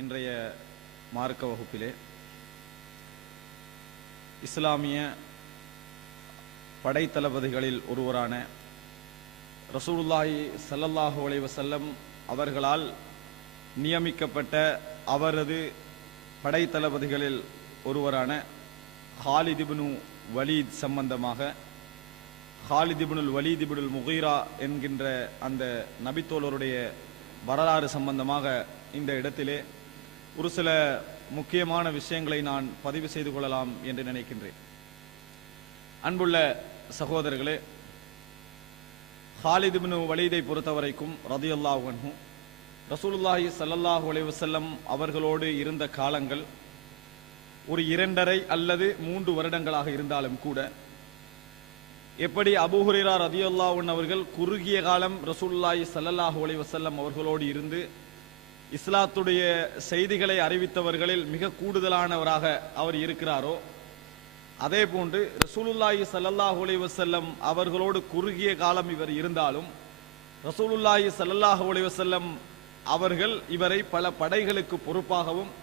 இன்றைய மார்க்க வகுப்பிலே இஸ்லாமிய படைத்தளபதிகளில் ஒருவரான ரசூலுல்லாஹி ஸல்லல்லாஹு அலைஹி வஸல்லம் அவர்களால் நியமிக்கப்பட்ட அவரது படைத்தளபதிகளில் ஒருவரான ஹாலித் இப்னு வலீத் சம்பந்தமாக ஹாலித் இப்னுல் வலீத் இப்னுல் முகீரா என்கின்ற அந்த நபித்தோழருடைய வரலாறு சம்பந்தமாக இந்த இடத்திலே ஒரு சில முக்கியமான விஷயங்களை நான் பதிவு செய்து கொள்ளலாம் என்று நினைக்கின்றேன். அன்புள்ள சகோதரர்களே, ஹாலித் இப்னு வலீதை பொறுத்தவரைக்கும் ரலியல்லாஹு அன்ஹு ரசூலுல்லாஹி ஸல்லல்லாஹு அலைஹி வஸல்லம் அவர்களோடு இருந்த காலங்கள் ஒரு 2.5 அல்லது 3 வருடங்களாக இருந்தாலும் கூட, எப்படி அபூ ஹுரைரா ரலியல்லாஹு அன்ஹு அவர்கள் குறுகிய காலம் ரசூலுல்லாஹி ஸல்லல்லாஹு அலைஹி வஸல்லம் அவர்களோடு இருந்து இஸ்லாத்துடைய செய்திகளை அறிவித்தவர்களில் மிக கூடுதலானவராக அவர் இருக்கிறாரோ, அதே போன்று ரசூலுல்லாஹி ஸல்லல்லாஹு அலைஹி வஸல்லம் அவர்களோடு குறுகிய காலம் இவர் இருந்தாலும் ரசூலுல்லாஹி ஸல்லல்லாஹு அலைஹி வஸல்லம் அவர்கள் இவரை பல படைகளுக்கு பொறுப்பாகவும்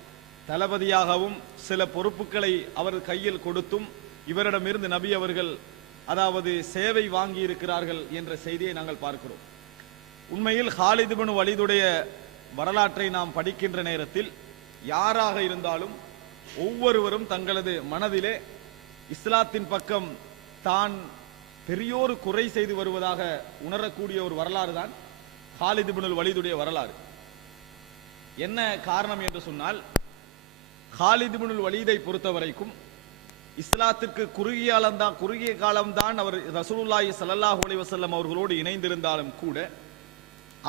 தளபதியாகவும் சில பொறுப்புகளை அவர் கையில் கொடுத்தும் இவரிடமிருந்து நபி அவர்கள் அதாவது சேவை வாங்கி இருக்கிறார்கள் என்ற செய்தியை நாங்கள் பார்க்கிறோம். உண்மையில் ஹாலித் இப்னு வலீதுடைய வரலாற்றை நாம் படிக்கின்ற நேரத்தில் யாராக இருந்தாலும் ஒவ்வொருவரும் தங்களது மனதிலே இஸ்லாத்தின் பக்கம் தான் பெரியோரு குறை செய்து வருவதாக உணரக்கூடிய ஒரு வரலாறு தான் ஹாலித் இப்னுல் வலீதுடைய வரலாறு. என்ன காரணம் என்று சொன்னால், ஹாலித் இப்னுல் வலீதை பொறுத்தவரைக்கும் இஸ்லாத்திற்கு குறுகிய காலம்தான் அவர் ரசூலுல்லாஹி ஸல்லல்லாஹு அலைஹி வஸல்லம் அவர்களோடு இணைந்திருந்தாலும் கூட,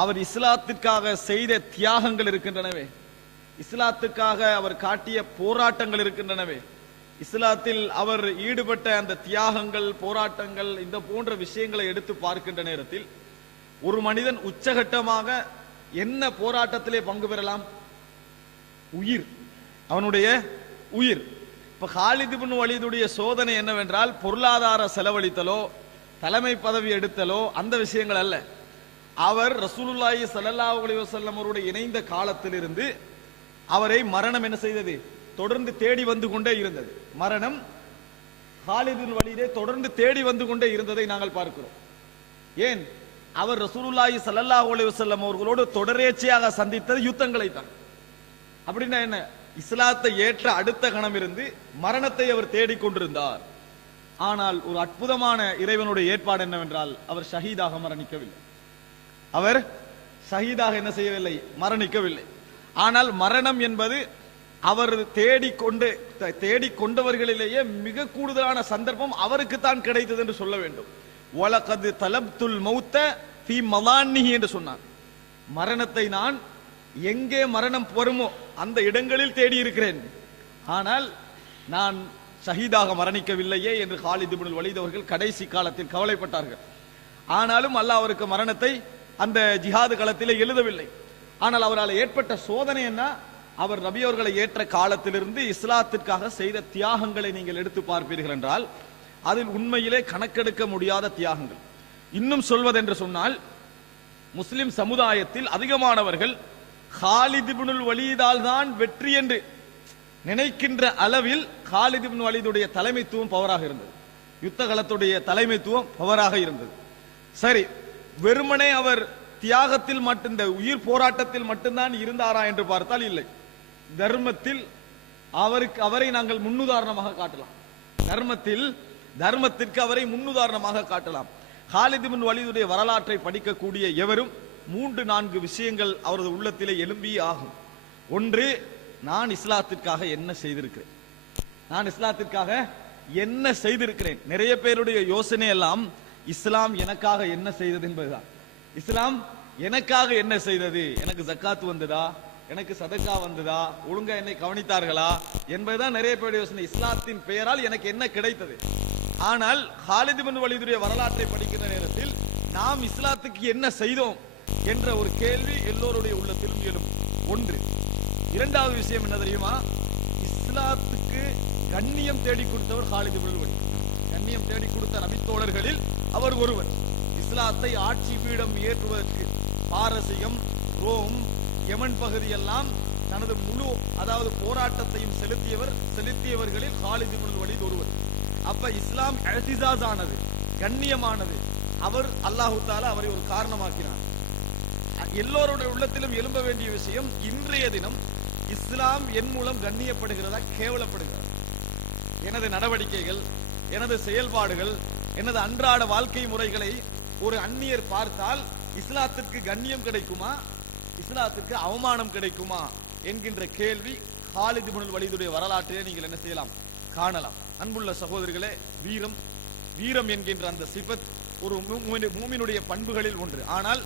அவர் இஸ்லாத்திற்காக செய்த தியாகங்கள் இருக்கின்றனவே, இஸ்லாத்துக்காக அவர் காட்டிய போராட்டங்கள் இருக்கின்றனவே, இஸ்லாத்தில் அவர் ஈடுபட்ட அந்த தியாகங்கள் போராட்டங்கள் இந்த போன்ற விஷயங்களை எடுத்து பார்க்கின்ற நேரத்தில் ஒரு மனிதன் உச்சகட்டமாக என்ன போராட்டத்திலே பங்கு பெறலாம்? உயிர், அவனுடைய உயிர். இப்ப ஹாலித் இப்னு வலீதுடைய சோதனை என்னவென்றால், பொருளாதார செலவழித்தலோ தலைமை பதவி எடுத்தலோ அந்த விஷயங்கள் அல்ல. அவர் ரசூலுல்லாஹி ஸல்லல்லாஹு அலைஹி வஸல்லம் அவரோடு இணைந்த காலத்திலிருந்து அவரை மரணம் என்ன செய்தது? தொடர்ந்து தேடி வந்து கொண்டே இருந்தது. மரணம் ஹாலித் இப்னு வலீதை தொடர்ந்து தேடி வந்து கொண்டே இருந்ததை நாங்கள் பார்க்கிறோம். ஏன்? அவர் ரசூலுல்லாஹி ஸல்லல்லாஹு அலைஹி வஸல்லம் அவர்களோடு தொடரேச்சையாக சந்தித்தது யுத்தங்களை தான். அப்படின்னா என்ன? இஸ்லாத்தை ஏற்ற அடுத்த கணம் இருந்து மரணத்தை அவர் தேடிக்கொண்டிருந்தார். ஆனால் ஒரு அற்புதமான இறைவனுடைய ஏற்பாடு என்னவென்றால், அவர் ஷஹீதாக மரணிக்கவில்லை. அவர் ஷஹீதாக என்ன செய்யவில்லை? மரணிக்கவில்லை. ஆனால் மரணம் என்பது அவர் தேடிக்கொண்டவர்களிலேயே மிக கூடுதலான சந்தர்ப்பம் அவருக்கு தான் கிடைத்தது என்று சொல்ல வேண்டும். வலகத் தலப்துல் மௌத்த ஃபீ மலான்னிஹி என்று சொன்னார். மரணத்தை நான் எங்கே மரணம் வருமோ அந்த இடங்களில் தேடி இருக்கிறேன், ஆனால் நான் ஷஹீதாக மரணிக்கவில்லையே என்று ஹாலித் இப்னுல் வலீத் அவர்கள் கடைசி காலத்தில் கவலைப்பட்டார்கள். ஆனாலும் அல்லாஹ் அவருக்கு மரணத்தை அந்த ஜிஹாது களத்திலே எழுதவில்லை. ஆனால் அவரால் ஏற்பட்ட சோதனை என்ன? அவர் நபி அவர்களை ஏற்ற காலத்திலிருந்து இஸ்லாத்திற்காக செய்த தியாகங்களை நீங்கள் எடுத்து பார்ப்பீர்கள் என்றால் அதில் உண்மையிலே கணக்கெடுக்க முடியாத தியாகங்கள். இன்னும் சொல்வதென்று சொன்னால், முஸ்லிம் சமுதாயத்தில் அதிகமானவர்கள் ஹாலித் இப்னுல் வலீதால் தான் வெற்றி என்று நினைக்கின்ற அளவில் ஹாலித் இப்னு வலீதுடைய தலைமைத்துவம் பவராக இருந்தது. யுத்த களத்துடைய தலைமைத்துவம் பவராக இருந்தது. சரி, வெறுமனே அவர் தியாகத்தில் மட்டும் இந்த உயிர் போராட்டத்தில் மட்டும்தான் இருந்தாரா என்று பார்த்தால் இல்லை. தர்மத்தில் அவரை நாங்கள் முன்னுதாரணமாக காட்டலாம். தர்மத்திற்கு அவரை முன்னுதாரணமாக காட்டலாம். ஹாலித் இப்னு வலீதுடைய வரலாற்றை படிக்கக்கூடிய எவரும் 3-4 விஷயங்கள் அவரது உள்ளத்திலே எழும்பி ஆகும். ஒன்று, நான் இஸ்லாத்திற்காக என்ன செய்திருக்கிறேன். நிறைய பேருடைய யோசனை எல்லாம் இஸ்லாம் எனக்காக என்ன செய்தது என்பதுதான். இஸ்லாம் எனக்காக என்ன செய்தது? எனக்கு ஜக்காத் வந்ததா, எனக்கு சதக்கா வந்ததா, ஒழுங்கா என்னை கவனித்தார்களா என்பதுதான் நிறைய பேருடைய யோசனை. இஸ்லாத்தின் பெயரால் எனக்கு என்ன கிடைத்தது? ஆனால் ஹாலித் இப்னு வலீதுடைய வரலாற்றை படிக்கிற நேரத்தில் நாம் இஸ்லாத்துக்கு என்ன செய்தோம் என்ற ஒரு கேள்வி எல்லோருடைய உள்ளத்திலும் எழும். ஒன்று. இரண்டாவது விஷயம் என்ன தெரியுமா? இஸ்லாத்துக்கு கண்ணியம் தேடி கொடுத்தவர் ஹாலித் இப்னு வலீத். கண்ணியம் தேடி கொடுத்த நபித்தோழர்களில் அவர் ஒருவர். இஸ்லாத்தை ஆட்சி பீடம் ஏற்றுவதற்கு பாரசீகம், ரோம், யமன் பகுதியெல்லாம் தனது முழு அதாவது போராட்டத்தையும் செலுத்தியவர்களில் காலித் இப்னுல் வலீத் ஒருவர். அப்ப இஸ்லாம் இஅ்திஸாஸ் ஆனது, கண்ணியமானது. அவர் அல்லாஹ் தஆலா அவரை ஒரு காரணமாக்கினார். எல்லோருடைய உள்ளத்திலும் எழும்ப வேண்டிய விஷயம், இன்றைய தினம் இஸ்லாம் என் மூலம் கண்ணியப்படுகிறதா, கேவலப்படுகிறதா? எனது நடவடிக்கைகள், எனது செயல்பாடுகள், எனது அன்றாட வாழ்க்கை முறைகளை ஒரு அந்நியர் பார்த்தால் இஸ்லாத்திற்கு கண்ணியம் கிடைக்குமா, இஸ்லாத்திற்கு அவமானம் கிடைக்குமா என்கின்ற கேள்வி காலித் இப்னுல் வலீதுடைய வரலாற்றிலே நீங்கள் என்ன செய்யலாம், காணலாம். அன்புள்ள சகோதரர்களே, வீரம் என்கின்ற அந்த சிபத் ஒரு மூமினுடைய பண்புகளில் ஒன்று. ஆனால்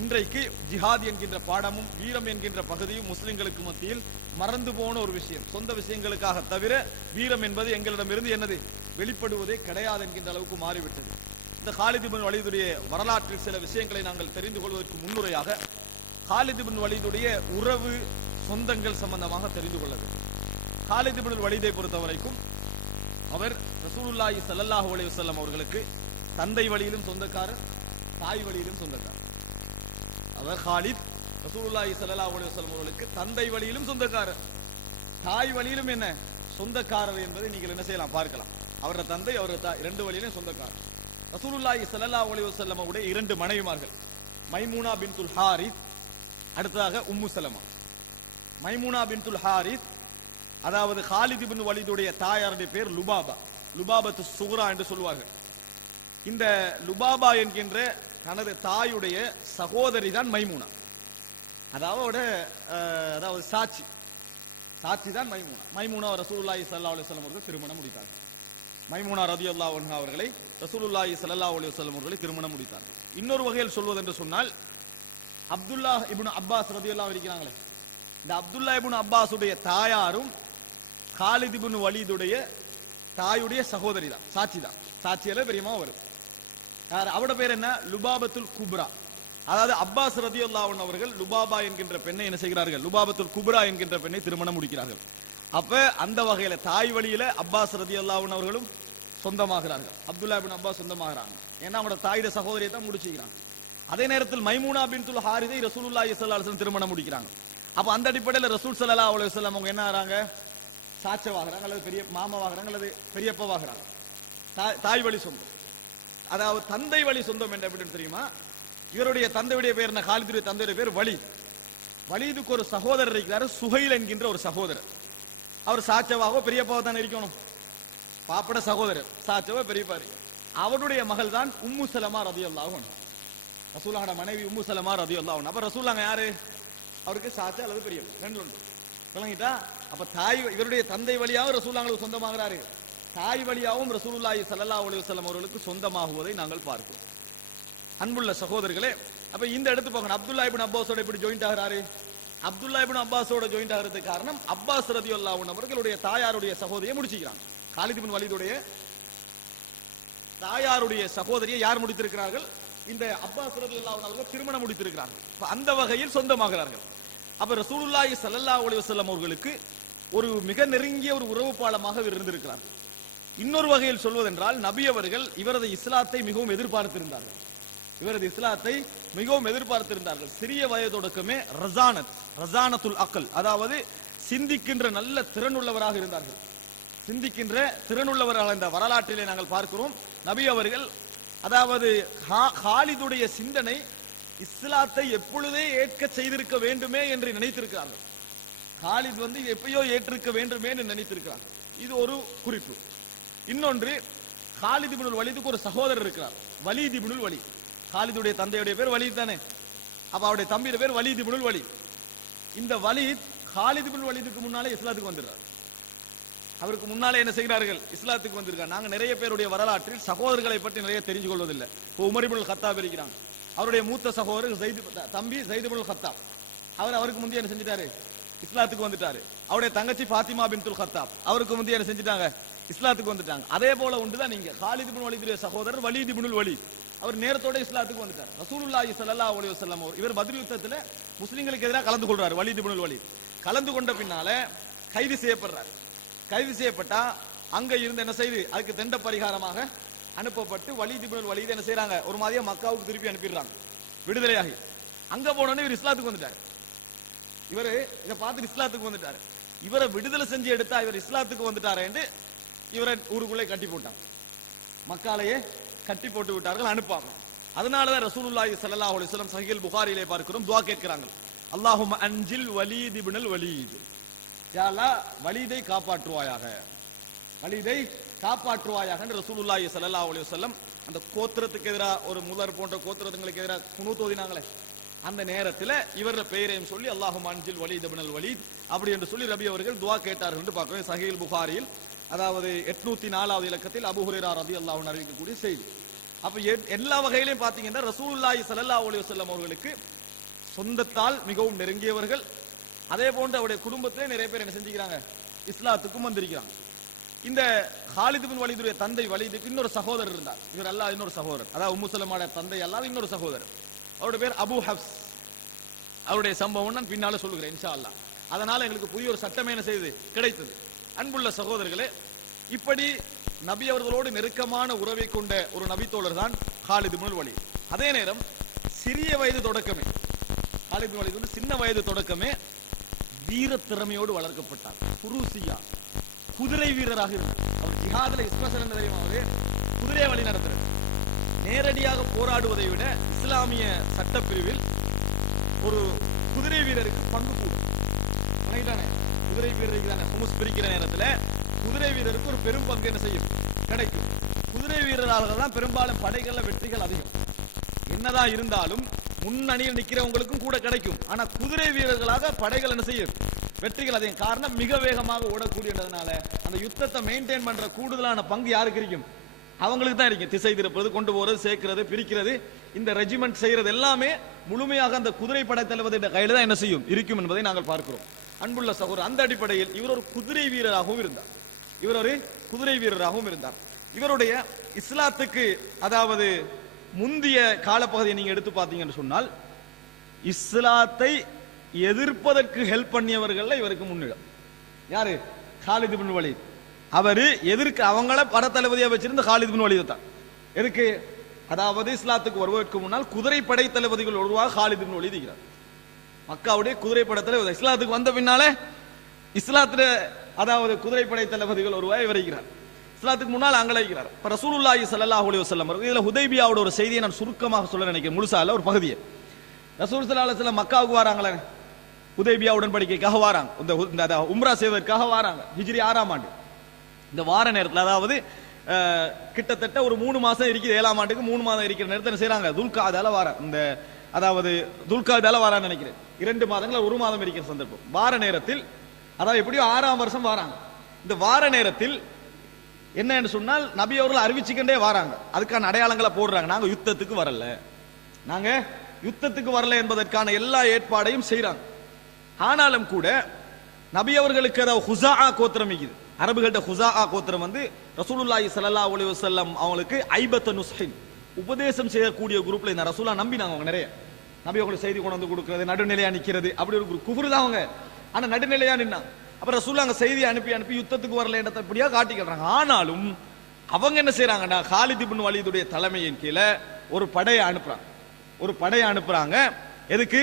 இன்றைக்கு ஜிஹாத் என்கின்ற பாடமும் வீரம் என்கின்ற பகுதியும் முஸ்லிம்களுக்கு மத்தியில் மறந்து போன ஒரு விஷயம். சொந்த விஷயங்களுக்காக தவிர வீரம் என்பது எங்களிடமிருந்து என்னது வெளிப்படுவதே கிடையாது என்கின்ற அளவுக்கு மாறிவிட்டது. இந்த காலித் இப்னு வலீதுடைய வரலாற்றில் சில விஷயங்களை நாங்கள் தெரிந்து கொள்வதற்கு முன்னுரையாக காலித் இப்னு வலீதுடைய உறவு சொந்தங்கள் சம்பந்தமாக தெரிந்து கொள்ள வேண்டும். காலித் இப்னு வலீதை பொறுத்தவரைக்கும் அவர் ரசூலுல்லாஹி ஸல்லல்லாஹு அலைஹி வஸல்லம் அவர்களுக்கு தந்தை வழியிலும் சொந்தக்காரர், தாய் வழியிலும் சொந்தக்காரர். அவர் காலித் ரசூலுல்லாஹி ஸல்லல்லாஹு அலைஹி வஸல்லம் அவர்களுக்கு தந்தை வழியிலும் சொந்தக்காரர், தாய் வழியிலும் என்ன சொந்தக்காரர் என்பதை நீங்கள் என்ன செய்யலாம், பார்க்கலாம். அவரது தந்தை அவரது தாய் இரண்டு வழியிலும் சொந்தக்காரர். ரசூலுல்லாஹி ஸல்லல்லாஹு அலைஹி வஸல்லம் அவருடைய இரண்டு மனைவிமார்கள், மைமூனா பின்துல் ஹாரிஸ், அடுத்ததாக உம்மு சலமா. மைமூனா பின்துல் ஹாரிஸ் அதாவது காலித் இப்னு வலீதுடைய தாயாருடைய பேர் லுபாபா, லுபாபத்து சுக்ரா என்று சொல்வார்கள். இந்த லுபாபா என்கின்ற தனது தாயுடைய சகோதரி தான் மைமூனா. அதாவது சாட்சி தான் மைமூனா. மைமூனா ரசூலுல்லாஹி ஸல்லல்லாஹு அலைஹி வஸல்லம் அவர்கள் திருமணம் முடித்தார்கள். மைமூனா ரலியல்லாஹு அன்ஹா அவர்களை ரசூலுல்லாஹி ஸல்லல்லாஹு அலைஹி வஸல்லம் அவர்களை திருமணம் முடித்தார்கள். இன்னொரு வகையில் சொல்வதென்று சொன்னால், அப்துல்லாஹ் இப்னு அப்பாஸ் ரலியல்லாஹு இருக்கிறாங்களே, இந்த அப்துல்லா இப்னு அப்பாஸுடைய தாயாரும் காலித் இப்னு வலீதுடைய தாயுடைய சகோதரி தான், சாட்சியில பெரியமா வரும். அவருடைய பேர் என்ன, லுபாபத்துல் குப்ரா. அதாவது அப்பாஸ் ரலியல்லாஹு அன்ஹு அவர்கள் லுபாபா என்கின்ற பெண்ணை என்ன செய்கிறார்கள், லுபாபத்துல் குப்ரா என்கின்ற பெண்ணை திருமணம் முடிக்கிறார்கள். அப்ப அந்த வகையில தாய் வழியில அப்பாஸ் ரலியல்லாஹு அன்ஹு அவர்களும் சொந்தமாகிறார்கள், அப்துல்லா இப்னு அப்பாஸ் சொந்தமாகிறாங்க. ஏன்னா அவங்களோட தாயுடைய சகோதரியை தான் முடிச்சுக்கிறாங்க. அதே நேரத்தில் மைமூனா பின்துல் ஹாரிஸை ரசூலுல்லாஹி ஸல்லல்லாஹு அலைஹி வஸல்லம் திருமணம் முடிக்கிறாங்க. அப்ப அந்த அடிப்படையில் ரசூல் ஸல்லல்லாஹு அலைஹி வஸல்லம் அவங்க என்ன ஆறாங்க, சாட்சவாகிறாங்க அல்லது பெரிய மாமாவாகிறாங்க அல்லது பெரியப்பவாகிறாங்க. தாய் வழி சொந்தம். அதாவது தந்தை வழி சொந்தம் என்ன அப்படின்னு தெரியுமா, இவருடைய தந்தையுடைய பேர் என்ன, காலிதுடைய தந்தையுடைய பேர் வலீத். வலீதுக்கு ஒரு சகோதரர் இருக்கிறார், சுஹைல் என்கின்ற ஒரு சகோதரர். அவர் சாச்சவாவோ பெரியப்பாவோ தான் இருக்கணும், பாப்பட சகோதரர், சாச்சவோ பெரியப்பா. அவருடைய மகள் தான் உம்மு சலமா ரலியல்லாஹு அன்ஹா, ரசூலுல்லாஹோட மனைவி உம்மு சலமா ரலியல்லாஹு அன்ஹா. அப்ப ரசூலுல்லாஹ் யாரு, அவருக்கு சாச்சா அல்லது பெரியப்பா, ரெண்டு ஒன்று விளங்கிட்டா. அப்ப இவருடைய தந்தை வழியாகவும் ரசூலுல்லாஹ்வுக்கு சொந்தமாகிறாரு, தாய் வழியாகவும் ரசூலுல்லாஹி ஸல்லல்லாஹு அலைஹி வஸல்லம் அவர்களுக்கு சொந்தமாகுவதை நாங்கள் பார்க்கிறோம். அன்புள்ள சகோதரர்களே, அப்ப இந்த எடுத்து போகணும். அப்துல்லா இப்னு அப்பாஸோட இப்படி ஜாயிண்ட் ஆகிறாரு. அப்துல்லா இப்னு அப்பாஸோட ஜாயிண்ட் ஆகிறதுக்கு காரணம், அப்பாஸ் ரலியல்லாஹு அன்ஹு அவர்களுடைய தாயாருடைய சகோதரியை முடிச்சுக்கிறாங்க. காலித் இப்னு வலீதுடைய தாயாருடைய சகோதரியை யார் முடித்திருக்கிறார்கள், இந்த அப்பாஸ் ரலியல்லாஹு அன்ஹு அவர்கள் திருமணம் முடித்திருக்கிறார்கள். அந்த வகையில் சொந்தமாகிறார்கள். அப்ப ரசூலுல்லாஹி ஸல்லல்லாஹு அலைஹி வஸல்லம் அவர்களுக்கு ஒரு மிக நெருங்கிய ஒரு உறவு பாலமாக இருந்திருக்கிறார்கள். இன்னொரு வகையில் சொல்வதென்றால், நபி அவர்கள் இவரது இஸ்லாத்தை மிகவும் எதிர்பார்த்திருந்தார்கள். சிறிய வயது தொடக்கமே ரஸானத்துல் அக்ல், அதாவது சிந்திக்கின்ற நல்ல திறனுள்ளவராக இருந்தார்கள். சிந்திக்கின்ற திறனுள்ளவராக இந்த வரலாற்றிலே நாங்கள் பார்க்கிறோம். நபி அவர்கள் அதாவது காலிதுடைய சிந்தனை இஸ்லாத்தை எப்பொழுதே ஏற்க செய்திருக்க வேண்டுமே என்று நினைத்திருக்கிறார்கள். காலித் எப்பயோ ஏற்றிருக்க வேண்டுமே என்று நினைத்திருக்கிறார். இது ஒரு குறிப்பு. இன்னொன்று, காலித் இப்னுல் வலீதுக்கு ஒரு சகோதரர் இருக்கிறார், வலீத் இப்னுல் வலீத். காலிதுடைய தந்தையுடைய பேர் வலீத் தானே, அப்ப அவருடைய தம்பியுடைய பேர் வலீத் இப்னுல் வலீத். இந்த வலீத் காலித் இப்னுல் வலீதுக்கு முன்னாலே இஸ்லாத்துக்கு வந்துடுறார். அவருக்கு முன்னாலே என்ன செய்கிறார்கள், இஸ்லாத்துக்கு வந்திருக்காங்க. நாங்க நிறைய பேருடைய வரலாற்றில் சகோதரர்களை பற்றி நிறைய தெரிஞ்சு கொள்வதில்லை. இப்போ உமர் இப்னுல் கத்தாப் இருக்கிறாங்க, அவருடைய மூத்த சகோதரர் தம்பி ஸைத் இப்னுல் கத்தாப். அவருக்கு முந்தைய என்ன செஞ்சிட்டாரு, இஸ்லாத்துக்கு வந்துட்டாரு. அவருடைய தங்கச்சி ஃபாத்திமா பின்துல் கத்தாப், அவருக்கு முந்தைய என்ன செஞ்சிட்டாங்க, இஸ்லாத்துக்கு வந்துட்டாங்க. அதே போல ஒன்றுதான் நீங்க காலித் இப்னு வலீதுடைய சகோதரர் வலீத் இப்னுல் வலீத், அவர் நேரத்தோட இஸ்லாத்துக்கு வந்துட்டார். ரசூலுல்லாஹி ஸல்லல்லாஹு அலைஹி வஸல்லம் இவர் பத்ர் யுத்தத்தில் முஸ்லிம்களுக்கு எதிராக கலந்து கொள்றாரு. வலீத் இப்னுல் வலீத் கலந்து கொண்ட பின்னால கைது செய்யப்படுறார். கைது செய்யப்பட்டா அங்க இருந்து என்ன செய்து, அதுக்கு தண்ட பரிகாரமாக அனுப்பப்பட்டு வலீத் இப்னுல் வலீத் என்ன செய்யறாங்க, ஒரு மாதிரியா மக்காவுக்கு திருப்பி அனுப்பிடுறாங்க விடுதலையாகி. அங்க போனோடனே இவர் இஸ்லாத்துக்கு வந்துட்டார். இவரு இதை பார்த்துட்டு இஸ்லாத்துக்கு வந்துட்டாரு. இவரை விடுதலை செஞ்சு எடுத்தா இவர் இஸ்லாத்துக்கு வந்துட்டாரு என்று இவரை ஊருக்குள்ளே கட்டி போட்டாங்க. மக்காலையே கட்டி போட்டு விட்டார்கள், அனுப்பாங்க. அதனாலதான் ரசூலுல்லாஹி ஸல்லல்லாஹு அலைஹி வஸல்லம் சஹீஹ் புகாரியிலே பார்க்கிறோம், துஆ கேட்கிறாங்க, அல்லாஹும்ம அன்ஜில் வலீத் இப்னுல் வலீத், யா அல்லாஹ் வலீதை காப்பாற்றுவாயாக, வலீதை காப்பாற்றுவாயாக என்று ரசூலுல்லாஹி ஸல்லல்லாஹு அலைஹி வஸல்லம் அந்த கோத்திரத்துக்கு எதிராக ஒரு முதர் போன்ற கோத்திரங்களுக்கு எதிராக குனூத் ஓதினாங்களே, அந்த நேரத்தில் இவர பெயரையும் சொல்லி அல்லாஹும்ம அன்ஜில் வலீத் இப்னுல் வலீத் அப்படி என்று சொல்லி ரபி அவர்கள் துஆ கேட்டார்கள் என்று பார்க்கிறோம். சஹீஹ் புகாரியில் அதாவது 804வது இலக்கத்தில் அபூ ஹுரைரா ரலியல்லாஹு அன்ஹு அறிவிக்கக்கூடிய செய்தி. அப்ப எல்லா வகையிலையும் பாத்தீங்கன்னா ரசூலுல்லாஹி ஸல்லல்லாஹு அலைஹி வஸல்லம் அவர்களுக்கு சொந்தத்தால் மிகவும் நெருங்கியவர்கள். அதே போன்று அவருடைய குடும்பத்திலே நிறைய பேர் என்ன செஞ்சுக்கிறாங்க, இஸ்லாத்துக்கும் வந்திருக்கிறாங்க. இந்த ஹாலித் பின் வலீதுடைய தந்தை வலீதுக்கு இன்னொரு சகோதரர் இருந்தார். இவர் அல்லாஹ் இன்னொரு சகோதரர், அதாவது உம்மு சலமாவுடைய தந்தை அல்லாஹ் இன்னொரு சகோதரர், அவருடைய பேர் அபூ ஹப்ஸ். அவருடைய சம்பவம் நான் பின்னால சொல்லுகிறேன் இன்ஷா அல்லாஹ். அதனால எங்களுக்கு புதிய ஒரு சட்டம் என்ன செய்து கிடைத்தது. அன்புள்ள சகோதரர்களே, இப்படி நபி அவர்களோடு நெருக்கமான உறவை கொண்ட ஒரு நபித்தோழர் தான் ஹாலித் பின் வலீத். அதே நேரம் சிறிய வயது தொடக்கமே ஹாலித் பின் வலீத் வந்து சின்ன வயது தொடக்கமே வீர திறமையோடு வளர்க்கப்பட்டார். குருசியா குதிரை வீரராக இருந்தார். அவர் ஜிஹாதுல ஸ்பெஷல் என்ன தெரியுமா, அவரு குதிரை வழி நடத்துறார். நேரடியாக போராடுவதை விட இஸ்லாமிய சட்டப்பிரிவில் ஒரு குதிரை வீரருக்கு பங்கு கூடும். குதிரை வீரருக்கு பிரிக்கிற நேரத்தில் குதிரை வீரருக்கு ஒரு பெரும் பங்கு என்ன செய்யும், கிடைக்கும். குதிரை வீரராக தான் பெரும்பாலும் படைகள்ல வெற்றிகள் அதிகம். என்னதான் இருந்தாலும் முன்னணியில் நிக்கிறவங்களுக்கும் கூட கிடைக்கும். ஆனா குதிரை வீரர்களாக படைகள் என்ன செய்யும், வெற்றிகள் அதிகம். காரணம் மிக வேகமாக ஓடக்கூடியதுனால அந்த யுத்தத்தை மெயின்டைன் பண்ற கூடுதலான பங்கு யாருக்கு இருக்கும், அவங்களுக்கு தான் இருக்கும். திசை திருப்பது, கொண்டு போறது, சேர்க்கிறது, பிரிக்கிறது, இந்த ரெஜிமெண்ட் செய்யறது எல்லாமே முழுமையாக அந்த குதிரை படை தளபதியோட கையில தான் என்ன செய்யும் இருக்கும் என்பதை நாங்கள் பார்க்கிறோம். அன்புள்ள சகோதரர், அந்த அடிப்படையில் இவர் ஒரு குதிரை வீரராகவும் இருந்தார். இவருடைய இஸ்லாத்துக்கு அதாவது முந்திய காலப்பகுதியை நீங்க எடுத்து பார்த்தீங்கன்னு சொன்னால் இஸ்லாத்தை எதிர்ப்பதற்கு ஹெல்ப் பண்ணியவர்கள் இவருக்கு முன்னிடம். யாரு, ஹாலித் பின் வலீத். அவரு எதிர்க்க அவங்கள படத்தளபதியா வச்சிருந்த ஹாலித் பின் வலீத் தான். எதுக்கு, அதாவது இஸ்லாத்துக்கு வருவதற்கு முன்னால் குதிரை படை தளபதிகள் ஒருவாக ஹாலித் பின் வலீத் இருக்கிறார். மக்காவுடைய குதிரை படத்தில் இஸ்லாத்துக்கு வந்த பின்னாலே இஸ்லாத்துல அதாவது குதிரை படை தளபதிகள் ஒருவாய் விரைகிறார். இஸ்லாத்துக்கு முன்னால் அங்கலாய்க்கிறார். இப்ப ரசூலுல்லாஹி ஸல்லல்லாஹு அலைஹி வஸல்லம் இதுல ஹுதைபியாவோட ஒரு செய்தியை நான் சுருக்கமாக சொல்ல நினைக்கிறேன், முழுசா இல்ல, ஒரு பகுதியை. ரசூல் ஸல்லல்லாஹு அலைஹி வஸல்லம் மக்காவுக்கு வராங்களே, ஹுதைபியா உடன்படிக்கைக்காக வராங்க, இந்த உம்ரா செய்வதற்காக வராங்க. ஹிஜ்ரி 6ஆம் ஆண்டு இந்த வார நேரத்தில், அதாவது கிட்டத்தட்ட ஒரு 3 மாசம் இருக்குது, 7ஆம் ஆண்டுக்கு 3 மாதம் இருக்கிற நேரத்தில் செய்யறாங்க. துல்காதால வார இந்த அதாவது துல்காதால வாரான்னு நினைக்கிறேன், 2 மாதங்கள் 1 மாதம் இருக்கிற சந்தர்ப்பம். வார நேரத்தில் அதாவது எப்படியோ 6ஆம் வருஷம் வராங்க. இந்த வார நேரத்தில் என்ன சொன்னால் நபி அவர்கள் அறிவிச்சுக்கிட்டே வராங்க, அதுக்கான அடையாளங்களை போடுறாங்க. நாங்க யுத்தத்துக்கு வரல என்பதற்கான எல்லா ஏற்பாடையும் செய்யறாங்க. ஆனாலும் கூட நபி அவர்களுக்கு அதாவது ஹுஸா கோத்திரம் இருக்குது, அரபுகள்ட்ட ஹுஸா கோத்திரம் வந்து ரசூலுல்லாஹி ஸல்லல்லாஹு அலைஹி வஸல்லம் அவங்களுக்கு ஐபத்து நுஸ்ஹின் உபதேசம் செய்யக்கூடிய குரூப்ல இந்த ரசூலா நம்பினாங்க. அவங்க நிறைய நபி அவங்களுக்கு செய்தி கொண்டு வந்து கொடுக்கிறது, நடுநிலையா நிக்கிறது, அப்படி ஒரு குஃப்ரு தான் அவங்க. ஆனா நடுநிலையா நின்னாங்க. அப்ப ரசூலுல்லாஹ் அங்க செய்தி அனுப்பி யுத்தத்துக்கு வரலன்றத இப்படியா காட்டிக்கிறாங்க. ஆனாலும் அவங்க என்ன செய்யறாங்கன்னா ஹாலித் இப்னு வலீதுடைய தலைமையின் கீழே ஒரு படையை அனுப்புறாங்க. எதுக்கு,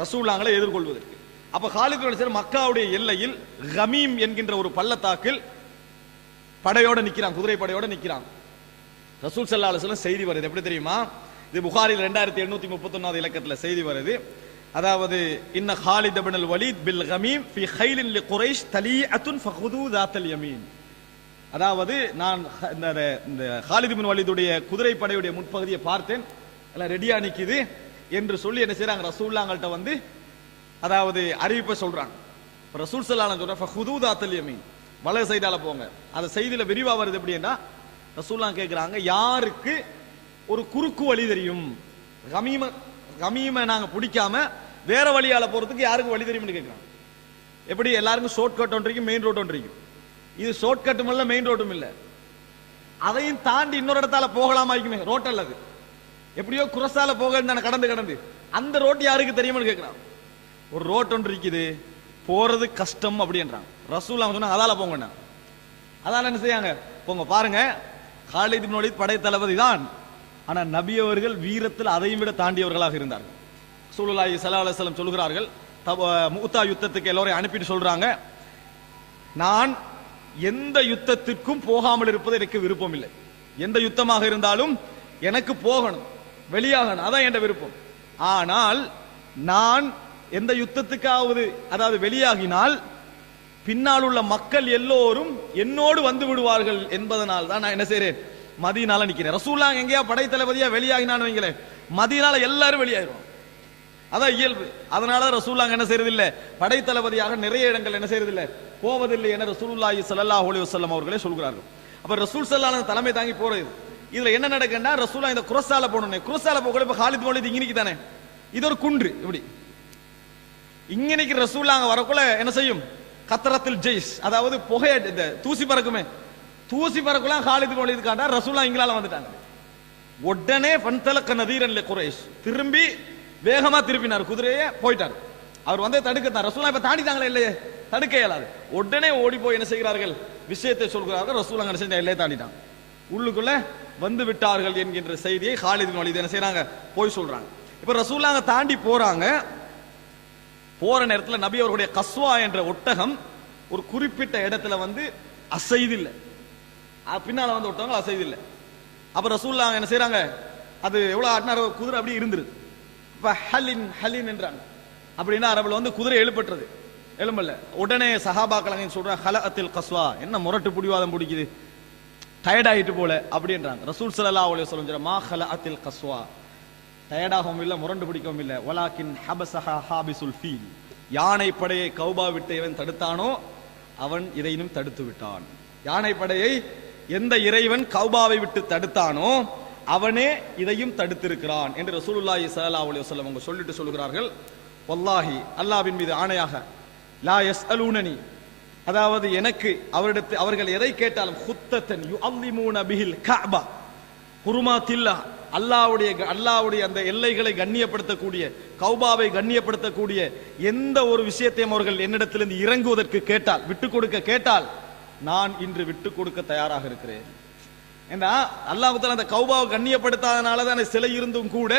ரசூலுல்லாஹ்வை எதிர்கொள்வதற்கு. அப்ப ஹாலித் இப்னு வலீத் மக்காவுடைய எல்லையில் கமீம் என்கின்ற ஒரு பள்ளத்தாக்கில் படையோட நிக்கிறாங்க, குதிரை படையோட நிக்கிறாங்க. ரசூல் ஸல்லல்லாஹு அலைஹி வஸல்லம் செய்தி வருது, எப்படி தெரியுமா, இது புகாரில் 2831வது இலக்கத்தில் செய்தி வருது. அதாவது இன்ன ஹாலித் இப்னுல் வலீத் பில் கமீம் ஃபி கைலின் லிகுரைஷ் தலீஅத்துன் ஃபகுது தாத்தல் யமீன். அதாவது நான் இந்த ஹாலித் இப்னு வலீதுடைய குதிரை படையுடைய முன்பகுதியை பார்த்தேன், எல்லாம் ரெடியா நிக்குது என்று சொல்லி என்ன செய்றாங்க, ரசூலுல்லாஹ்ங்கள்ட்ட வந்து அதாவது அறிவிப்பை சொல்றாங்க. ரசூல் ஸல்லல்லாஹு அலைஹி வஸல்லம் ஃபகுது தாத்தல் யமீன், வலது சைடால போங்க. அந்த செய்தியில விரிவா வருது எப்படின்னா, ரசூலுல்லாஹ் கேக்குறாங்க, யாருக்கு ஒரு குறுக்கு வழி தெரியும், கமீமை நாங்க பிடிக்காம வேற வழியால போறதுக்கு யாருக்கு வழி தெரியும்னு கேட்கிறாங்க. எப்படி, எல்லாருக்கும் ஷார்ட் கட் ஒன்று மெயின் ரோட் ஒன்று இருக்கும். இது ஷார்ட் கட்டும் இல்ல, மெயின் ரோட்டும் இல்ல, அதையும் தாண்டி இன்னொரு இடத்தால போகலாமா இருக்குமே, ரோட் அல்லது எப்படியோ குரசால போக கடந்து அந்த ரோட் யாருக்கு தெரியும்னு கேட்கிறாங்க. ஒரு ரோட் ஒன்று இருக்குது, போறது கஷ்டம் அப்படின்றாங்க. ரசூலுல்லாஹ் சொன்னாங்க, அதால போங்க. அதால என்ன செய்யாங்க, போங்க. பாருங்க, ஹாலித் இப்னு வலீத் படை தளபதி தான், ஆனா நபி அவர்கள் வீரத்தில் அதையும் விட தாண்டியவர்களாக இருந்தார்கள். ரசூலுல்லாஹி ஸல்லல்லாஹு அலைஹி வஸல்லம் சொல்கிறார்கள், முத்தா யுத்தத்துக்கு எல்லோரையும் அனுப்பிட்டு சொல்றாங்க, நான் எந்த யுத்தத்திற்கும் போகாமல் இருப்பது எனக்கு விருப்பம் இல்லை. எந்த யுத்தமாக இருந்தாலும் எனக்கு போகணும், வெளியாகணும், அதான் என் விருப்பம். ஆனால் நான் எந்த யுத்தத்துக்காவது அதாவது வெளியாகினால் பின்னால் உள்ள மக்கள் எல்லோரும் என்னோடு வந்து விடுவார்கள் என்பதனால் தான் நான் என்ன செய்றேன், மதீனால நிக்கிறேன். ரசூலுல்லாஹ் எங்கேயா படைத்தளபதியா வெளியாகினான்னு வைங்களேன், மதீனால எல்லாரும் வெளியாகிடுவாங்க. அதான் இயல்பு. அதனால ரசூலுல்லாஹ் என்ன செய்யறது இல்ல, படைத்தளபதியாக நிறைய இடங்கள் என்ன செய்யறது இல்ல, போவதில்லை என ரசூலுல்லாஹி ஸல்லல்லாஹு அலைஹி வஸல்லம் அவர்களே சொல்கிறார்கள். அப்ப ரசூல் ஸல்லல்லாஹு அலைஹி தலைமை தாங்கி போறது. இதுல என்ன நடக்குன்னா, ரசூலுல்லாஹ் இந்த குரசால போனோம், குரசால போக இப்ப காலித் மௌலித் இங்க நிக்குதானே, இது ஒரு குன்று, இப்படி இங்க நிக்கிற ரசூலுல்லாஹ் அங்க வரக்குள்ள என்ன செய்யும், கத்ரத்துல் ஜெய்ஸ், அதாவது புகை, இந்த தூசி பறக்குமே, தூசி பறக்குள்ள காலித் மௌலித் காண்டா ரசூலுல்லாஹ் இங்களால வந்துட்டாங்க. உடனே ஃபன்தலக நதீரன் லிகுரைஷ், திரும்பி வேகமா திருப்பினார் குதிரையை, போயிட்டார். அவர் வந்து தடுக்கத்தான், ரசூலுல்லாஹ் இப்ப தாண்டிட்டாங்களே இல்லையே, தடுக்க இயலாது. உடனே ஓடி போய் என்ன செய்கிறார்கள், விஷயத்தை சொல்கிறார்கள். ரசூலுல்லாஹ் என்ன செஞ்சா, எல்லையை தாண்டிட்டாங்க, உள்ளுக்குள்ள வந்து விட்டார்கள் என்கின்ற செய்தியை காலித் பின் வலீத் என்ன செய்றாங்க, போய் சொல்றாங்க. இப்ப ரசூலுல்லாஹ் தாண்டி போறாங்க. போற நேரத்தில் நபி அவர்களுடைய கஸ்வா என்ற ஒட்டகம் ஒரு குறிப்பிட்ட இடத்துல வந்து அசைதில்லை, பின்னால வந்து ஒட்டகம் அசைதில்லை. அப்ப ரசூலுல்லாஹ் என்ன செய்றாங்க, அது எவ்வளவு ஆட்டினார், குதிரை அப்படி இருந்துருது. இப்ப ஹலின் ஹலின் என்றாங்க, அப்படின்னா அரபுல வந்து குதிரை எழுப்பட்டுறது, எழும்பல. உடனே சஹாபாக்கள் சொல்றாங்க, ஹலஅத்தில் கஸ்வா, என்ன முரட்டு புடிவாதம் பிடிக்குது, டயர்ட் ஆயிட்டு போல அப்படின்றாங்க. ரசூல் ஸல்லல்லாஹு அலைஹி வஸல்லம் சொல்றாங்க, மா ஹலஅத்தில் கஸ்வா, டயர்டாகவும் இல்ல, முரண்டு பிடிக்கவும் இல்ல, வலாக்கின் ஹபஸஹா ஹாபிசுல் ஃபீல், யானை படையை கௌபா விட்டு எவன் தடுத்தானோ அவன் இதையும் தடுத்து விட்டான். யானை படையை எந்த இறைவன் கௌபாவை விட்டு தடுத்தானோ அவனே இதையும் தடுத்திருக்கிறான் என்று ரசூலுல்லாஹி ஸல்லல்லாஹு அலைஹி வஸல்லம் அவங்க சொல்லிட்டு சொல்கிறார்கள், வல்லாஹி அல்லாஹ்வின் மீது ஆணையாக, லா யஸ்அலூனனி, அதாவது எனக்கு அவரிடத்தில் அவர்கள் எதை கேட்டாலும், குத்தத்தன் யுஅல்லிமூன பிஹில் கஅபா ஹுருமாத்தில்லாஹ், அல்லாஹ்வுடைய அந்த எல்லைகளை கண்ணியப்படுத்தக்கூடிய, கௌபாவை கண்ணியப்படுத்தக்கூடிய எந்த ஒரு விஷயத்தையும் அவர்கள் என்னிடத்திலிருந்து இறங்குவதற்கு கேட்டால், விட்டுக் கொடுக்க கேட்டால், நான் இன்று விட்டுக் கொடுக்க தயாராக இருக்கிறேன். ஏன்னா அல்லாஹ் தஆலா அந்த கௌபாவை கண்ணியப்படுத்தாதனால தான் சிலை இருந்தும் கூட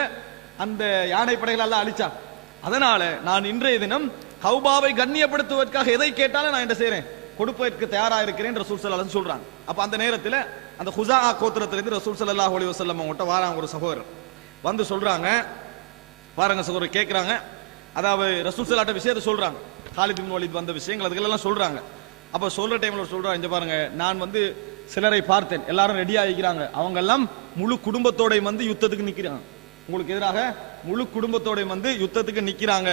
அந்த யானை படைகள் எல்லாம் அழிச்சான். அதனால நான் இன்றைய தினம் கௌபாவை கண்ணியப்படுத்துவதற்காக எதை கேட்டாலும் நான் என்ன செய்றேன், கொடுப்பதற்கு தயாராக இருக்கிறேன் ரசூல் ஸல்லல்லாஹு அலைஹி வஸல்லம் சொல்றாங்க. அப்ப அந்த நேரத்தில் அந்த ஹுஸா கோத்திரத்திலிருந்து ரசூல் ஸல்லல்லாஹு அலைஹி வஸல்லம் அவங்கள்ட்ட வராங்க ஒரு சகோதரர், வந்து சொல்றாங்க, பாருங்க சகோதரர் கேட்கிறாங்க, அதாவது ரசூல் ஸல்லல்லாஹு அலைஹி விஷயத்தை சொல்றாங்க, காலித் பின் வலீத் வந்த விஷயங்கள் அதுக்கெல்லாம் சொல்றாங்க. அப்ப சொல்ற டைம்ல சொல்றாங்க, இங்க பாருங்க, நான் வந்து சிலரை பார்த்தேன், எல்லாரும் ரெடியா இருக்கிறாங்க, அவங்க எல்லாம் முழு குடும்பத்தோட வந்து யுத்தத்துக்கு நிக்கிறாங்க, உங்களுக்கு எதிராக முழு குடும்பத்தோட வந்து யுத்தத்துக்கு நிக்கிறாங்க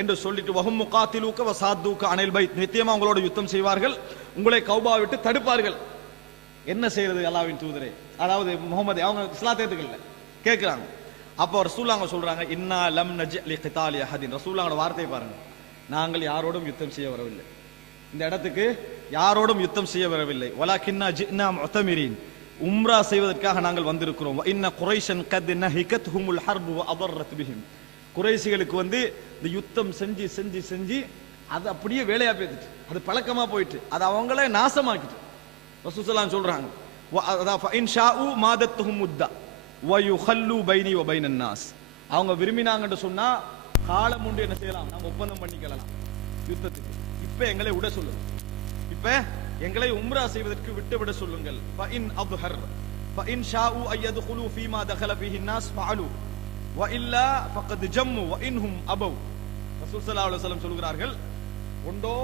என்று சொல்லிட்டு, வஹும் முகாத்திலூக வசாத்தூக அனில் பைத், நிச்சயமா உங்களோட யுத்தம் செய்வார்கள், உங்களை கௌபா விட்டு தடுப்பார்கள். என்ன செய்யறது அல்லாஹ்வின் தூதரே, அதாவது முகமது, அவங்க இஸ்லாத்தை ஏத்துக்கல, கேட்கிறாங்க. அப்போ ரசூலுல்லாஹ் சொல்றாங்க, இன்னா லம் நஜி லிகிதாலி அஹதின், ரசூலுல்லாஹோட வார்த்தை பாருங்க, நாங்கள் யாரோடும் யுத்தம் செய்ய வரவில்லை, இந்த இடத்துக்கு யாரோடும் யுத்தம் செய்ய வரவில்லை, வலாக்கின்னா ஜினா முஅ்தமிரீன், உம்ரா செய்வதற்காக நாங்கள் வந்திருக்கிறோம். இன்ன குரைஷன் கத் நஹிகத்ஹுமுல் ஹர்பு வ அதர்ரத் பிஹிம், குறைஷிகளுக்கு வந்து இந்த யுத்தம் செஞ்சு செஞ்சு செஞ்சு அது அப்படியே வேலையா போயிடுச்சு, அது பழக்கமா போயிட்டு அது அவங்களே நாசமாக்கிட்டு. ரசூல் ஸல்லல்லாஹு அலைஹி சொல்றாங்க, ஃப இன் ஷாஉ மாதத்துஹும் முத்தா வ யுஹல்லு பைனி வ பைனன் நாஸ், அவங்க விரும்பினாங்கன்னு சொன்னா காலம் உண்டு என்ன செய்யலாம், நாம ஒப்பந்தம் பண்ணிக்கலாம் யுத்தத்துக்கு, இப்ப எங்களை விட சொல்லுங்க, இப்ப எங்களை உம்ரா செய்வதற்கு விட்டு விட சொல்லுங்கள். ஃப இன் அத்ஹர் ஃப இன் ஷாஉ அய்யதுகுலு ஃபீமா தகல ஃபீஹி الناس ஃபஅலு வ இல்லா ஃபகத் ஜம்மு வ இன்ஹும் அபவ். ரசூல் ஸல்லல்லாஹு அலைஹி வஸல்லம் சொல்கிறார்கள், ஒண்டோ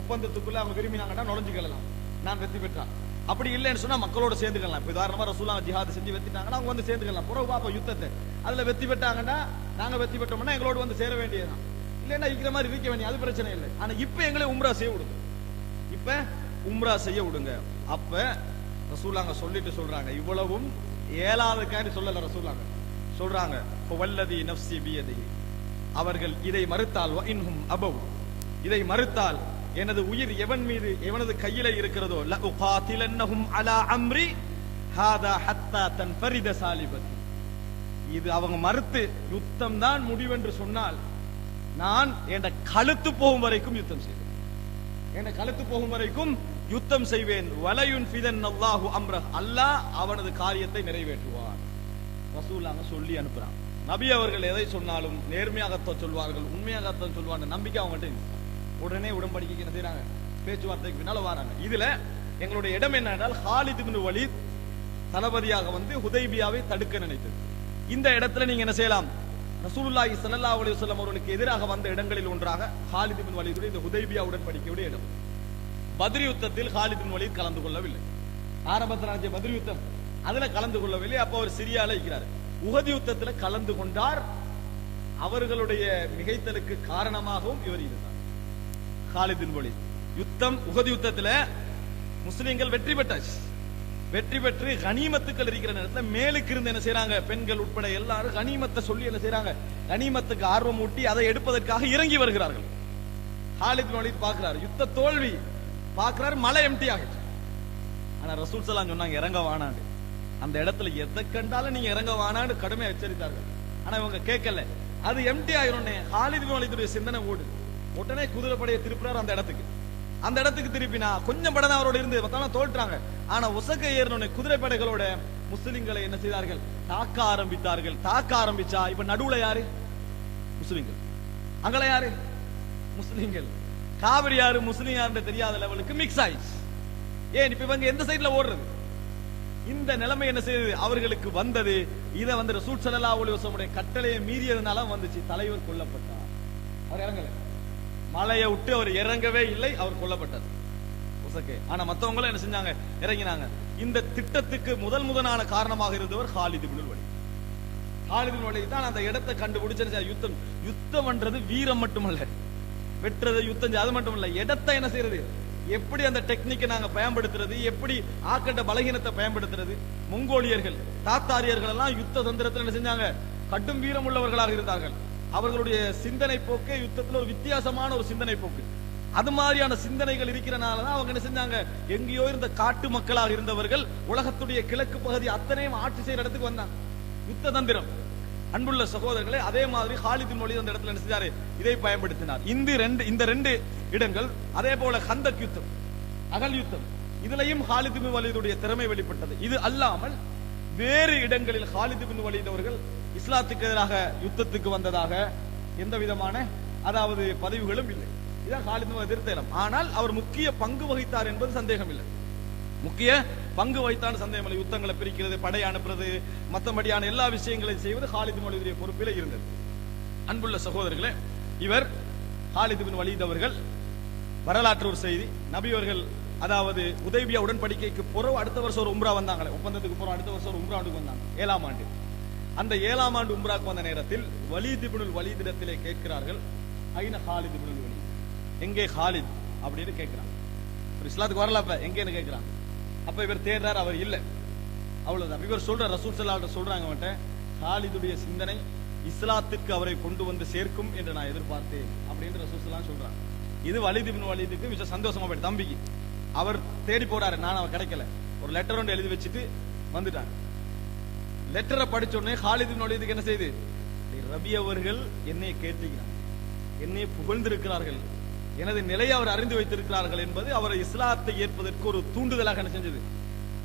ஒப்பந்தத்துக்குள்ள அவங்க விரும்பினாங்கன்னா நுழைஞ்சுக்கலாம், நான் வெற்றி பெற்றான், அப்படி இல்லைன்னு சொன்னா மக்களோட சேர்ந்துக்கலாம். இப்ப உதாரணமா ரசூலுல்லாஹ் ஜிஹாத் செஞ்சு வெற்றிட்டாங்கன்னா அவங்க வந்து சேர்ந்துக்கலாம், புறவு பாப்பா யுத்தத்தை அதுல வெற்றி பெற்றாங்கன்னா நாங்க வெற்றி பெற்றோம்னா எங்களோட வந்து சேர வேண்டியதுதான், இல்லைன்னா இருக்கிற மாதிரி இருக்க வேண்டிய, அது பிரச்சனை இல்லை. ஆனா இப்ப எங்களை உம்ரா செய்ய விடுங்க, இப்ப உம்ரா செய்ய விடுங்க. அப்ப ரசூலுல்லாஹ் சொல்லிட்டு சொல்றாங்க, இவ்வளவும் ஏழாவதுக்காண்டி சொல்லல, ரசூலுல்லாஹ் சொல்றாங்க, வல்லதி நஃப்ஸி பியதிஹி, அவர்கள் இதை மறுத்தால், வ இன்ஹும் அபவ், இதை மறுத்தால் எனது உயிர் எவன் மீது எவனது கையிலே இருக்கிறதோ, ல உகாத்திலன்னஹும் அலா அம்ரி ஹாதா ஹத்தா தன்ஃபரித சாலிபதி, இது அவங்க மறுத்து யுத்தம் தான் முடிவென்று சொன்னால் நான் என் கழுத்து போகும் வரைக்கும் யுத்தம் செய்வேன், என் கழுத்து போகும் வரைக்கும் யுத்தம் செய்வேன். வலையுன் ஃபிதன் அல்லாஹு அம்ரஹ், அல்லாஹ் அவனது காரியத்தை நிறைவேற்றுவான். ரசூலுல்லாஹ் சொல்லி அனுப்புறான், நபி அவர்கள் எதை சொன்னாலும் நேர்மையாகத்தான் சொல்வார்கள், உண்மையாகத்தான் சொல்வாங்க, நம்பிக்கை அவங்கள்ட்ட. உடனே உடன்படிக்கைக்கு என்ன செய்யறாங்க, பேச்சுவார்த்தைக்கு பின்னால வராங்க. இதுல எங்களுடைய இடம் என்ன என்றால், ஹாலித் இப்னு வலீத் தளபதியாக வந்து ஹுதைபியாவை தடுக்க நினைத்தது. இந்த இடத்துல நீங்க என்ன செய்யலாம், ரசூலுல்லாஹி ஸல்லல்லாஹு அலைஹி வஸல்லம் அவர்களுக்கு எதிராக வந்த இடங்களில் ஒன்றாக ஹாலித் இப்னு வலீதுடைய இந்த ஹுதைபியா உடன்படிக்கையுடைய இடம். பத்ர் யுத்தத்தில் ஹாலித் இப்னு வலீத் கலந்து கொள்ளவில்லை. ஆரம்பத்தில் நடந்த பத்ர் யுத்தம் அதுல கலந்து கொள்ளவில்லை. அப்ப அவர் சிரியால இருக்கிறார். உஹது யுத்தத்துல கலந்து கொண்டார். அவர்களுடைய மிகைத்தலுக்கு காரணமாகவும் இவர் இருந்தார். ஹாலித் இப்னு வலீத் யுத்தம், உஹது யுத்தத்துல முஸ்லிம்கள் வெற்றி பெற்றாச்சு. வெற்றி பெற்று கனிமத்துக்கள் இருக்கிற நேரத்தில் மேலுக்கு இருந்து என்ன செய்யறாங்க, பெண்கள் உட்பட எல்லாரும் கனிமத்தை சொல்லி என்ன செய்யறாங்க, கனிமத்துக்கு ஆர்வம் ஊட்டி அதை எடுப்பதற்காக இறங்கி வருகிறார்கள். ஹாலித் இப்னு வலீத் பார்க்கிறார், யுத்த தோல்வி பார்க்கிறார், மலை எம்டி ஆகிட்டு. ஆனா ரசூல் ஸல்லல்லாஹு அலைஹி சொன்னாங்க இறங்க வானாண்டு. அந்த இடத்துல எதை கண்டாலும் நீங்க இறங்க வானான்னு கடுமையா எச்சரித்தார்கள். ஆனா இவங்க கேட்கல. அது எம்டி ஆயிரும். ஹாலித் இப்னு வலீதுடைய சிந்தனை ஓடுது. உடனே குதிரைப்படையை திருப்பினார் அந்த இடத்துக்கு. அந்த இடத்துக்கு திருப்பினா கொஞ்சம் படம் அவரோட இருந்து மத்தவங்க தோல்றாங்க. ஆனா உசக்க ஏறின குதிரைப்படைகளோட முஸ்லிம்களை என்ன செய்தார்கள், தாக்க ஆரம்பித்தார்கள். தாக்க ஆரம்பிச்சா இப்ப நடுவுல யாரு, முஸ்லிம்கள். அங்கல யாரு, முஸ்லிம்கள். காவிரி யாரு முஸ்லிம் யாருன்னு தெரியாத லெவலுக்கு மிக்ஸ் ஆயிடுச்சு. ஏன் இப்ப இவங்க எந்த சைடுல ஓடுறது, இந்த நிலைமை என்ன செய்யுது அவர்களுக்கு வந்தது. இதை வந்து ரசூல் ஸல்லல்லாஹு அலைஹி வஸல்லம் கட்டளையை மீறியதுனால வந்துச்சு. தலைவர் கொல்லப்பட்டார். அவர் இறங்கல, மலையை விட்டு அவர் இறங்கவே இல்லை, அவர் கொல்லப்பட்டார். ஆனா மத்தவங்க என்ன செஞ்சாங்க, இறங்கினாங்க. இந்த திட்டத்துக்கு முதலான காரணமாக இருந்தவர் ஹாலித் இப்னு வலீத். ஹாலித் இப்னு வலீத் தான் அந்த இடத்தை கண்டுபிடிச்சு யுத்தம். யுத்தம் என்றது வீரம் மட்டுமல்ல, வெற்றது யுத்தம் அது மட்டுமல்ல, இடத்தை என்ன செய்யறது, எப்படி அந்த டெக்னிக்கை நாங்க பயன்படுத்துறது, எப்படி ஆக்கண்ட பலகீனத்தை பயன்படுத்துறது. மங்கோலியர்கள், தாத்தாரியர்கள் எல்லாம் யுத்த தந்திரத்தில் என்ன செஞ்சாங்க, கடும் வீரம் உள்ளவர்களாக இருந்தார்கள். அவர்களுடைய சிந்தனை போக்கே யுத்தத்தில் ஒரு வித்தியாசமான ஒரு சிந்தனை போக்கு. அது மாதிரியான சிந்தனைகள் இருக்கிறனாலதான் அவங்க என்ன செஞ்சாங்க, எங்கேயோ இருந்த காட்டு மக்களாக இருந்தவர்கள் உலகத்துடைய கிழக்கு பகுதி அத்தனையும் ஆட்சி செய்யற இடத்துக்கு வந்தாங்க. யுத்த தந்திரம். அன்புள்ள சகோதரர்களே, அதே மாதிரி ஹாலித் இப்னு வலீத் அந்த இடத்துல என்ன செஞ்சாரு, இதை பயன்படுத்தினார். இந்த ரெண்டு இடங்கள். அதே போல கந்தக் யுத்தம், அகல் யுத்தம், இதுலயும் ஹாலித் இப்னு வலீதுடைய திறமை வெளிப்பட்டது. இது அல்லாமல் வேறு இடங்களில் ஹாலித் இப்னு வலீத் அவர்கள் இஸ்லாத்துக்கு எதிராக யுத்தத்துக்கு வந்ததாக எந்த விதமான அதாவது பதிவுகளும் இல்லை. இதான் ஹாலித் இப்னு வலீத் திருத்தலம். ஆனால் அவர் முக்கிய பங்கு வகித்தார் என்பது சந்தேகம் இல்லை. முக்கிய பங்கு வைத்தான் சந்தேகம் இல்லை. யுத்தங்களை பிரிக்கிறது, படை அனுப்புறது, மற்றபடியான எல்லா விஷயங்களையும் செய்வது ஹாலித் இப்னு வலீதுடைய பொறுப்பில் இருந்தது. அன்புள்ள சகோதரர்களே, இவர் ஹாலித் இப்னு வலீத் அவர்கள் வரலாற்று ஒரு செய்தி. நபி அவர்கள் அதாவது உதைபியா உடன்படிக்கைக்கு பிறகு அடுத்த வருஷம் ஒரு உம்ரா வந்தாங்களே, ஒப்பந்தத்துக்கு பிறகு அடுத்த வருஷம் ஒரு உம்ராவுக்கு வந்தாங்க, 7ஆம் ஆண்டு. அந்த 7ஆம் ஆண்டு உம்ராக்கு வந்த நேரத்தில் வலீத் இப்னு வலீதிடத்திலே கேட்கிறார்கள், ஐன ஹாலித் இப்னு வலீத், எங்கே ஹாலித் அப்படின்னு கேட்கிறாங்க. ஒரு இஸ்லாத்துக்கு வரல, அப்ப எங்கேன்னு கேட்கிறாங்க. அப்ப இவர் தேடுறார், அவர் இல்ல. அவ்வளவுதான். இவர் சொல்ற ரசூல் ஸல்லல்லாஹு அலைஹி சொல்றாங்க, அவன்கிட்ட ஹாலிதுடைய சிந்தனை இஸ்லாத்துக்கு அவரை கொண்டு வந்து சேர்க்கும் என்று நான் எதிர்பார்த்தேன் அப்படின்னு ரசூல் ஸல்லல்லாஹு சொல்றாங்க. இது வலீத் இப்னு வலீதுக்கு மிக சந்தோஷமா போயிட்டு, தம்பிக்கு. அவர் தேடி போறாரு, நான் அவர் கிடைக்கல. ஒரு லெட்டர் ஒன்று எழுதி வச்சுட்டு வந்துட்டாங்க. லெட்டரை படிச்ச உடனே ஹாலித் இப்னு வலீதுக்கு என்ன செய்து, ரபி அவர்கள் என்னை கேட்டிருக்கிறார், என்னை புகழ்ந்திருக்கிறார்கள், எனது நிலையை அவர் அறிந்து வைத்திருக்கிறார்கள் என்பது அவரை இஸ்லாத்தை ஏற்பதற்கு ஒரு தூண்டுதலாக என்ன செஞ்சது,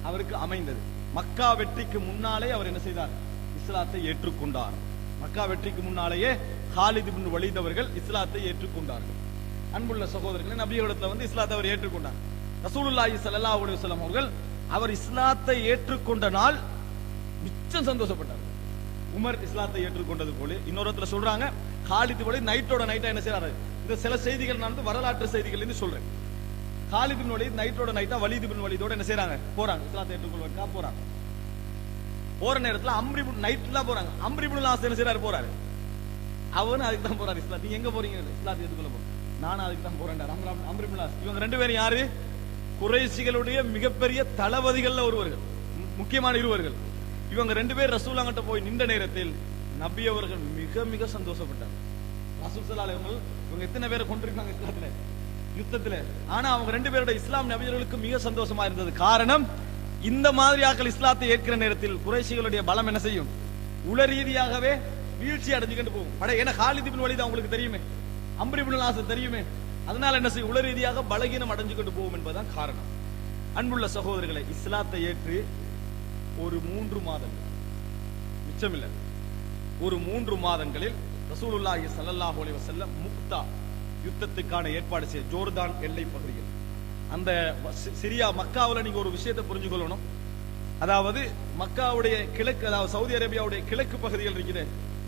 அவருக்கு அமைந்தது. மக்கா வெற்றிக்கு முன்னாலே அவர் என்ன செய்தார், இஸ்லாத்தை ஏற்றுக்கொண்டார். மக்கா வெற்றிக்கு முன்னாலேயே ஹாலித் இப்னு வலீத் அவர்கள் இஸ்லாத்தை ஏற்றுக்கொண்டார்கள். அன்புள்ள சகோதரர்களே, நபியிடத்துல வந்து இஸ்லாத்தை அவர் ஏற்றுக்கொண்டார். ரசூலுல்லாஹி ஸல்லல்லாஹு அலைஹி வஸல்லம் அவர்கள் அவர் இஸ்லாத்தை ஏற்றுக்கொண்ட நாள் மிச்சம் சந்தோஷப்பட்டார். உமர் இஸ்லாத்தை ஏற்றுக்கொண்டது போல இன்னொரு இடத்துல சொல்றாங்க, ஹாலித் வலீத் நைட்டோட நைட்டா என்ன செய்யறாரு. இந்த சில செய்திகள் நான் வந்து வரலாற்று செய்திகள் சொல்றேன். ஹாலித் இப்னு வலீத் நைட்டோட நைட்டா வலீத் இப்னு வலீதோட என்ன செய்யறாங்க, போறாங்க இஸ்லாத்தை ஏற்றுக்கொள்வதற்காக போறாங்க. போற நேரத்துல அம்ர் இப்னு நைட்ல போறாங்க. அம்ர் இப்னு லாஸ் என்ன செய்யறாரு, போறாரு. அவனும் அதுக்கு தான் போறாரு. இஸ்லாம் நீங்க எங்க போறீங்க, இஸ்லாத்தை ஏற்றுக்கொள்ள போறோம், நானும் அதுக்கு தான் போறேன். அம்ர் இப்னு லாஸ் இவங்க ரெண்டு பேரும் யாரு, குறைஷிகளுடைய மிகப்பெரிய தளபதிகள்ல ஒருவர்கள், முக்கியமான இருவர்கள். இவங்க ரெண்டு பேர் ரசூலுல்லாஹ்கிட்ட போய் நின்ற நேரத்தில் நபி அவர்கள் மிக மிக சந்தோஷப்பட்டார். ரசூல் ஸல்லல்லாஹு அலைஹி வஸல்லம் இவங்க எத்தனை பேரை கொண்டிருக்காங்க இஸ்லாத்துல, யுத்தத்துல. ஆனா அவங்க ரெண்டு பேரோட இஸ்லாம் நபியர்களுக்கு மிக சந்தோஷமா இருந்தது. காரணம், இந்த மாதிரி ஆக்கள் இஸ்லாத்தை ஏற்கிற நேரத்தில் குறைஷிகளுடைய பலம் என்ன செய்யும், உள ரீதியாகவே வீழ்ச்சி அடைஞ்சுக்கிட்டு போகும். பட ஏன்னா ஹாலித் இப்னு வலீத் அவங்களுக்கு தெரியுமே, அம்ர் இப்னு லாஸ் தெரியுமே, அதனால என்ன செய்யும், உள ரீதியாக பலகீனம் அடைஞ்சுக்கிட்டு போகும் என்பதுதான் காரணம். அன்புள்ள சகோதரர்களை, இஸ்லாத்தை ஏற்று ஒரு 3 மாதம் மிச்சமில்லை, ஒரு 3 மாதங்களில் ரசூலுல்லாஹி ஸல்லல்லாஹு அலைஹி வஸல்லம் முக்தா யுத்தத்துக்கான ஏற்பாடு செய்ய ஜோர்தான் எல்லை பகுதியில் அந்த சிரியா மக்காவுல நீங்க ஒரு விஷயத்தை புரிஞ்சுக்கொள்ளணும். அதாவது மக்காவுடைய கிழக்கு, அதாவது சவுதி அரேபியாவுடைய கிழக்கு பகுதிகள் இருக்கிற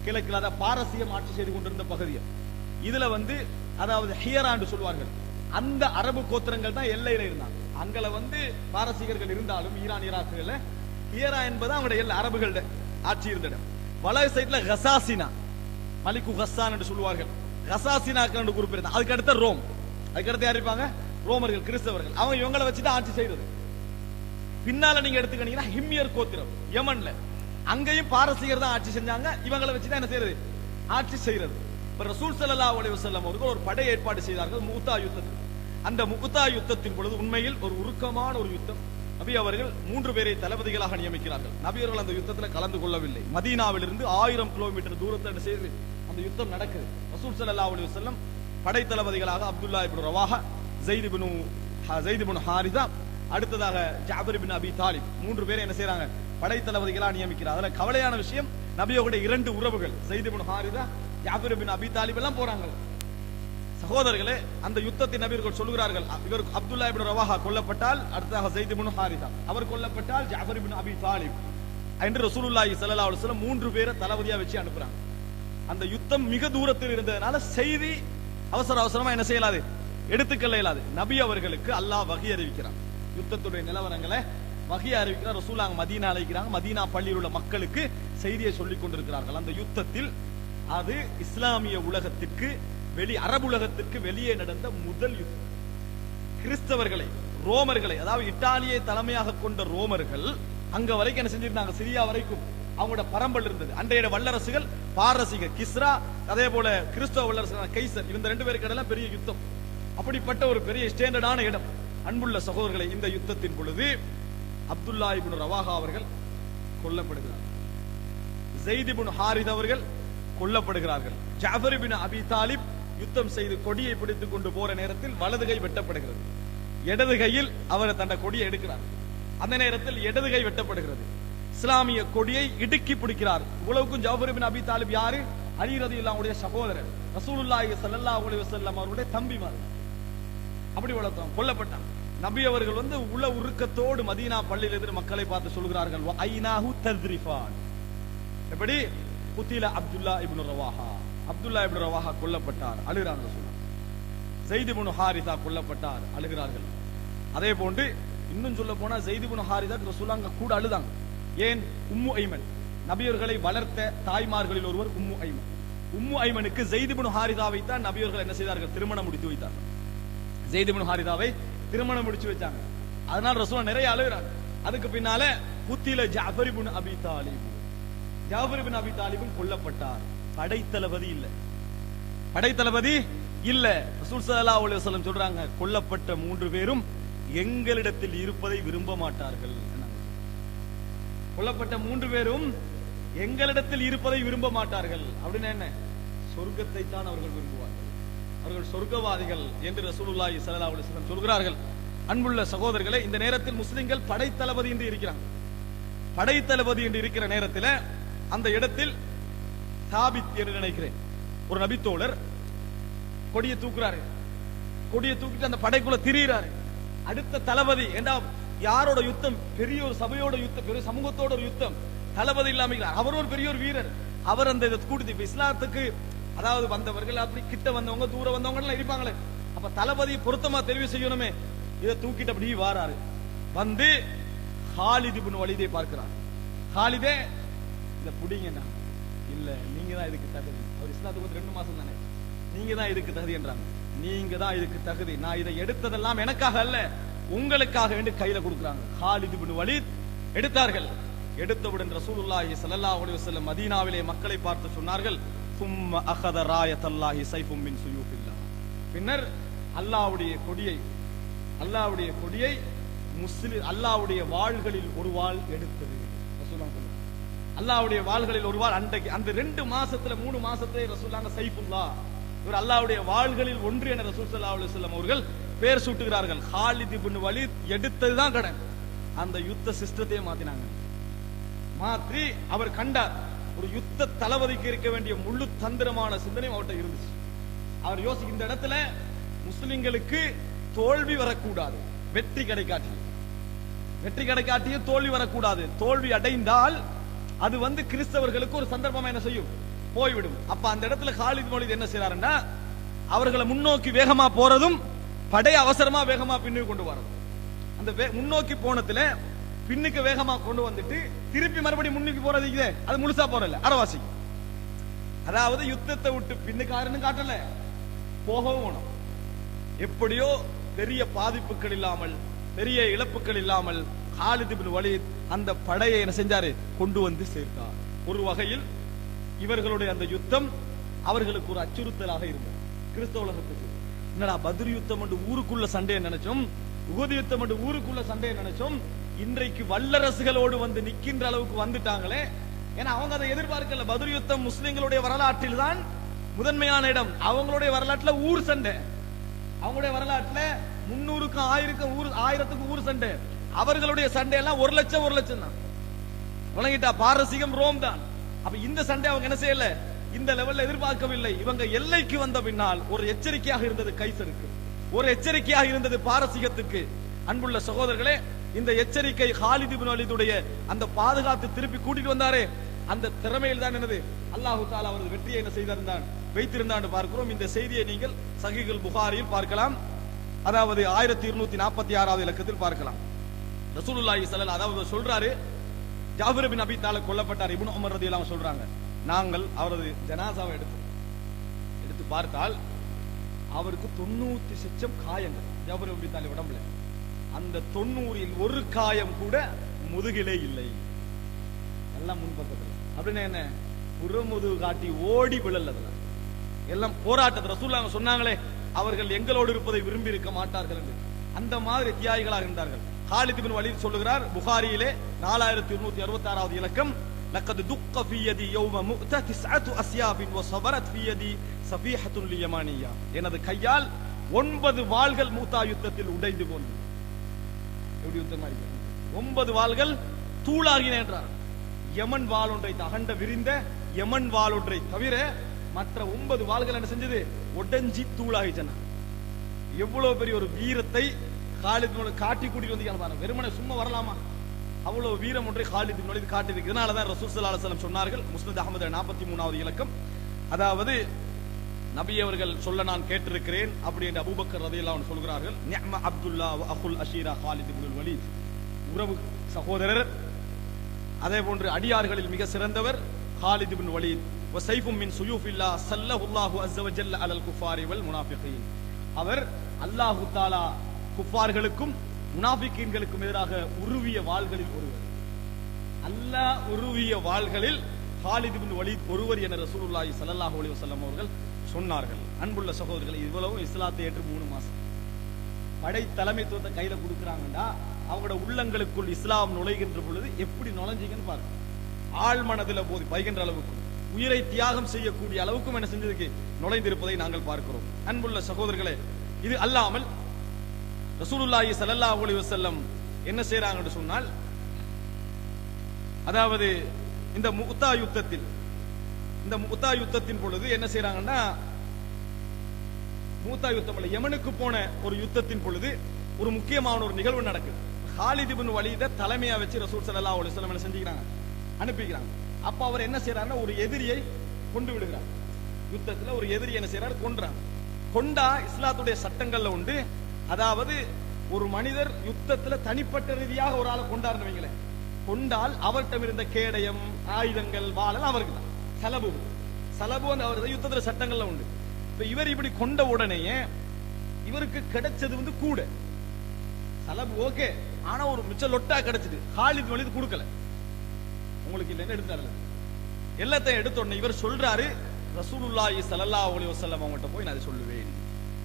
கிழக்கில், அதாவது பாரசீகம் ஆட்சி செய்து கொண்டிருந்த பகுதிகள், இதுல அதாவது ஹியரான்னு சொல்வார்கள், அந்த அரபு கோத்திரங்கள் தான் எல்லையில இருந்தாங்க. அங்கல பாரசீகர்கள் இருந்தாலும் ஈரான் ஈராக்குல ஹியரா என்பது அவங்களுடைய எல்லை, அரபுகளோட ஆட்சி இருந்த இடம். வலது சைட்ல கசாசினா, மலிக்கு கசான் என்று சொல்வார்கள், கசாசினாக்கள் குரூப் இருந்தாங்க. அதுக்கு அடுத்த ரோம், அதுக்கு அடுத்து யார் இருப்பாங்க? ரோமர்கள், கிறிஸ்தவர்கள். அவங்க இவங்களை வச்சுதான் ஆட்சி செய்யறது. பின்னால நீங்க எடுத்துக்கிட்டீங்கன்னா ஹிம்யர் கோத்திரம் யமன்ல, அங்கேயும் பாரசீகர் தான் ஆட்சி செஞ்சாங்க. இவங்களை வச்சுதான் என்ன செய்யறது? ஆட்சி செய்யறது. ரசூல் ஸல்லல்லாஹு அலைஹி வஸல்லம் அவர்கள் ஒரு படை ஏற்பாடு செய்தார்கள் முக்தா யுத்தத்தில். அந்த முக்தா யுத்தத்தின் பொழுது உண்மையில் ஒரு உருக்கமான ஒரு யுத்தம். நபி அவர்கள் 3 பேரை தளபதிகளாக நியமிக்கிறார்கள். நபி அவர்கள் அந்த யுத்தத்தில் கலந்து கொள்ளவில்லை. மதீனாவிலிருந்து 1000 கிலோமீட்டர் தூரத்தை செய்து அந்த யுத்தம் நடக்குது. ரசூல் ஸல்லல்லாஹு அலைஹி வஸல்லம் படை தளபதிகளாக அப்துல்லா இப்னு ரவாஹா, ஸைத் இப்னு ஹாரிஸா, அடுத்ததாக ஜாபர் இப்னு அபி தாலிப், 3 பேரை என்ன செய்றாங்க? படை தளபதிகளாக நியமிக்கிறார். அதுல கவலையான விஷயம், நபியோட 2 உறவுகள் ஸைத் இப்னு ஹாரிஸா, ஜாபர் இப்னு அபி தாலிப் எல்லாம் போறாங்க. சகோதரர்களே, அந்த யுத்தத்தின் நபியர்கள் சொல்கிறார்கள், இவர் அப்துல்லா இப்னு ரவாஹா கொல்லப்பட்டால் அடுத்ததாக ஸைத் இப்னு ஹாரிஸா, அவர் கொல்லப்பட்டால் ஜாபர் இப்னு அபி தாலிப் என்று ரசூலுல்லாஹி ஸல்லல்லாஹு அலைஹி வஸல்லம் 3 பேரை தளபதியா வச்சு அனுப்புறாங்க. அந்த யுத்தம் மிக தூரத்தில் இருந்ததனால செய்தி அவசர அவசரமா என்ன செய்யலாது? எடுத்துக்கொள்ள இயலாது. நபி அவர்களுக்கு அல்லாஹ் வஹி அறிவிக்கிறான். யுத்தத்துடைய நிலவரங்களை வஹி அறிவிக்கிறார். ரசூலுல்லாஹ் மதீனா அழைக்கிறாங்க. மதீனா பள்ளியில் உள்ள மக்களுக்கு செய்தியை சொல்லிக் கொண்டிருக்கிறார்கள். அந்த யுத்தத்தில் அது இஸ்லாமிய உலகத்திற்கு அரபு உலகத்திற்கு வெளியே நடந்த முதல் யுத்தம். கிறிஸ்தவர்களை, ரோமர்களை, அதாவது இத்தாலியை தலைமையாக கொண்ட ரோமர்கள் அங்க வரைக்கும் என்ன செஞ்சிருந்தாங்க? சிரியா வரைக்கும் அவங்களோட பரம்பல் இருந்தது. அன்றைய வல்லரசுகள் பாரசீக கிஸ்ரா, அதே போல கிறிஸ்தவ வல்லரசு கைசர், இந்த 2 பேருக்கு இடையில பெரிய யுத்தம். அப்படிப்பட்ட ஒரு பெரிய ஸ்டாண்டர்டான இடம். அன்புள்ள சகோதரர்களை, இந்த யுத்தத்தின் பொழுது அப்துல்லா இப்னு ரவாஹா அவர்கள் கொல்லப்படுகிறார். ஸைத் இப்னு ஹாரிஸ் அவர்கள் கொல்லப்படுகிறார்கள். ஜாபர் இப்னு அபி தாலிப் யுத்தம் செய்து கொடியை பிடித்துக் கொண்டு போற நேரத்தில் வலது கை வெட்டப்படுகிறது. இடது கையில் அவர் தன்னை கொடியை எடுக்கிறார். அந்த நேரத்தில் இடது கை வெட்டப்படுகிறது. இஸ்லாமிய கொடியை இடுக்கி பிடிக்கிறார். இவ்வளவுக்கும் ஜாபர் இப்னு அபி தாலிப் யாரு? அலி ரலியல்லாஹு அன்ஹுடைய சகோதரர், ரசூலுல்லாஹி ஸல்லல்லாஹு அலைஹி வஸல்லம் அவருடைய தம்பிமார். அப்படி வளர்த்தோம், கொல்லப்பட்டான். நபி அவர்கள் உள உருக்கத்தோடு மதீனா பள்ளியில் எதிர் மக்களை பார்த்து சொல்கிறார்கள், ஐனாஹு தத்ரிஃபான். எப்படி? குத்தில அப்துல்லா இப்னு ரவாஹா, அப்துல்லா இப்னு ரவாஹா கொல்லப்பட்டார், அழுகிறாங்க ரசூல். ஸைத் இப்னு ஹாரிஸா கொல்லப்பட்டார், அழுகிறார்கள். அதே போன்று இன்னும் சொல்ல போனா ஸைத் இப்னு ஹாரிஸா ரசூலுல்லாஹ் அங்க கூட அழுதாங்க. ஏன்? உம்மு ஐமன், நபியர்களை வளர்த்த தாய்மார்களில் ஒருவர் உம்மு ஐமன். உம்மு ஐமனுக்கு ஸைத் இப்னு ஹாரிஸாவை தான் நபியர்கள் என்ன செய்தார்கள்? திருமணம் முடித்து வைத்தார்கள். ஸைத் இப்னு ஹாரிஸாவை திருமணம் முடிச்சு வச்சாங்க. அதனால ரசூலுல்லாஹ் நிறைய அழுகிறாங்க. அதுக்கு பின்னால குத்தில ஜாபர் இப்னு அபி தாலிப், ஜாபர் இப்னு அபி தாலிபும் கொல்லப்பட்டார். படைத்தளபதி இல்ல, படைத்தளபதி இல்ல. ரசூல் ஸல்லல்லாஹு அலைஹி வஸல்லம் சொல்றாங்க, கொல்லப்பட்ட 3 பேரும் எங்களிடத்தில் இருப்பதை விரும்ப மாட்டார்கள். கொல்லப்பட்ட 3 பேரும் எங்களிடத்தில் இருப்பதை விரும்ப மாட்டார்கள். அப்படின்னா என்ன? சொர்க்கத்தை தான் அவர்கள் விரும்புவார்கள், அவர்கள் சொர்க்கவாதிகள் என்று ரசூலுல்லாஹி ஸல்லல்லாஹு அலைஹி வஸல்லம் சொல்கிறார்கள். அன்புள்ள சகோதரர்களே, இந்த நேரத்தில் முஸ்லிம்கள் படைத்தளபதி என்று இருக்கிறாங்க. படைத்தளபதி என்று இருக்கிற நேரத்தில் அந்த இடத்தில் சாபித் என்று நினைக்கிறேன் ஒரு நபித்தோழர் கொடியை தூக்குறாரு. கொடியை தூக்கிட்டு அந்த படைக்குள்ள திரியிறாரு. அடுத்த தளபதி ஏண்டா யாரோட யுத்தம்? பெரிய ஒரு சபையோட யுத்தம், பெரிய சமூகத்தோட ஒரு யுத்தம். தளபதி இல்லாம அவர் ஒரு பெரிய ஒரு வீரர். அவர் அந்த இதை கூட்டி இப்ப இஸ்லாத்துக்கு அதாவது வந்தவர்கள், அப்படி கிட்ட வந்தவங்க, தூர வந்தவங்க எல்லாம் இருப்பாங்களே, அப்ப தளபதி பொருத்தமா தெரிவு செய்யணுமே. இதை தூக்கிட்டு அப்படி வாராரு. வந்து ஹாலித் இப்னு வலீதை பார்க்கிறார். ஹாலிதே, இத புடிங்க. இல்ல, நீங்க தான் இதுக்கு தகுதி. அவர் இஸ்லாத்துக்கு 2 மாசம் தானே, நீங்க தான் இதுக்கு தகுதி என்றாங்க. நீங்க தான் இதுக்கு தகுதி, நான் இதை எடுத்ததெல்லாம் எனக்காக அல்ல, உங்களுக்காக என்று கையில கொடுக்குறாங்க. ஹாலித் இப்னு வலீத் எடுத்தார்கள். எடுத்தவுடன் ரசூலுல்லாஹி ஸல்லல்லாஹு அலைஹி வஸல்லம் மதீனாவிலே மக்களை பார்த்து சொன்னார்கள், சும்ம அகத ராயத்தல்லாஹி ஸைஃபும் மின் சுயூஃபில்லாஹ். பின்னர் அல்லாஹ்வுடைய கொடியை முஸ்லிம் அல்லாஹ்வுடைய வாள்களில் ஒரு வாள் எடுத்தது. அல்லாஹ்வுடைய வாள்களில் ஒரு வாள். அன்றைக்கு அந்த 2 மாசத்துல 3 மாசத்துல ரசூலுல்லாஹ் சைஃபுல்லாஹ், இவர் அல்லாஹ்வுடைய வாள்களில் ஒன்று என ரசூல் ஸல்லல்லாஹு அலைஹி வஸல்லம் அவர்கள் பேர் சூட்டுகிறார்கள். ஹாலித் இப்னு வலீத் எடுத்ததுதான் கடன். அந்த யுத்த சிஸ்டத்தை மாத்தினாங்க. மாற்றி அவர் கண்டார், ஒரு யுத்த தளபதிக்கு இருக்க வேண்டிய முழு தந்திரமான சிந்தனை அவர்கிட்ட இருந்துச்சு. அவர் யோசிக்க, இந்த இடத்துல முஸ்லிம்களுக்கு தோல்வி வரக்கூடாது, வெற்றி கிடைக்காட்டியும் தோல்வி வரக்கூடாது. தோல்வி அடைந்தால் அது கிறிஸ்தவர்களுக்கு ஒரு சந்தர்ப்பமா என்ன செய்யும், போய்விடும். அப்ப அந்த இடத்துல காலித் மௌலித் என்ன செய்யறாருன்னா, அவர்களை முன்னோக்கி வேகமா போறதும் படை அவசரமா வேகமா பின்னுக்கு கொண்டு வரணும். அந்த முன்னோக்கி போனதுல பின்னுக்கு வேகமா கொண்டு வந்துட்டு திருப்பி மறுபடியும் முன்னுக்கு போறது அது முழுசா போறல அறவாசி. அதாவது யுத்தத்தை விட்டு பின்னுக்காரன்னு காட்டல, போகவும் எப்படியோ பெரிய பாதிப்புகள் இல்லாமல், பெரிய இழப்புகள் இல்லாமல் காலித் இப்னு வலீத் அந்த படையை என்ன செஞ்சாரு, கொண்டு வந்து சேர்த்தார். ஒரு வகையில் இவர்களுடைய அந்த யுத்தம் அவர்களுக்கு ஒரு அச்சுறுத்தலாக இருந்தது. கிறிஸ்தவ உலகத்துக்கு என்னடா பத்ர் யுத்தம் என்று ஊருக்குள்ள சண்டையை நினைச்சோம், உஹது யுத்தம் என்று ஊருக்குள்ள சண்டையை நினைச்சோம், இன்றைக்கு வல்லரசுகளோடு வந்து நிக்கின்ற அளவுக்கு வந்துட்டாங்களே. ஏன்னா அவங்க அதை எதிர்பார்க்கல. பத்ர் யுத்தம் முஸ்லிம்களுடைய வரலாற்றில் தான் முதன்மையான இடம். அவங்களுடைய வரலாற்றுல ஊர் சண்டை, அவங்களுடைய வரலாற்றுல 300க்கும் 1000க்கும் ஊர் சண்டை. அவர்களுடைய சண்டை எல்லாம் 1 லட்சம் தான். வழங்கிட்டா பாரசீகம் ரோம் தான். அப்ப இந்த சண்டை அவங்க என்ன செய்யல, இந்த லெவல்ல எதிர்பார்க்கவில்லை. இவங்க எல்லைக்கு வந்த பின்னால் ஒரு எச்சரிக்கையாக இருந்தது கைசருக்கு, ஒரு எச்சரிக்கையாக இருந்தது பாரசீகத்துக்கு. அன்புள்ள சகோதரர்களே, இந்த எச்சரிக்கை காலித் இப்னு வலீதுடைய அந்த பாதுகாத்து திருப்பி கூட்டிட்டு வந்தாரே, அந்த திறமையில் தான் என்னது அல்லாஹ் தஆலா அவரது வெற்றியை என்ன செய்திருந்தான், வைத்திருந்தான் பார்க்கிறோம். இந்த செய்தியை நீங்கள் சஹீஹுல் புகாரியில் பார்க்கலாம். அதாவது 1246வது இலக்கத்தில் பார்க்கலாம். ரசூலுல்லாஹி ஸல்லல்லாஹு அலைஹி வஸல்லம் சொல்றாரு, ஜாஃபர் பின் அபி தாலிப் கொல்லப்பட்டார். இப்னு உமர் ரலியல்லாஹு அன்ஹு சொல்றாங்க, நாங்கள் அவரது ஜனாசாவை எடுத்து பார்த்தால் அவருக்கு 90 லட்சம் காயங்கள் ஜாஃபர் பின் அபி தாலிப் உடம்புல. அந்த 90ல் ஒரு காயம் கூட முதுகிலே இல்லை, எல்லாம் முன்பக்கத்தில். அப்படின்னு என்ன, புறமுதுகு காட்டி ஓடி விழல, எல்லாம் போராட்டத்தில். ரசூலுல்லாஹி சொன்னாங்களே, அவர்கள் எங்களோடு இருப்பதை விரும்பி இருக்க மாட்டார்கள் என்று. அந்த மாதிரி தியாகிகளாக இருந்தார்கள். காலித் இப்னு வலீத் சொல்லுகிறார் புகாரியிலே 4166வது இலக்கம், லக்கத் துக்க ஃபீ யதி யௌம முஅத 9 அஸ்யாபின் வ ஸபரத் ஃபீ யதி ஸஃபீஹத்துல் யமானியா. எனது கையால் 9 வாள்கள் மூத்தா யுத்தத்தில் உடைந்து போனது. எப்படி யுத்தமா இருக்கு, 9 வாள்கள் தூளாகின என்றார். யமன் வாள் ஒன்றை, அகண்ட விரிந்த யமன் வாள் ஒன்றை தவிர மற்ற 9 வாள்கள் என்ன செஞ்சது, உடைஞ்சி தூளாகிச்சன. எவ்வளவு பெரிய ஒரு வீரத்தை காலித் காட்டி கூட்டிட்டு வந்து, வெறுமனே சும்மா வரலாமா, அவ்வளவு வீரம் ஒன்றை காலித் இப்னு வலீத் காட்டி இருக்கு. இதனாலதான் ரசூல் ஸல்லல்லாஹு அலைஹி வஸல்லம் சொன்னார்கள், முஸ்னத் அஹ்மத் 43வது இலக்கம், அதாவது நபி அவர்கள் சொல்ல நான் கேட்டிருக்கிறேன் அப்படி என்று அபூபக்கர் ரலியல்லாஹு அன்ஹு சொல்கிறார்கள், நிஅம அப்துல்லா வ அஹுல் அஷீரா காலித் இப்னு வலீத், உறவு சகோதரர், அதே போன்று அடியார்களில் மிக சிறந்தவர் காலித் இப்னு வலீத். வ ஸைஃபும் மின் சுயூஃபில்லாஹ் ஸல்லல்லாஹு அஸ்ஸ வ ஜல்ல அலல் குஃபாரி வல் முனாஃபிகீன். அவர் அல்லாஹ் தஆலா குஃபார்களுக்கும் முனாஃபிகீன்களுக்கும் எதிராக உருவிய வாள்களில் ஒருவர். அல்லாஹ் உருவிய வாள்களில் காலித் இப்னு வலீத் ஒருவர் என ரசூலுல்லாஹி ஸல்லல்லாஹு அலைஹி வஸல்லம் அவர்கள் சொன்னார்கள். அன்புள்ள சகோதரர்கள், இவ்வளவு இஸ்லாத்தை ஏற்று 3 மாசம் படை தலைமைத்துவத்தை கையில கொடுக்குறாங்கன்னா, அவங்களோட உள்ளங்களுக்குள் இஸ்லாம் நுழைகின்ற பொழுது எப்படி நுழைஞ்சீங்கன்னு பாருங்க. ஆள் மனதில் போது பைகின்ற அளவுக்கு, உயிரை தியாகம் செய்யக்கூடிய அளவுக்கும் என்ன செஞ்சதுக்கு நுழைந்திருப்பதை நாங்கள் பார்க்கிறோம். அன்புள்ள சகோதரர்களே, இது அல்லாமல் ரசூலுல்லாஹி ஸல்லல்லாஹு அலைஹி வஸல்லம் என்ன செய்றாங்கன்னு சொன்னால், அதாவது இந்த முஅத்தா யுத்தத்தின் பொழுது என்ன செய்றாங்கன்னா, முஅத்தா யுத்தம் இல்ல, யமனுக்கு போன ஒரு யுத்தத்தின் பொழுது ஒரு முக்கியமான ஒரு நிகழ்வு நடக்குது. காலித் இப்னு வலீத தலைமையா வச்சு ரசூல் ஸல்லல்லாஹு அலைஹி வஸல்லம் என்ன செஞ்சுக்கிறாங்க, அனுப்பிக்கிறாங்க. அப்ப அவர் என்ன செய்யறாருன்னா, ஒரு எதிரியை கொண்டு விடுகிறார். யுத்தத்துல ஒரு எதிரி என்ன செய்யறாரு, கொன்றாங்க. கொண்டா இஸ்லாத்துடைய சட்டங்கள்ல உண்டு. அதாவது ஒரு மனிதர் யுத்தத்துல தனிப்பட்ட ரீதியாக ஒரு ஆளை கொண்டாருன்னு வைங்களேன், கொண்டால் அவர்கிட்ட இருந்த கேடயம், ஆயுதங்கள், வாளெல்லாம் அவருக்கு தான். சலபு அவர் யுத்தத்துல சட்டங்கள்ல உண்டு. இப்ப இவர் இப்படி கொண்ட உடனேயே இவருக்கு கிடைச்சது கூட சலபு ஓகே, ஆனா ஒரு மிச்ச லொட்டா கிடைச்சது. காலித் வலீத் கொடுக்கல, உங்களுக்கு இல்லைன்னு எடுத்தாரு. எல்லாத்தையும் எடுத்த உடனே இவர் சொல்றாரு, ரசூலுல்லாஹி ஸல்லல்லாஹு அலைஹி வஸல்லம் அவங்கள்ட்ட போய் நான் இதை சொல்லுவேன்,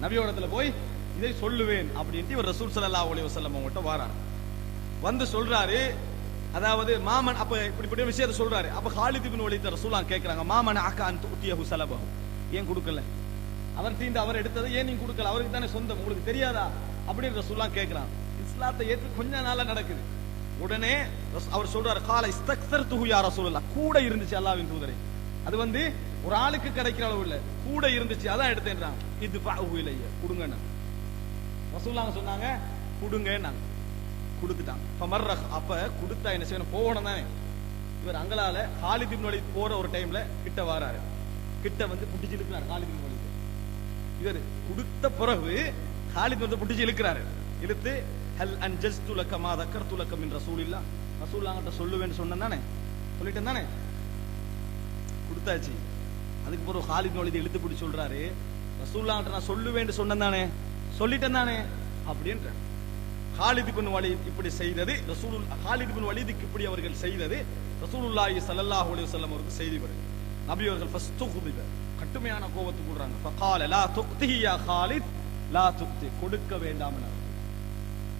நபியோடத்துல போய் இதை சொல்லுவேன் அப்படின்ட்டு இவர் ரசூல் ஸல்லல்லாஹு அலைஹி வஸல்லம் அவங்கள்ட்ட வராரு. வந்து சொல்றாரு, அதாவது மாமன், அப்ப இப்படிப்பட்ட விஷயத்தை சொல்றாரு. அப்ப காலித் இப்னு வலீத் ரசூலுல்லாஹ் கேக்குறாங்க, மாமன் அக அன் துதியஹு ஸலபஹு, ஏன் கொடுக்கல, அவர் எடுத்ததை ஏன் நீங்க கொடுக்கல, அவருக்கு தானே சொந்தம், உங்களுக்கு தெரியாதா அப்படின்னு ரசூலுல்லாஹ் கேக்குறாங்க. இஸ்லாத்தை ஏற்று கொஞ்ச நாளா நடக்குது. உடனே அவர் சொல்றாரு, கால இஸ்தக்ஸர்துஹு யா ரசூலல்லாஹ், கூட இருந்துச்சு அல்லாஹ்வின் தூதரே. அது வந்து ஒரு ஆளுக்கு கிடைக்கிற அளவு இல்ல, கூட இருந்துச்சு, அதான் எடுத்தேன்றாங்க. இது ஃபஅஹு இலைய, கொடுங்கன்னு ரசூலுல்லாஹ் சொன்னாங்க, கொடுங்கன்னாங்க. கொடுத்துட்டாங்க. ஃபமர்ரஹ், அப்ப கொடுத்தா என்ன செய்யணும், போகணும் தானே. இவர் அங்கலால காலித் இப்னு வலீத் போற ஒரு டைம்ல கிட்ட வராரு, கிட்ட வந்து புடிச்சு இழுக்கிறார் காலித் இப்னு வலீத். இவர் கொடுத்த பிறகு காலித் வந்து புடிச்சு இழுக்கிறாரு. இழுத்து ஹல் அன்ஜஸ்து லக மா தக்கர்து லக மின் ரசூலில்லாஹ், ரசூலுல்லாஹ் கிட்ட சொல்லுவேன்னு சொன்னேன் தானே, சொல்லிட்டேன் தானே, கொடுத்தாச்சு. அதுக்கு பிறகு காலித் இப்னு வலீத் இழுத்து பிடிச்சு சொல்றாரு, ரசூலுல்லாஹ் கிட்ட நான் சொல்லுவேன்னு சொன்னேன் தானே, சொல்லிட்டேன் தானே அப்படின்ற. காலித் இப்னு வலீத் இப்படி செய்தது காலித் இப்னு வலீதுக்கு இப்படி அவர்கள் செய்தது ரசூலுல்லாஹி ஸல்லல்லாஹு அலைஹி வஸல்லம் அவருக்கு செய்தி வருது. நபி அவர்கள் ஃபஸ்துஹுபிப, கடுமையான கோபத்துக்கு கூடுறாங்க. ஃபகால லா துக்திஹி யா காலித் லா துக்தி, கொடுக்க வேண்டாம்,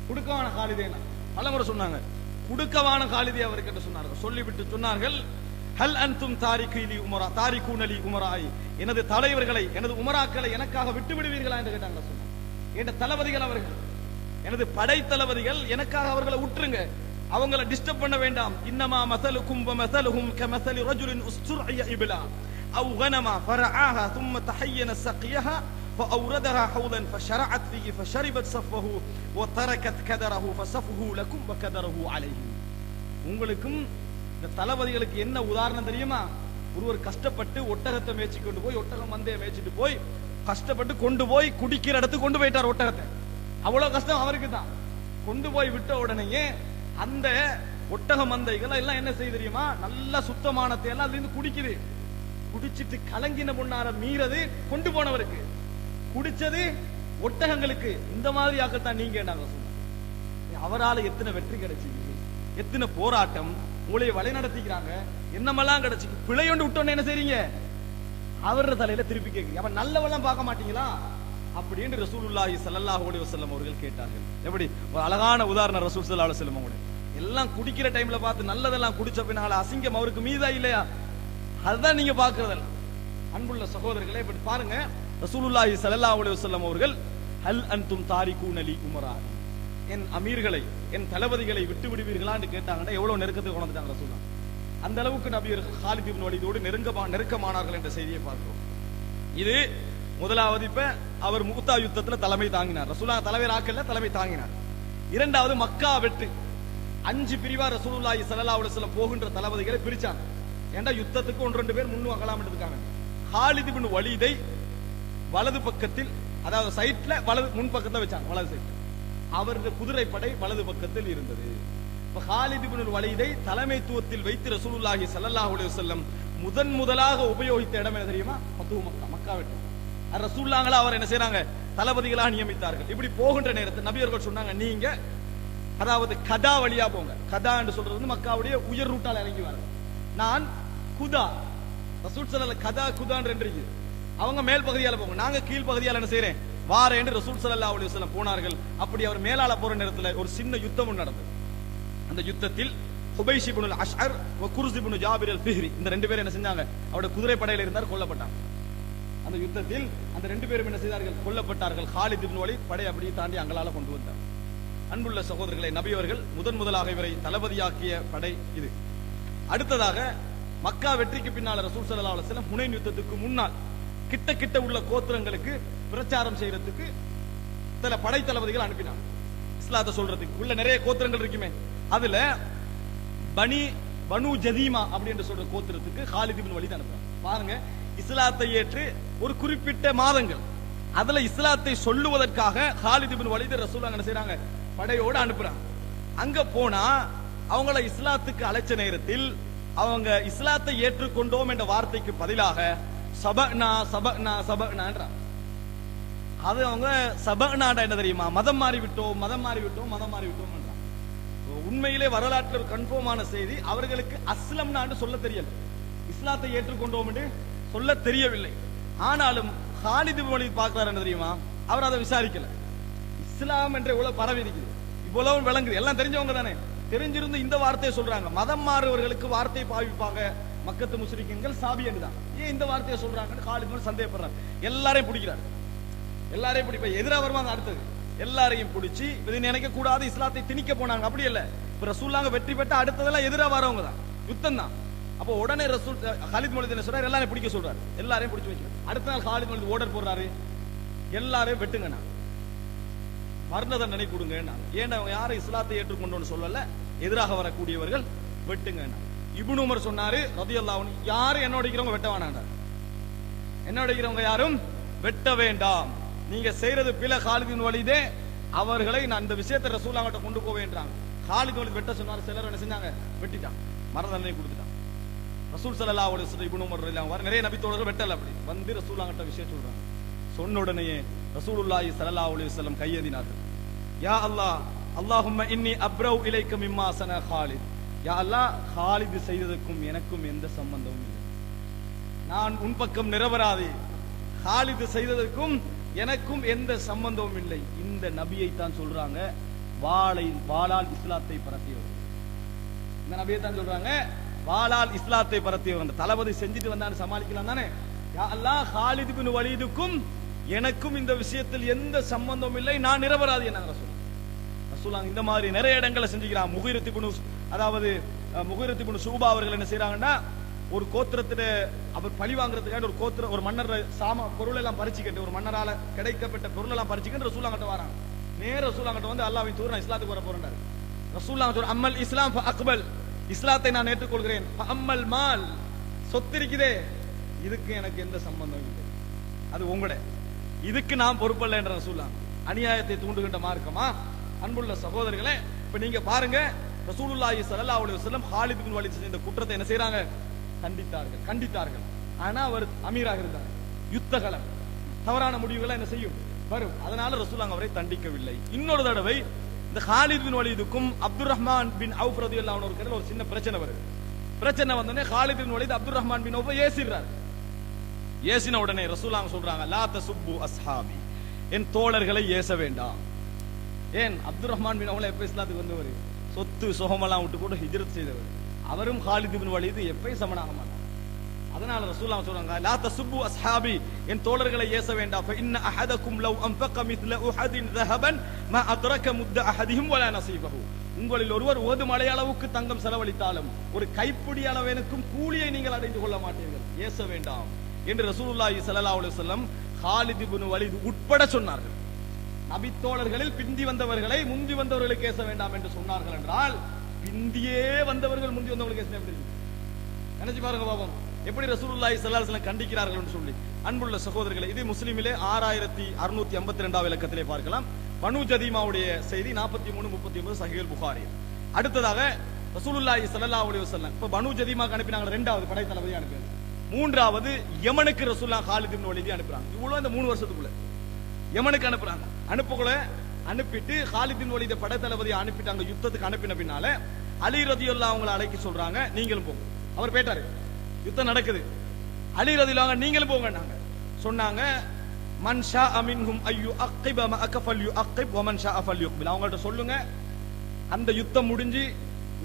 கொடுக்கவான காலிதேனா பலமுறை சொன்னாங்க, கொடுக்கவான காலிதே அவருக்கு என்று சொன்னார்கள். சொல்லிவிட்டு சொன்னார்கள், ஹல் அன்தும் தாரிகுலி உமரா தாரிகுனலி உமராய், எனது தலைவர்களை எனது உமராக்களை எனக்காக விட்டு விடுவீர்களா என்று கேட்டாங்க. சொன்னாங்க, என்ற தளபதிகள் அவர்கள், எனது படை தளபதிகள், எனக்காக அவர்களை விட்டுருங்க, அவங்களை டிஸ்டர்ப் பண்ண வேண்டாம். இன்னமா மஸலுக்கும் வ மஸலுஹும் கமஸலி ரஜுலின் உஸ்துர்இய இப்லா அவ் கனமா ஃபரஆஹா ثم تحين سقيها فأوردها حوضا فشرعت فيه فشربت صفه وتركت كدره فصفه لكم وكدره عليه. உங்களுக்கும் இந்த தளபதிகளுக்கு என்ன உதாரணம் தெரியுமா? ஒருவர் கஷ்டப்பட்டு ஒட்டகத்தை மேய்ச்சி கொண்டு போய், ஒட்டகம் மந்தையை மேய்ச்சிட்டு போய் கஷ்டப்பட்டு கொண்டு போய் குடிக்கிற இடத்துக்கு கொண்டு போயிட்டார் ஒட்டகத்தை. அவ்வளவு கஷ்டம் அவருக்கு தான். கொண்டு போய் விட்ட உடனேயே அந்த ஒட்டக மந்தைகள் எல்லாம் என்ன செய்ய தெரியுமா, நல்ல சுத்தமான தேலாம் அதுல இருந்து குடிக்குது. குடிச்சிட்டு கலங்கின பொண்ணார மீறது கொண்டு போனவருக்கு, குடிச்சது ஒட்டகங்களுக்கு. இந்த மாதிரி ஆக்கத்தான் நீங்க நாங்க சொன்னோம். அவரால் எத்தனை வெற்றி கிடைச்சிருக்கு, எத்தனை போராட்டம், உங்களை வழி நடத்திக்கிறாங்க, என்னமெல்லாம் கிடைச்சி. பிழை ஒன்று விட்டோன்னு என்ன செய்றீங்க, அவர தலையில திருப்பி கேட்குறீங்க. அவன் நல்லவெல்லாம் பார்க்க மாட்டீங்களா அப்படின்னு ரசூலுல்லாஹி ஸல்லல்லாஹு அலைஹி வஸல்லம் அவர்கள் கேட்டார்கள். எப்படி ஒரு அழகான உதாரணம் ரசூல் ஸல்லல்லாஹு அலைஹி வஸல்லம் அவர்கள். எல்லாம் குடிக்கிற டைம்ல பார்த்து நல்லதெல்லாம் குடிச்ச பின்னால அசிங்கம் அவருக்கு மீதா இல்லையா, அதுதான் நீங்க பாக்குறதெல்லாம். அன்புள்ள சகோதரர்களே, இப்படி பாருங்க, ரசூலுல்லாஹி ஸல்லல்லாஹு அலைஹி வஸல்லம் அவர்கள் ஹல் அன்தும் தாரிகுனலி உமரா, என் அமீர்களை என் தளபதிகளை விட்டு விடுவீர்களான்னு கேட்டாங்கன்னா எவ்வளவு நெருக்கத்துக்கு கொண்டாந்துட்டாங்க ரசூலுல்லாஹ். அந்த அளவுக்கு நபியர்கள் காலித் இப்னு வலீதோடு நெருக்கமானார்கள் என்ற செய்தியை பார்க்கிறோம். இது முதலாவது. இப்ப அவர் முக்தா யுத்தத்துல தலைமை தாங்கினார், ரசூலுல்லாஹ் தலைவர் ஆக்கல்ல, தலைமை தாங்கினார். இரண்டாவது மக்கா வெற்றி, 5 பிரிவா ரசூலுல்லாஹி ஸல்லல்லாஹு அலைஹி வஸல்லம் போகின்ற தளபதிகளை பிரிச்சாங்க. ஏண்டா யுத்தத்துக்கு 1-2 பேர் முன்வாங்கலாம் இருக்காங்க. காலித் இப்னு வலீதை வலது பக்கத்தில், அதாவது சைட்ல வலது முன் பக்கத்துல வச்சாங்க, வலது சைட். அவரது குதிரைப்படை வலது பக்கத்தில் இருந்தது. இப்ப காலித் இப்னு வலீதை தலைமைத்துவத்தில் வைத்து ரசூலுல்லாஹி ஸல்லல்லாஹு அலைஹி வஸல்லம் முதலாக உபயோகித்த இடம் என்ன தெரியுமா? ஃபத்ஹு மக்கா, மக்கா வெற்றி. ரசூலுல்லாஹ் அவர் என்ன செய்றாங்க, தளபதிகளாக நியமித்தார்கள். இப்படி போகின்ற நேரத்தில் நபி அவர்கள் சொன்னாங்க, நீங்க அதாவது கதா வழியா போங்க. கதா என்று சொல்றது வந்து மக்காவுடைய உயர் ரூட்டால் இறங்கி வாங்க. நான் குதா, ரசூல் ஸல்லல்லாஹு கதா குதான் என்று அவங்க மேல் பகுதியால போங்க, நாங்க கீழ் பகுதியால என்ன செய்றேன் வாரே என்று ரசூல் ஸல்லல்லாஹு அலைஹி வஸல்லம் போனார்கள். அப்படி அவர் மேலால போற நேரத்தில் ஒரு சின்ன யுத்தம் நடந்தது. அந்த யுத்தத்தில் ஹுபைஷ் இப்னு அஷ்அர் வ குர்ஸ் இப்னு ஜாபிர் அல்-ஃபிஹ்ரி, இந்த 2 பேர் என்ன செஞ்சாங்க, அவருடைய குதிரை படையில இருந்தார், கொல்லப்பட்டாங்க. அந்த யுத்தத்தில் அந்த 2 பேரும் என்ன செய்தார்கள், கொல்லப்பட்டார்கள். காலித் இப்னு வலீத் படை அப்படியே தாண்டி அங்கலால கொண்டு வந்தார். அன்புள்ள சகோதரர்களை, நபி அவர்கள் முதலாக இவரை தளபதியாக்கிய படை இது. அடுத்ததாக மக்கா வெற்றிக்கு பின்னால் ரசூல் ஸல்லல்லாஹு அலைஹி வஸல்லம் ஹுனைன் யுத்தத்துக்கு முன்னால் கிட்ட உள்ள கோத்திரங்களுக்கு பிரச்சாரம் செய்யறதுக்கு சில படை தளபதிகள் அனுப்பினாங்க. இஸ்லாத்தை சொல்றதுக்கு உள்ள நிறைய கோத்திரங்கள் இருக்குமே, அதுல பனு ஜதீமா அப்படி என்று சொல்ற கோத்திரத்துக்கு காலித் இப்னு வலீத் அனுப்புறாங்க. பாருங்க, இஸ்லாத்தை ஏற்று ஒரு குறிப்பிட்ட மாதங்கள் அதுல இஸ்லாத்தை சொல்லுவதற்காக காலித் இப்னு வலீத் ரசூலுல்லாஹ் என்ன செய்றாங்க, படையோடு அனுப்புறாங்க. அங்க போனா அவங்கள இஸ்லாத்துக்கு அழைச்ச நேரத்தில் அவங்க இஸ்லாத்தை ஏற்றுக்கொண்டோம் என்ற வார்த்தைக்கு பதிலாக சபனா சபனா சபனான்ற, அது அவங்க சபனாடா என்ன தெரியுமா, மதம் மாறி விட்டோம் மதம் மாறி விட்டோம் மதம் மாறி விட்டோம். உண்மையிலே வரலாற்று ஒரு கன்ஃபார்மான செய்தி, அவர்களுக்கு அஸ்லம்னான்னு சொல்ல தெரியல, இஸ்லாத்தை ஏற்றுக்கொண்டோம் என்று சொல்ல தெரியவில்லை. ஆனாலும் காலித் இப்னு வலீத் பார்க்கிறார் என்ன தெரியுமா, அவர் அதை விசாரிக்கல. இஸ்லாம் என்ற இவ்வளவு பரவி இருக்குது, இவ்வளவு விளங்குது, எல்லாம் தெரிஞ்சவங்க தானே, தெரிஞ்சிருந்து இந்த வார்த்தையை சொல்றாங்க. மதம் மாறுவர்களுக்கு வார்த்தை பாவிப்பாங்க மக்கத்து முஸ்லிம்கள் சாபி என்றுதான், ஏன் இந்த வார்த்தையை சொல்றாங்கன்னு காலித் சந்தேகப்படுறாங்க. எல்லாரையும் பிடிக்கிறார், எல்லாரையும் பிடிப்ப எதிராக வருவாங்க. அடுத்தது எல்லாரையும் பிடிச்சி இது நினைக்க கூடாது இஸ்லாத்தை திணிக்க போனாங்க. அப்படி இல்ல, இப்ப ரசூலுல்லாஹ் வெற்றி பெற்ற அடுத்ததெல்லாம் எதிரா வரவங்க தான், யுத்தம் தான். அப்போ உடனே ரசூல் காலித் மௌலித் என்ன சொல்றாரு, எல்லாரையும் பிடிக்க சொல்றாரு, எல்லாரையும் பிடிச்சு வைக்கிறார். அடுத்த நாள் காலித் மௌலித் ஓர்டர் போடுறாரு, எல்லாரையும் வெட்டுங்க, மரண தண்டனை கொடுங்க. ஏன்னா அவங்க யாரும் இஸ்லாத்தை ஏற்றுக்கொண்டோன்னு சொல்லல, எதிராக வரக்கூடியவர்கள் வெட்டுங்க. இப்னு உமர் சொன்னாரு ரலியல்லாஹு அன்ஹு, யாரும் என்னோட இருக்கிறவங்க வெட்ட வேண்டாம், என்னோட இருக்கிறவங்க யாரும் வெட்ட வேண்டாம், நீங்க செய்யறது பிழை காலித் பின் வலீதே, அவர்களை நான் இந்த விஷயத்தை ரசூலுல்லாஹ் கிட்ட கொண்டு போவேன்றாங்க. காலித் வலீத் வெட்ட சொன்னாரு, சிலர் என்ன செஞ்சாங்க, வெட்டிட்டாங்க, மரண தண்டனை கொடுத்துட்டாங்க. ரசூல் ஸல்லல்லாஹு அலைஹி வஸல்லம் இப்னு உமர் ரலியல்லாஹு அன்ஹு நிறைய நபி தோழர்கள் வெட்டல, அப்படி வந்து ரசூலுல்லாஹ் கிட்ட விஷயம் சொல்றாங்க. சொன்ன உடனே ரசூலுல்லாஹி ஸல்லல்லாஹு அலைஹி வஸல்லம் கையேந்தினார்கள். யா அல்லாஹ், அல்லாஹும்ம இன்னி அப்ரௌ இலைக்க மிம்மா சன காலித், யா அல்லாஹ் காலித் செய்ததற்கும் எனக்கும் எந்த சம்பந்தமும் இல்லை, நான் உன் பக்கம் நிரபராதி, காலித் செய்ததற்கும் எனக்கும் எந்த சம்பந்தமும் இல்லை. இந்த நபியை தான் சொல்றாங்க வாளால் இஸ்லாத்தை பரத்தியவர், இந்த நபியை தான் சொல்றாங்க வாளால் இஸ்லாத்தை பரத்தியவர். அந்த தளபதி செஞ்சுட்டு வந்தான்னு சமாளிக்கலாம் தானே. யா அல்லாஹ் காலித் பின் வலீதுக்கும் எனக்கும் இந்த விஷயத்தில் எந்த சம்பந்தமும் இல்லை, நான் நிரபராதி என்னாங்க ரசூலுல்லாஹ். இந்த மாதிரி நிறைய இடங்களை செஞ்சுக்கிறான். முகிரத் இப்னு ஷூபா அவர்கள் என்ன செய்யறாங்கன்னா, ஒரு கோத்திரத்துல அவர் பழி வாங்குறதுக்காக ஒரு மன்னர் பொருள் எல்லாம் பறிச்சுக்கிட்டு, ஒரு மன்னரால கிடைக்கப்பட்ட பொருள் எல்லாம் பறிச்சுக்கிட்டு ரசூலுல்லாஹ் கிட்ட வராங்க. நேர ரசூலுல்லாஹ் கிட்ட வந்து அல்லாஹ்வின் தூதர் நான் இஸ்லாத்துக்கு வர போறேன்றாரு. ரசூலுல்லாஹ் சொல்றாங்க, அம்மல் இஸ்லாம் ஃபஅக்பல், இஸ்லாத்தை நான் ஏற்றுக்கொள்கிறேன். அம்மல் மால், சொத்து இருக்குதே, இதுக்கு எனக்கு எந்த சம்பந்தம் இல்லை, அது உங்களோட, இதுக்கு நான் பொறுப்பல்ல என்ற ரசூலுல்லாஹ். அநியாயத்தை தூண்டுகின்ற மார்க்கமா? அன்புள்ள சகோதரர்களே, இப்ப நீங்க பாருங்க, ரசூலுல்லாஹி ஸல்லல்லாஹு அலைஹி வஸல்லம் காலித் பின் வலீத் செஞ்ச குற்றத்தை என்ன செய்றாங்க, கண்டித்தார்கள். ஆனா அவர் அமீராக இருந்தார், யுத்தகலம், தவறான முடிவுகளை என்ன செய்யும் வரும், அதனால ரசூலுல்லாஹ் அவரை தண்டிக்கவில்லை. இன்னொரு தடவை இந்த காலித் பின் வலீதுக்கும் அப்துர் ரஹ்மான் பின் அவுஃப் ரலியல்லாஹு அன்ஹு ஒரு சின்ன பிரச்சனை வருது. பிரச்சனை வந்தோடனே காலித் பின் வலீத் அப்துர் ரஹ்மான் பின் அவுஃப் ஏசிறார். ஏசின உடனே ரசூலுல்லாஹ் சொல்றாங்க, லா தசுப்பு அஸ்ஹாபி, என் தோழர்களை ஏச வேண்டாம். ஏன், அப்துர் ரஹ்மான் பின் அவுஃப் எப்ப இஸ்லாத்துக்கு வந்தவர், சொத்து சுகமெல்லாம் விட்டு போட்டு ஹிஜ்ரத் செய்தவர், அவரும் காலித் பின் வலீத் எப்பயும் சமனாக மாட்டார். அதனால ரசூலுல்லாஹ் சொல்றாங்க, லா தசுப்பு அஸ்ஹாபி, என் தோழர்களை ஏச வேண்டாம். ஃப இன்ன அஹதக்கும் லவ் அன்ஃபக மித்ல உஹதின் ذهبا ما أدرك مد أحدهم ولا نصيبه, உங்களில் ஒருவர் ஓது மலை அளவுக்கு தங்கம் செலவழித்தாலும் ஒரு கைப்பிடி அளவேனுக்கும் கூலியை நீங்கள் அடைந்து கொள்ள மாட்டீர்கள், ஏச வேண்டாம் என்று ரசூலுல்லாஹி ஸல்லல்லாஹு அலைஹி வஸல்லம் காலித் இப்னு வலீத் உட்பட சொன்னார்கள். நபி தோழர்களில் பிந்தி வந்தவர்களை முந்தி வந்தவர்களுக்கு ஏச வேண்டாம் என்று சொன்னார்கள் என்றால், பிந்தியே வந்தவர்கள் முந்தி வந்தவர்களுக்கு ஏச எப்படி நினைச்சு பாருங்க பாபம், எப்படி ரசூலுல்லாஹி ஸல்லல்லாஹு அலைஹி வஸல்லம் கண்டிக்கிறார்கள் என்று சொல்லி. அன்புள்ள சகோதரர்களே, இது முஸ்லிமிலே 6652 இலக்கத்திலே பார்க்கலாம். பனு ஜதீமாவுடைய செய்தி 43, 39 சஹீஹுல் புகாரி. அடுத்ததாக ரசூலுல்லாஹி ஸல்லல்லாஹு அலைஹி வஸல்லம் இப்ப பனு ஜதீமாக்கு அனுப்பினாங்க, இரண்டாவது படை தளபதி அனுப்பினாங்க. மூன்றாவது யமனுக்கு ரசூலுல்லாஹ் காலித் இப்னு வலீத் அனுப்புறாங்க. இவ்வளவு இந்த 3 வருஷத்துக்குள்ள யமனுக்கு அனுப்புறாங்க. அனுப்பிட்டு காலித் இப்னு வலீத் படை தளபதியை அனுப்பிட்டாங்க. யுத்தத்துக்கு அனுப்பின பின்னால அலி ரலியல்லாஹு அவங்களை அழைக்க சொல்றாங்க, நீங்களும் போங்க. அவர் போயிட்டாரு, யுத்தம் நடக்குது. அலி ரலியல்லாஹு நீங்களும் போங்கன்னாங்க. சொன்னாங்க, மன் ஷாஅ மின்ஹும் ஐயு அக்ஸிப மஅக ஃபல்யுஅக்ஸிப் வ மன் ஷாஅ ஃபல்யுக்பில், அவங்கள்ட்ட சொல்லுங்க, அந்த யுத்தம் முடிஞ்சு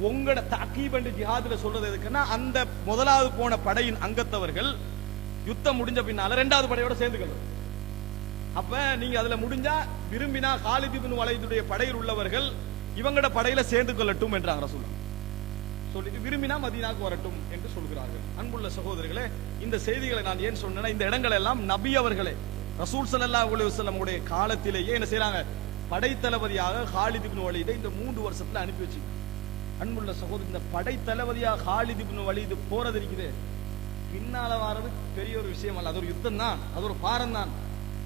உங்களோட தஅகீப் என்ற ஜிஹாதுல சொல்றது எதுக்குன்னா, அந்த முதலாவது போன படையின் அங்கத்தவர்கள் யுத்தம் முடிஞ்ச பின்னால இரண்டாவது படையோட சேர்ந்துக்கணும். அப்ப நீங்க அதுல முடிஞ்சா விரும்பினா காலித் இப்னு வலீதுடைய படையில் உள்ளவர்கள் இவங்களோட படையில சேர்ந்து கொள்ளட்டும் என்றாங்க ரசூலுல்லாஹ். சொல்லிட்டு விரும்பினா மதீனாவுக்கு வரட்டும் என்று சொல்கிறார்கள். அன்புள்ள சகோதரர்களே, இந்த செய்திகளை நான் ஏன் சொன்னேன்னா, இந்த இடங்கள் எல்லாம் நபி அவர்களே ரசூல் ஸல்லல்லாஹு அலைஹி வஸல்லம் உடைய காலத்திலேயே என்ன செய்றாங்க, படைத்தளபதியாக காலித் இப்னு வலீதை இந்த 3 வருஷத்துல அனுப்பி வச்சுங்க. அன்புள்ள சகோதரர், இந்த படைத்தளபதியாக காலித் இப்னு வலீத் போறது இருக்குது, பின்னால வாரது பெரிய ஒரு விஷயம் அல்ல, அது ஒரு யுத்தம் தான், அது ஒரு பாரம் தான்.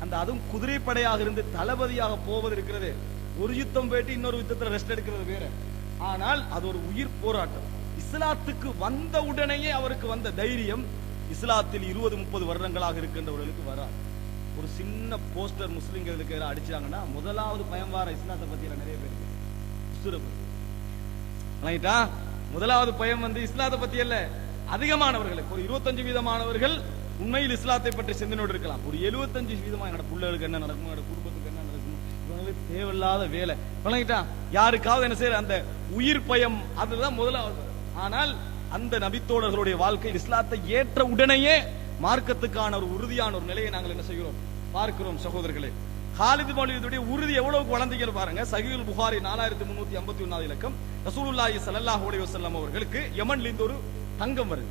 அந்த அதுவும் குதிரைப்படையாக இருந்து தளபதியாக போவது இருக்கிறது, ஒரு யுத்தம் போயிட்டு இன்னொரு யுத்தத்துல ரெஸ்ட் எடுக்கிறது வேற. ஆனால் அது ஒரு உயிர் போராட்டம். இஸ்லாத்துக்கு வந்த உடனேயே அவருக்கு வந்த தைரியம் இஸ்லாத்தில் 20-30 வருடங்களாக இருக்கின்றவர்களுக்கு வராது. ஒரு சின்ன போஸ்டர் முஸ்லிம்களுக்கு அடிச்சாங்கன்னா முதலாவது பயம் வார இஸ்லாத்தை பத்தி நிறைய பேருக்கு முதலாவது பயம் வந்து இஸ்லாத்தை பத்தி அல்ல, அதிகமானவர்களுக்கு ஒரு 25% மாணவர்கள் உண்மையில் இஸ்லாத்தை பற்றி சிந்தனையோடு இருக்கலாம். ஒரு 75% என்னோட பிள்ளைகளுக்கு என்ன நடக்கும், என்னோட குடும்பத்துக்கு என்ன நடக்கும், இவங்களுக்கு தேவையில்லாத வேலை விளங்கிட்டா, யாருக்காவது என்ன செய்யற அந்த உயிர் பயம், அதுதான் முதலாவது. ஆனால் அந்த நபித்தோழர்களுடைய வாழ்க்கை இஸ்லாத்தை ஏற்ற உடனேயே மார்க்கத்துக்கான ஒரு உறுதியான ஒரு நிலையை நாங்கள் என்ன செய்கிறோம் பார்க்கிறோம். சகோதரர்களே, ஹாலித் இப்னு வலீதுடைய உறுதி எவ்வளவுக்கு வளர்ந்தீங்கன்னு பாருங்க. சஹீஹுல் புகாரி 4351 இலக்கம். ரசூலுல்லாஹி ஸல்லல்லாஹு அலைஹி வஸல்லம் அவர்களுக்கு யமன்ல இருந்து ஒரு தங்கம் வருது.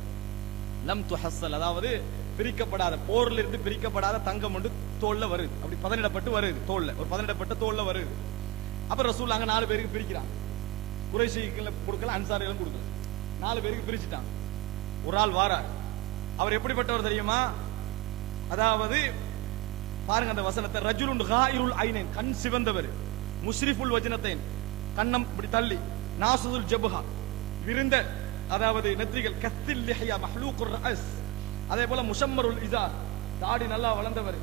லம் துஹஸ்ஸல், அதாவது பிரிக்கப்படாத, போர்ல இருந்து பிரிக்கப்படாத தங்கம் ஒன்று தோல்ல வருது. அப்படி பதனிடப்பட்டு வருது தோல்ல, ஒரு பதனிடப்பட்ட தோல்ல வருது. அப்ப ரசூல் அங்க 4 பேருக்கு பிரிக்கிறாங்க. குறைஷிகளை கொடுக்கல, அன்சாரிகளும் கொடுக்கல, 4 பேருக்கு பிரிச்சுட்டாங்க. ஒரு ஆள் வாரார். அவர் எப்படிப்பட்டவர் தெரியுமா? அதாவது பாருங்க அந்த வசனத்தை, ரஜுலுன் காயிருல் ஐனைன், கண் சிவந்தவர், முஸ்ரிஃபுல் வஜ்னத்தைன், கண்ணம் இப்படி தள்ளி, நாசுதுல் ஜப்ஹா, விரிந்த அதாவது நெற்றிகள், கத்தில் லிஹ்யா மஹ்லூகுர் ரஅஸ், அதே போல முஷம்மருல் இஸார், தாடி நல்லா வளர்ந்தவர்,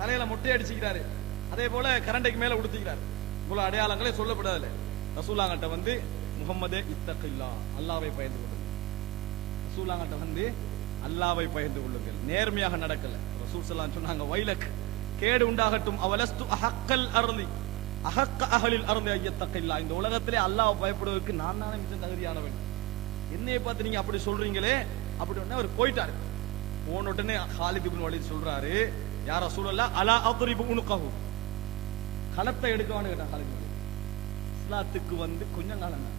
தலையில மொட்டை அடிச்சுக்கிறாரு, அதே போல கரண்டைக்கு மேல உடுத்திக்கிறார். இவ்வளவு அடையாளங்களே சொல்லப்படாது. ரசூலுல்லாஹ்கிட்ட வந்து முஹம்மதே இத்தகில்லா, அல்லாஹ்வை பயந்து கொள்ளுங்கள். ரசூலுல்லாஹ்கிட்ட வந்து அல்லாஹ்வை பயந்து கொள்ளுங்கள், நேர்மையாக நடக்கல. ரசூல் ஸல்லல்லாஹு அலைஹி வஸல்லம் சொன்னாங்க, வைலக், கேடு உண்டாகட்டும், அவலஸ்து அஹக்கல் அர்லி அஹக்க அஹலில் அர்லி ஐயத்தகில்லா, இந்த உலகத்திலே அல்லாஹ்வை பயப்படுவதற்கு நான் தானே மிக தகுதியானவன். என்னைய பார்த்து நீங்க அப்படி சொல்றீங்களே, அப்படி உடனே அவர் போயிட்டாரு. போன உடனே ஹாலித் இப்னு வலீத் சொல்றாரு, யா ரசூலல்லாஹ் அலா அத்ரிபு உன்கஹு, களத்தை எடுக்கவான்னு கேட்டாங்க. ஹாலித் இப்னு வலீத் இஸ்லாத்துக்கு வந்து கொஞ்சம் காலம் தான்,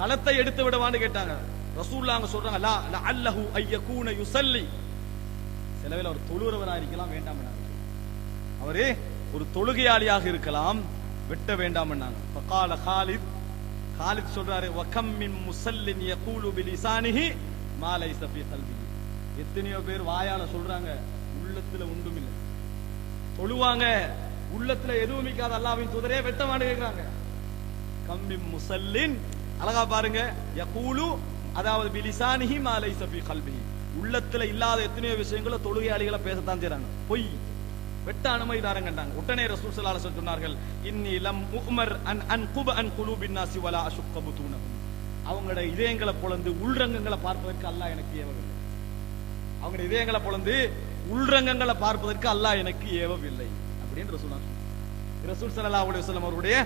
களத்தை எடுத்து விடவான்னு கேட்டாங்க. ரசூலுல்லாஹ் சொல்றாங்க, லா லஅல்லஹு ஐயகூன யுஸல்லி, சிலவேளை அவர் தொழுகிறவராக இருக்கலாம், வேண்டாம், அவரே ஒரு தொழுகையாளியாக இருக்கலாம், வெட்ட வேண்டாம். ஃபகால ஹாலித், ஹாலித் சொல்றாரு, வகம் மின் முஸல்லின் யகூலு பிலிசானிஹி மா லைஸ ஃபீ கல்பிஹி, எத்தனையோ பேர் வாயால சொல்றாங்க, உள்ளத்துல ஒன்றும் இல்லை, தொழுவாங்க, உள்ளத்துல எதுவும் மிக்காத அல்லாஹ்வின் தூதரே வெட்டமான்னு கேக்குறாங்க. கம் மின் முஸல்லின், அழகா பாருங்க, யகூலு, அதாவது பிலிசானிஹி மா லைஸ ஃபீ கல்பிஹி, உள்ளத்துல இல்லாத எத்தனையோ விஷயங்களை தொழுகையாளிகளை பேசத்தான் செய்றாங்க, பொய், வெட்ட அனுமதி தாரங்கண்டாங்க. உடனே ரசூல் ஸல்லல்லாஹு அலைஹி வஸல்லம் சொன்னார்கள், இன்னி லம் உமர் அன் அன்குப அன் குலூபின் நாஸி வலா அஷுக்க புதூனஹும், அவங்களோட இதயங்களை பொளந்து உள்ரங்கங்களை பார்ப்பதற்கு அல்லாஹ் எனக்கு ஏவவில்லை. அவங்களுடைய இதயங்களை பொளந்து உள்ரங்கங்களை பார்ப்பதற்கு அல்லாஹ் எனக்கு ஏவவில்லை அப்படின்னு ரசூல் ஸல்லல்லாஹு அலைஹி வஸல்லம் அவருடைய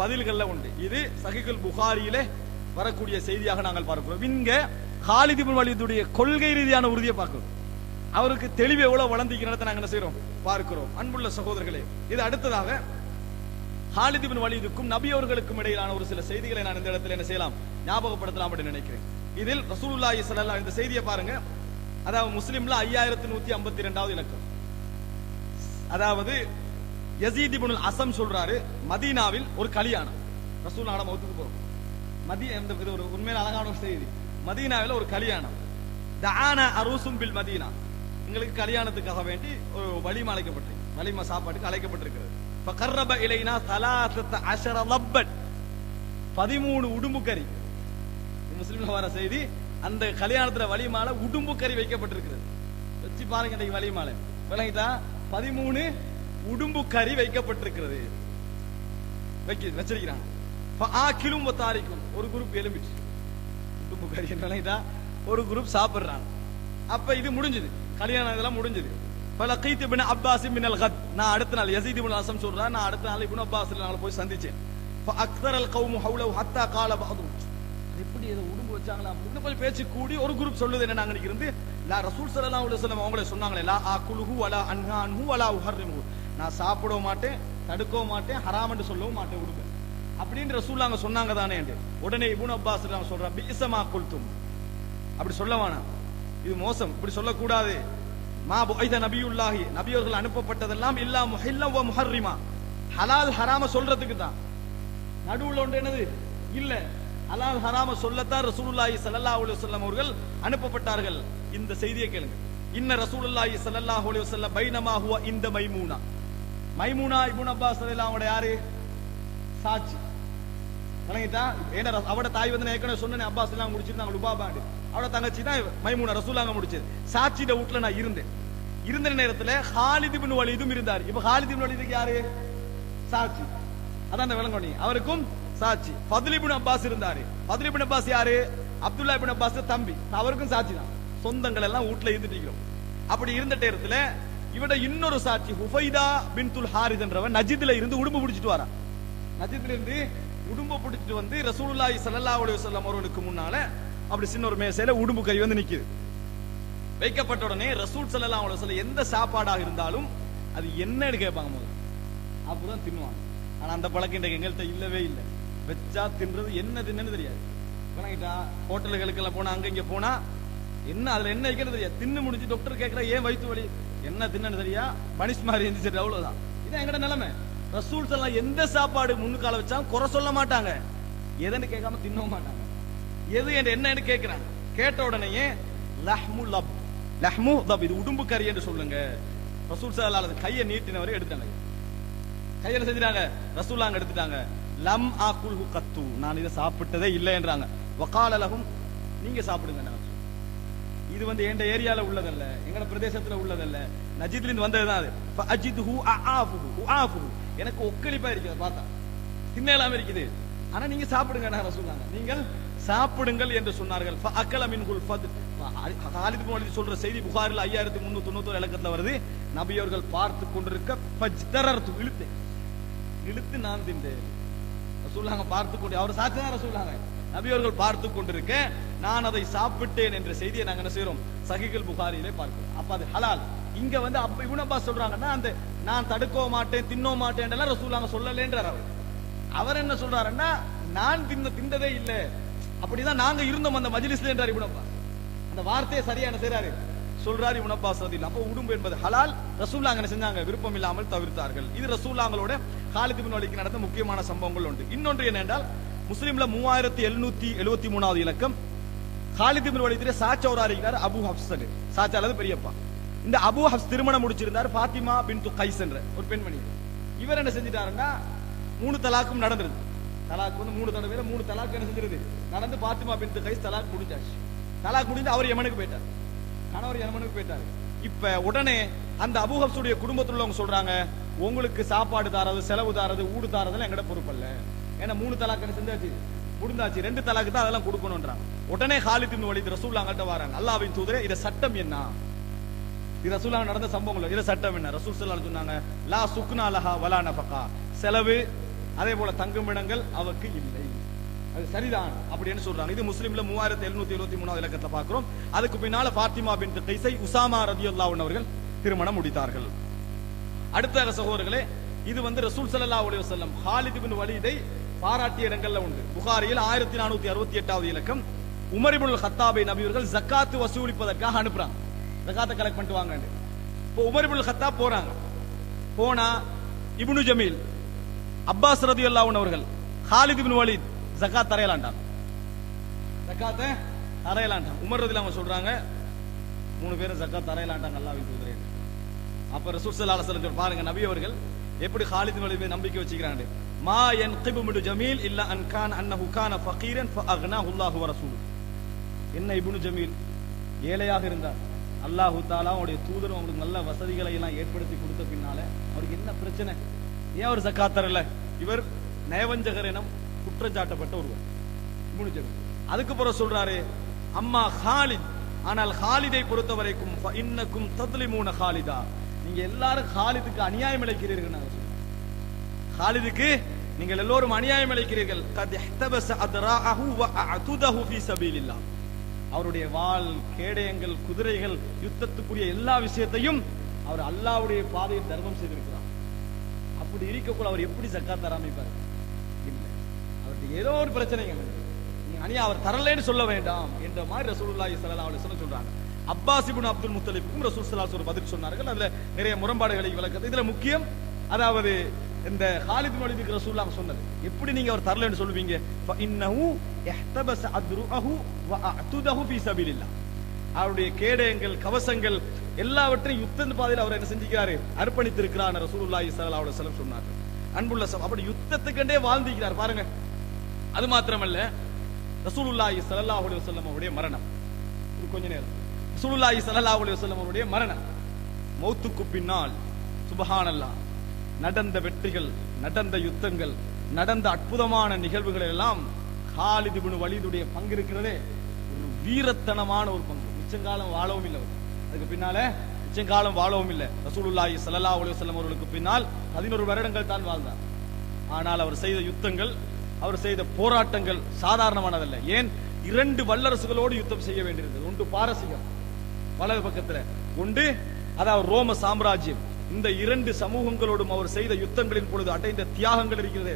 பதில்கள்ல உண்டு. இது சஹீஹுல் புகாரியிலே வரக்கூடிய செய்தியாக நாங்கள் பார்க்கிறோம். இங்க ஹாலித் இப்னு வலீதுடைய கொள்கை ரீதியான உறுதியை பார்க்கிறோம். அவருக்கு தெளிவு எவ்வளவு வளர்ந்திருக்கிறத நாங்க என்ன செய்றோம், பார்க்கிறோம். அன்புள்ள சகோதரர்களே, இது அடுத்ததாக ஹாலித் இப்னு வலீதுக்கும் நபி அவர்களுக்கும் இடையிலான ஒரு சில செய்திகளை நான் இந்த இடத்துல என்ன செய்யலாம், ஞாபகப்படுத்தலாம் அப்படின்னு நினைக்கிறேன். இதில் ரசூலுல்லாஹி ஸல்லல்லாஹு, இந்த செய்தியை பாருங்க, அதாவது முஸ்லிம்ல 5152வது இலக்கம். அதாவது யஸீத் இப்னுல் அஸம் சொல்றாரு, மதீனாவில் ஒரு கல்யாணம், ரசூலுல்லாஹ் மௌத்துக்கு போறோம், இது ஒரு உண்மையில அழகான ஒரு செய்தி. மதீனாவில் ஒரு கல்யாணம், தஆனா அரூசும் பில் மதீனா, எங்களுக்கு கல்யாணத்துக்காக வேண்டி ஒரு வலிமா அழைக்கப்பட்டிருக்கு, வலிமா சாப்பாட்டுக்கு அழைக்கப்பட்டிருக்கிறது. ஃபகர்ரப இலைனா 13 லப்பன், 13 உடும்பு கறி. முஸ்லிம்ல வர செய்தி, அந்த கல்யாணத்துல வலிமால உடும்பு கறி வைக்கப்பட்டிருக்கிறது. வச்சு பாருங்க, இன்னைக்கு வலிமால விளங்கிட்டா 13 உடும்பு கறி வைக்கப்பட்டிருக்கிறது, வச்சிருக்கிறாங்க. ஃபஆகிலும் வதாரிக்கும், ஒரு குரூப் எலும்பிச்சு உடும்பு கறி விளங்கிட்டா, ஒரு குரூப் சாப்பிடுறாங்க. அப்ப இது முடிஞ்சது, கல்யாணம் இதெல்லாம் முடிஞ்சது. ஃபலகீத் இப்னு அப்பாஸ் மினல் கத், நான் அடுத்த நாள், யஸீத் இப்னு அஸம் சொல்றா, நான் அடுத்த நாள் இப்னு அப்பாஸ் நாள போய் சந்திச்சேன். ஃபஅக்ஸரல் கௌமு ஹவுலஹு ஹத்தா கால பஅதும், எப்படி ஏதோ உடும்பு வச்சாங்களா அப்படின்னு போய் பேச்சு கூடி ஒரு குரூப் சொல்லுது என்ன, நாங்க இருந்து லா ரசூல் ஸல்லல்லாஹு அலைஹி வஸல்லம் அவங்களே சொன்னாங்களே, லா ஆகுலுஹு வலா அன்ஹான்ஹு வலா உஹர்ரிமு, நான் சாப்பிடவும் மாட்டேன், தடுக்கவும் மாட்டேன், ஹராம் என்று சொல்லவும் மாட்டேன் உடும்பு அப்படின்னு ரசூலுல்லாஹ் சொன்னாங்க தானே. உடனே இப்னு அப்பாஸ் சொல்றான், பிஇஸமா குல்தும், அப்படி சொல்லவானா, இது மோசம், இப்படி சொல்லக்கூடாது. மா புஐத நபியுல்லாஹி, நபியவர்கள் அனுப்பப்பட்டதெல்லாம் இல்லா முஹில்ல வ முஹர்ரிமா, ஹலால் ஹராம சொல்றதுக்கு தான். நடுவுல ஒன்று என்னது இல்ல, ஹலால் ஹராம சொல்லத்தான் ரசூலுல்லாஹி ஸல்லல்லாஹு அலைஹி வஸல்லம் அவர்கள் அனுப்பப்பட்டார்கள். இந்த செய்தியை கேளுங்க. இன்ன ரசூலுல்லாஹி ஸல்லல்லாஹு அலைஹி வஸல்லம் பைனமா ஹுவ இந்த மைமூனா, மைமூனா இப்னு அப்பாஸ் ரலியல்லாஹு அன்ஹு யாரு, சாட்சி வணங்கிட்டா. ஏன்னா அவட தாய் வந்து ஏற்கனவே சொன்னேன், அப்பாஸ் எல்லாம் முடிச்சிருந்தாங்க, லுபாபாண்டு அவட தங்கச்சி தான் மைமூனா, ரசூலுல்லாஹ் முடிச்சது. சாட்சியோட வீட்டுல நான் இருந்த நேரத்துல ஹாலித் இப்னு வலீதும் இருந்தார். இப்ப ஹாலித் இப்னு வலீதுக்கு யாரு சாட்சி, அதான் அந்த விளங்கோனி, அவருக்கும் சாட்சி. ஃபத்ல் இப்னு அப்பாஸ் இருந்தாரு. ஃபத்ல் இப்னு அப்பாஸ் யாரு, அப்துல்லா இப்னு அப்பாஸ் தம்பி, அவருக்கும் சாட்சி தான். சொந்தங்கள் எல்லாம் வீட்டுல இருந்துட்டு. அப்படி இருந்த நேரத்துல இவட இன்னொரு சாட்சி ஹுஃபைதா பின்துல் ஹாரிஸ் என்றவன் நஜித்ல இருந்து உடும்பு பிடிச்சிட்டு வரா. நஜித்ல இருந்து உடும்பு பிடிச்சிட்டு வந்து ரசூலுல்லாஹி ஸல்லல்லாஹு அலைஹி வஸல்லம் அவர்களுக்கு முன்னால அப்படி சின்ன ஒரு மேசையில உடும்பு கறி வந்து நிக்குது. வைக்கப்பட்ட உடனே ரசூல் ஸல்லல்லாஹு அலைஹி வஸல்லம் எந்த சாப்பாடாக இருந்தாலும் அது என்னன்னு கேட்பாங்க. முதல்ல அப்பதான் தின்னுவாங்க. ஆனா அந்த பழக்கம் இன்றைக்கு எங்கள்கிட்ட இல்லவே இல்லை. வச்சா தின்றது என்ன தின்னு தெரியாது. வணங்கிட்டா ஹோட்டல்களுக்கெல்லாம் போனா அங்க இங்க போனா என்ன அதுல என்ன வைக்கிறது தெரியாது. தின்னு முடிஞ்சு டாக்டர் கேட்கிற ஏன் வயிற்று வலி என்ன தின்னு தெரியா பனிஷ் மாதிரி இருந்துச்சு. அவ்வளவுதான். இதான் எங்கட நிலைமை. ரசூல் ஸல்லல்லாஹு எந்த சாப்பாடு முன்னுக்கால வச்சாலும் குறை சொல்ல மாட்டாங்க. எதுன்னு கேட்காம தின்னவும் மாட்டாங்க. எது என்னன்னு கேட்கிறாங்க. கேட்ட உடனே லஹ்மு லப் லஹ்மு லப் இது உடும்பு கறி என்று சொல்லுங்க. ரசூல் ஸல்லல்லாஹு அலைஹி கையை நீட்டினவரை எடுத்தாங்க. கையில செஞ்சிட்டாங்க. ரசூலுல்லாஹ் எடுத்துட்டாங்க. லம் ஆகுல்ஹு கத்து நான் இதை சாப்பிட்டதே இல்லை என்றாங்க. வகால லஹும் நீங்க சாப்பிடுங்க. இது எந்த ஏரியால உள்ளதல்ல, எங்கட பிரதேசத்துல உள்ளதல்ல, நஜித்ல இருந்து வந்ததுதான் அது. ஃபஅஜிதுஹு அஆஃபுஹு எனக்கு ஒக்களிப்பா இருக்குது பார்த்தா தின்னலாம இருக்குது. ஆனா நீங்க சாப்பிடுங்க ரசூலுல்லாஹ் நீங்கள் சாப்பிடுங்கள் என்று சொன்னார்கள். ஃபஅகல மின்ஹுல் ஃபத் காலித் இப்னு வலீத் சொல்ற செய்தி புகாரில் 5391 இலக்கத்துல வருது. நபி அவர்கள் பார்த்து கொண்டிருக்க ஃபஜ்தரர்து இழுத்து நான் தின்றேன். ரசூலுல்லாஹ் பார்த்து கொண்டு அவர் சாட்சிதான் ரசூலுல்லாஹ் நபி அவர்கள் பார்த்து கொண்டிருக்க நான் அதை சாப்பிட்டேன் என்ற செய்தியை நாங்க என்ன செய்றோம் சஹீஹுல் புகாரியிலே பார்க்கிறோம். அப்ப அது ஹலால். இங்க அப்ப இப்னு அப்பாஸ் சொல்றாங்கன்னா அந்த நான் தடுக்கோ மாட்டேன் தின்னோ மாட்டேன் எல்லாம் ரசூலுல்லாஹ் சொல்லலேன்றார். அவர் என்ன சொல்றாருன்னா நான் தின்னதே இல்ல, அப்படிதான் நாங்க இருந்தோம் அந்த மஜ்லிஸ்ல என்றார் இப்னு அப்பாஸ். அந்த வார்த்தையை சரியா என்ன செய்றாரு சொல்றாரு இப்னு அப்பாஸ் ரலியல்லாஹு. அப்ப உடும்பு என்பது ஹலால். ரசூலுல்லாஹ் என்ன செஞ்சாங்க விருப்பம் இல்லாமல் தவிர்த்தார்கள். இது ரசூலுல்லாஹ்களோட காலித் இப்னு வலீதுக்கு நடந்த முக்கியமான சம்பவங்கள் உண்டு. இன்னொன்று என்னென்றால் முஸ்லிம்ல 3773வது இலக்கம் காலித் இப்னு வலீதுடைய சாச்சா ஒரு அறிகிறார் அபு ஹப்ஸ். சாச்சா அல்லது பெரியப்பா. இந்த அபு ஹப்ஸ் திருமணம் முடிச்சிருந்தார் பாத்திமா பின்து கைஸ் என்ற ஒரு பெண்மணி. இவர் என்ன செஞ்சிட்டாருன்னா 3 தலாக்கும் நடந்துருது. தலாக் 3 தடவை 3 தலாக் என்ன செஞ்சிருது நடந்து பாத்திமா பின்து கைஸ் தலாக் முடிஞ்சாச்சு. தலாக் முடிந்து அவர் யமனுக்கு போயிட்டார். கணவர் யமனுக்கு போயிட்டார். இப்ப உடனே அந்த அபு ஹப்ஸுடைய குடும்பத்தில் உள்ளவங்க சொல்றாங்க உங்களுக்கு சாப்பாடு தாரது செலவு தாரது ஊடு தாரதெல்லாம் எங்கட பொறுப்பல்ல. ஏன்னா 3 தலாக் என்ன செஞ்சாச்சு முடிந்தாச்சு. 2 தலாக்கு தான் அதெல்லாம் கொடுக்கணும்ன்றாங்க. உடனே காலித் இப்னு வலீத் ரசூலுல்லாஹ் கிட்ட வராங்க. அல்லாஹ்வின் தூதரே இத சட்டம் என்ன? இது ரசூலுல்லாஹ் நடந்த சம்பவங்கள். இத சட்டம் என்ன? ரசூல் ஸல்லல்லாஹு அலைஹி சொன்னாங்க லா சுக்னா லஹா வலா நஃபகா செலவு அதே போல தங்குமிடங்கள் அவருக்கு இல்லை. அது சரிதான் அப்படின்னு சொல்றாங்க. இது முஸ்லிம்ல 3773வது இலக்கத்தை பார்க்கிறோம். அதுக்கு பின்னால ஃபாத்திமா பின்த் கைஸை உசாமா ரலியல்லாஹு அன்ஹு அவர்கள் திருமணம் முடித்தார்கள். அடுத்த சகோதரர்களே இது ரசூல் ஸல்லல்லாஹு அலைஹி வஸல்லம் காலித் இப்னு வலீதை பாராட்டிய இடங்கள்ல உண்டு. புகாரியில் 1468வது இலக்கம் உமர் இப்னுல் கத்தாபை நபி அவர்கள் ஜக்காத் வசூலிப்பதற்காக அனுப்புறாங்க. ஜக்காத்தை கலெக்ட் பண்ணிட்டு வாங்க. இப்போ உமர் இப்னுல் கத்தாப் போறாங்க. போனா இப்னு ஜமீல் அப்பாஸ் ரலியல்லாஹு அன்ஹு அவர்கள் காலித் இப்னு வலீத் ஜக்காத் தரையலாண்டாங்க. ஜக்காத்தை தரையலாண்டாங்க. உமர் ரலியல்லாஹு அன்ஹு சொல்றாங்க 3 பேரும் ஜக்காத் தரையலாண்டாங்க அல்லாஹ்வின் தூதரே. அப்ப ரசூல் ஸல்லல்லாஹு அலைஹி வஸல்லம் பாருங்க நபி அவர்கள் எப்படி காலித் இப்னு வலீத் நம்பிக்கை வச்சுக்கிறாங்க. மா யன்கிபு மின் ஜமீல் இல்லா அன் கான அன்னஹு கான ஃபகீரன் ஃபஅக்னாஹு அல்லாஹு வ ரசூலுஹு. என்ன இப்னு ஜமீல் ஏழையாக இருந்தார். அல்லாஹ் தஆலா அவருடைய தூதர் அவங்களுக்கு நல்ல வசதிகளை எல்லாம் ஏற்படுத்தி கொடுத்த பின்னால அவருக்கு என்ன பிரச்சனை? ஏன் அவர் ஜக்காத் தரல? இவர் நயவஞ்சகர் என குற்றச்சாட்டப்பட்ட ஒருவர் இப்னு ஜமீல். அதுக்கு பிறகு சொல்றாரு அம்மா காலித் ஆனால் காலிதை பொறுத்த வரைக்கும் இன்னக்கும் தத்லிமூன காலிதா நீங்க எல்லாரும் காலிதுக்கு அநியாயம் இழைக்கிறீர்கள். காலிதுக்கு நீங்கள் எல்லோரும் அநியாயம் இழைக்கிறீர்கள். அவருடைய வாள் கேடயங்கள் குதிரைகள் யுத்தத்துக்குரிய எல்லா விஷயத்தையும் அவர் அல்லாஹ்வுடைய பாதையில் தர்மம் செய்திருக்கிறார். அப்படி இருக்கக்கூட அவர் எப்படி ஜக்காத் தராமிப்பார்? இல்லை, அவருக்கு ஏதோ ஒரு பிரச்சனைகள் அவர் தரலன்னு சொல்ல வேண்டாம் என்ற மாதிரி ரசூலுல்லாஹி ஸல்லல்லாஹு அலைஹி வஸல்லம் சொல்றாங்க. அப்பாஸ் இப்னு அப்துல் முத்தலிப்க்கும் ரசூல் ஸல்லல்லாஹு அலைஹி வஸல்லம் பதில் சொன்னார்கள். அதுல நிறைய முரண்பாடுகளை விளக்குது. இதுல முக்கியம் அதாவது இந்த காலித் இப்னு வலீதுக்கு ரசூலுல்லாஹ் சொன்னது எப்படி நீங்க அவர் தரலன்னு சொல்லுவீங்க? ஃபஇன்னஹு இஹ்தபஸ அத்ருஹு வ அஅதுஹு ஃபீ சபீலில்லாஹ். அவருடைய கேடயங்கள் கவசங்கள் எல்லாவற்றையும் யுத்த பாதையில் அவர் என்ன செஞ்சிருக்காரு அர்ப்பணித்திருக்கிறார் ரசூலுல்லாஹி ஸல்லல்லாஹு அலைஹி வஸல்லம் சொன்னார்கள். அன்புள்ள அப்படி யுத்தத்துக்கண்டே வாழ்ந்திருக்கிறார் பாருங்க. அது மாத்திரமல்ல ரசூலுல்லாஹி ஸல்லல்லாஹு அலைஹி வஸல்லம் அவருடைய மரணம் கொஞ்ச நேரம் ரசூலுல்லாஹி ஸல்லல்லாஹு அலைஹி வஸல்லம் அவருடைய மரணம் மௌத்துக்கு பின்னால் சுப்ஹானல்லாஹ் நடந்த வெற்றிகள் நடந்த யுத்தங்கள் நடந்த அற்புதமான நிகழ்வுகள் எல்லாம் காலித் இப்னு வலீதுடைய பங்கு இருக்கிறதே ஒரு வீரத்தனமான ஒரு பங்கு. மிச்சங்காலம் வாழவும் இல்லை. அதுக்கு பின்னால மிச்சங்காலம் வாழவும் இல்லை. ரசூலுல்லாஹி ஸல்லல்லாஹு அலைஹி வஸல்லம் அவர்களுக்கு பின்னால் 11 வருடங்கள் தான் வாழ்ந்தார். ஆனால் அவர் செய்த யுத்தங்கள் அவர் செய்த போராட்டங்கள் சாதாரணமானதல்ல. ஏன் 2 வல்லரசுகளோடு யுத்தம் செய்ய வேண்டியிருந்தது. ஒன்று பாரசீகம் வலது பக்கத்துல, ஒன்று அதாவது ரோம சாம்ராஜ்யம் இந்த இரண்டு சமூகங்களோடும் அவர் செய்த யுத்தங்களின் பொழுது அடைந்த தியாகங்கள் இருக்கிறது.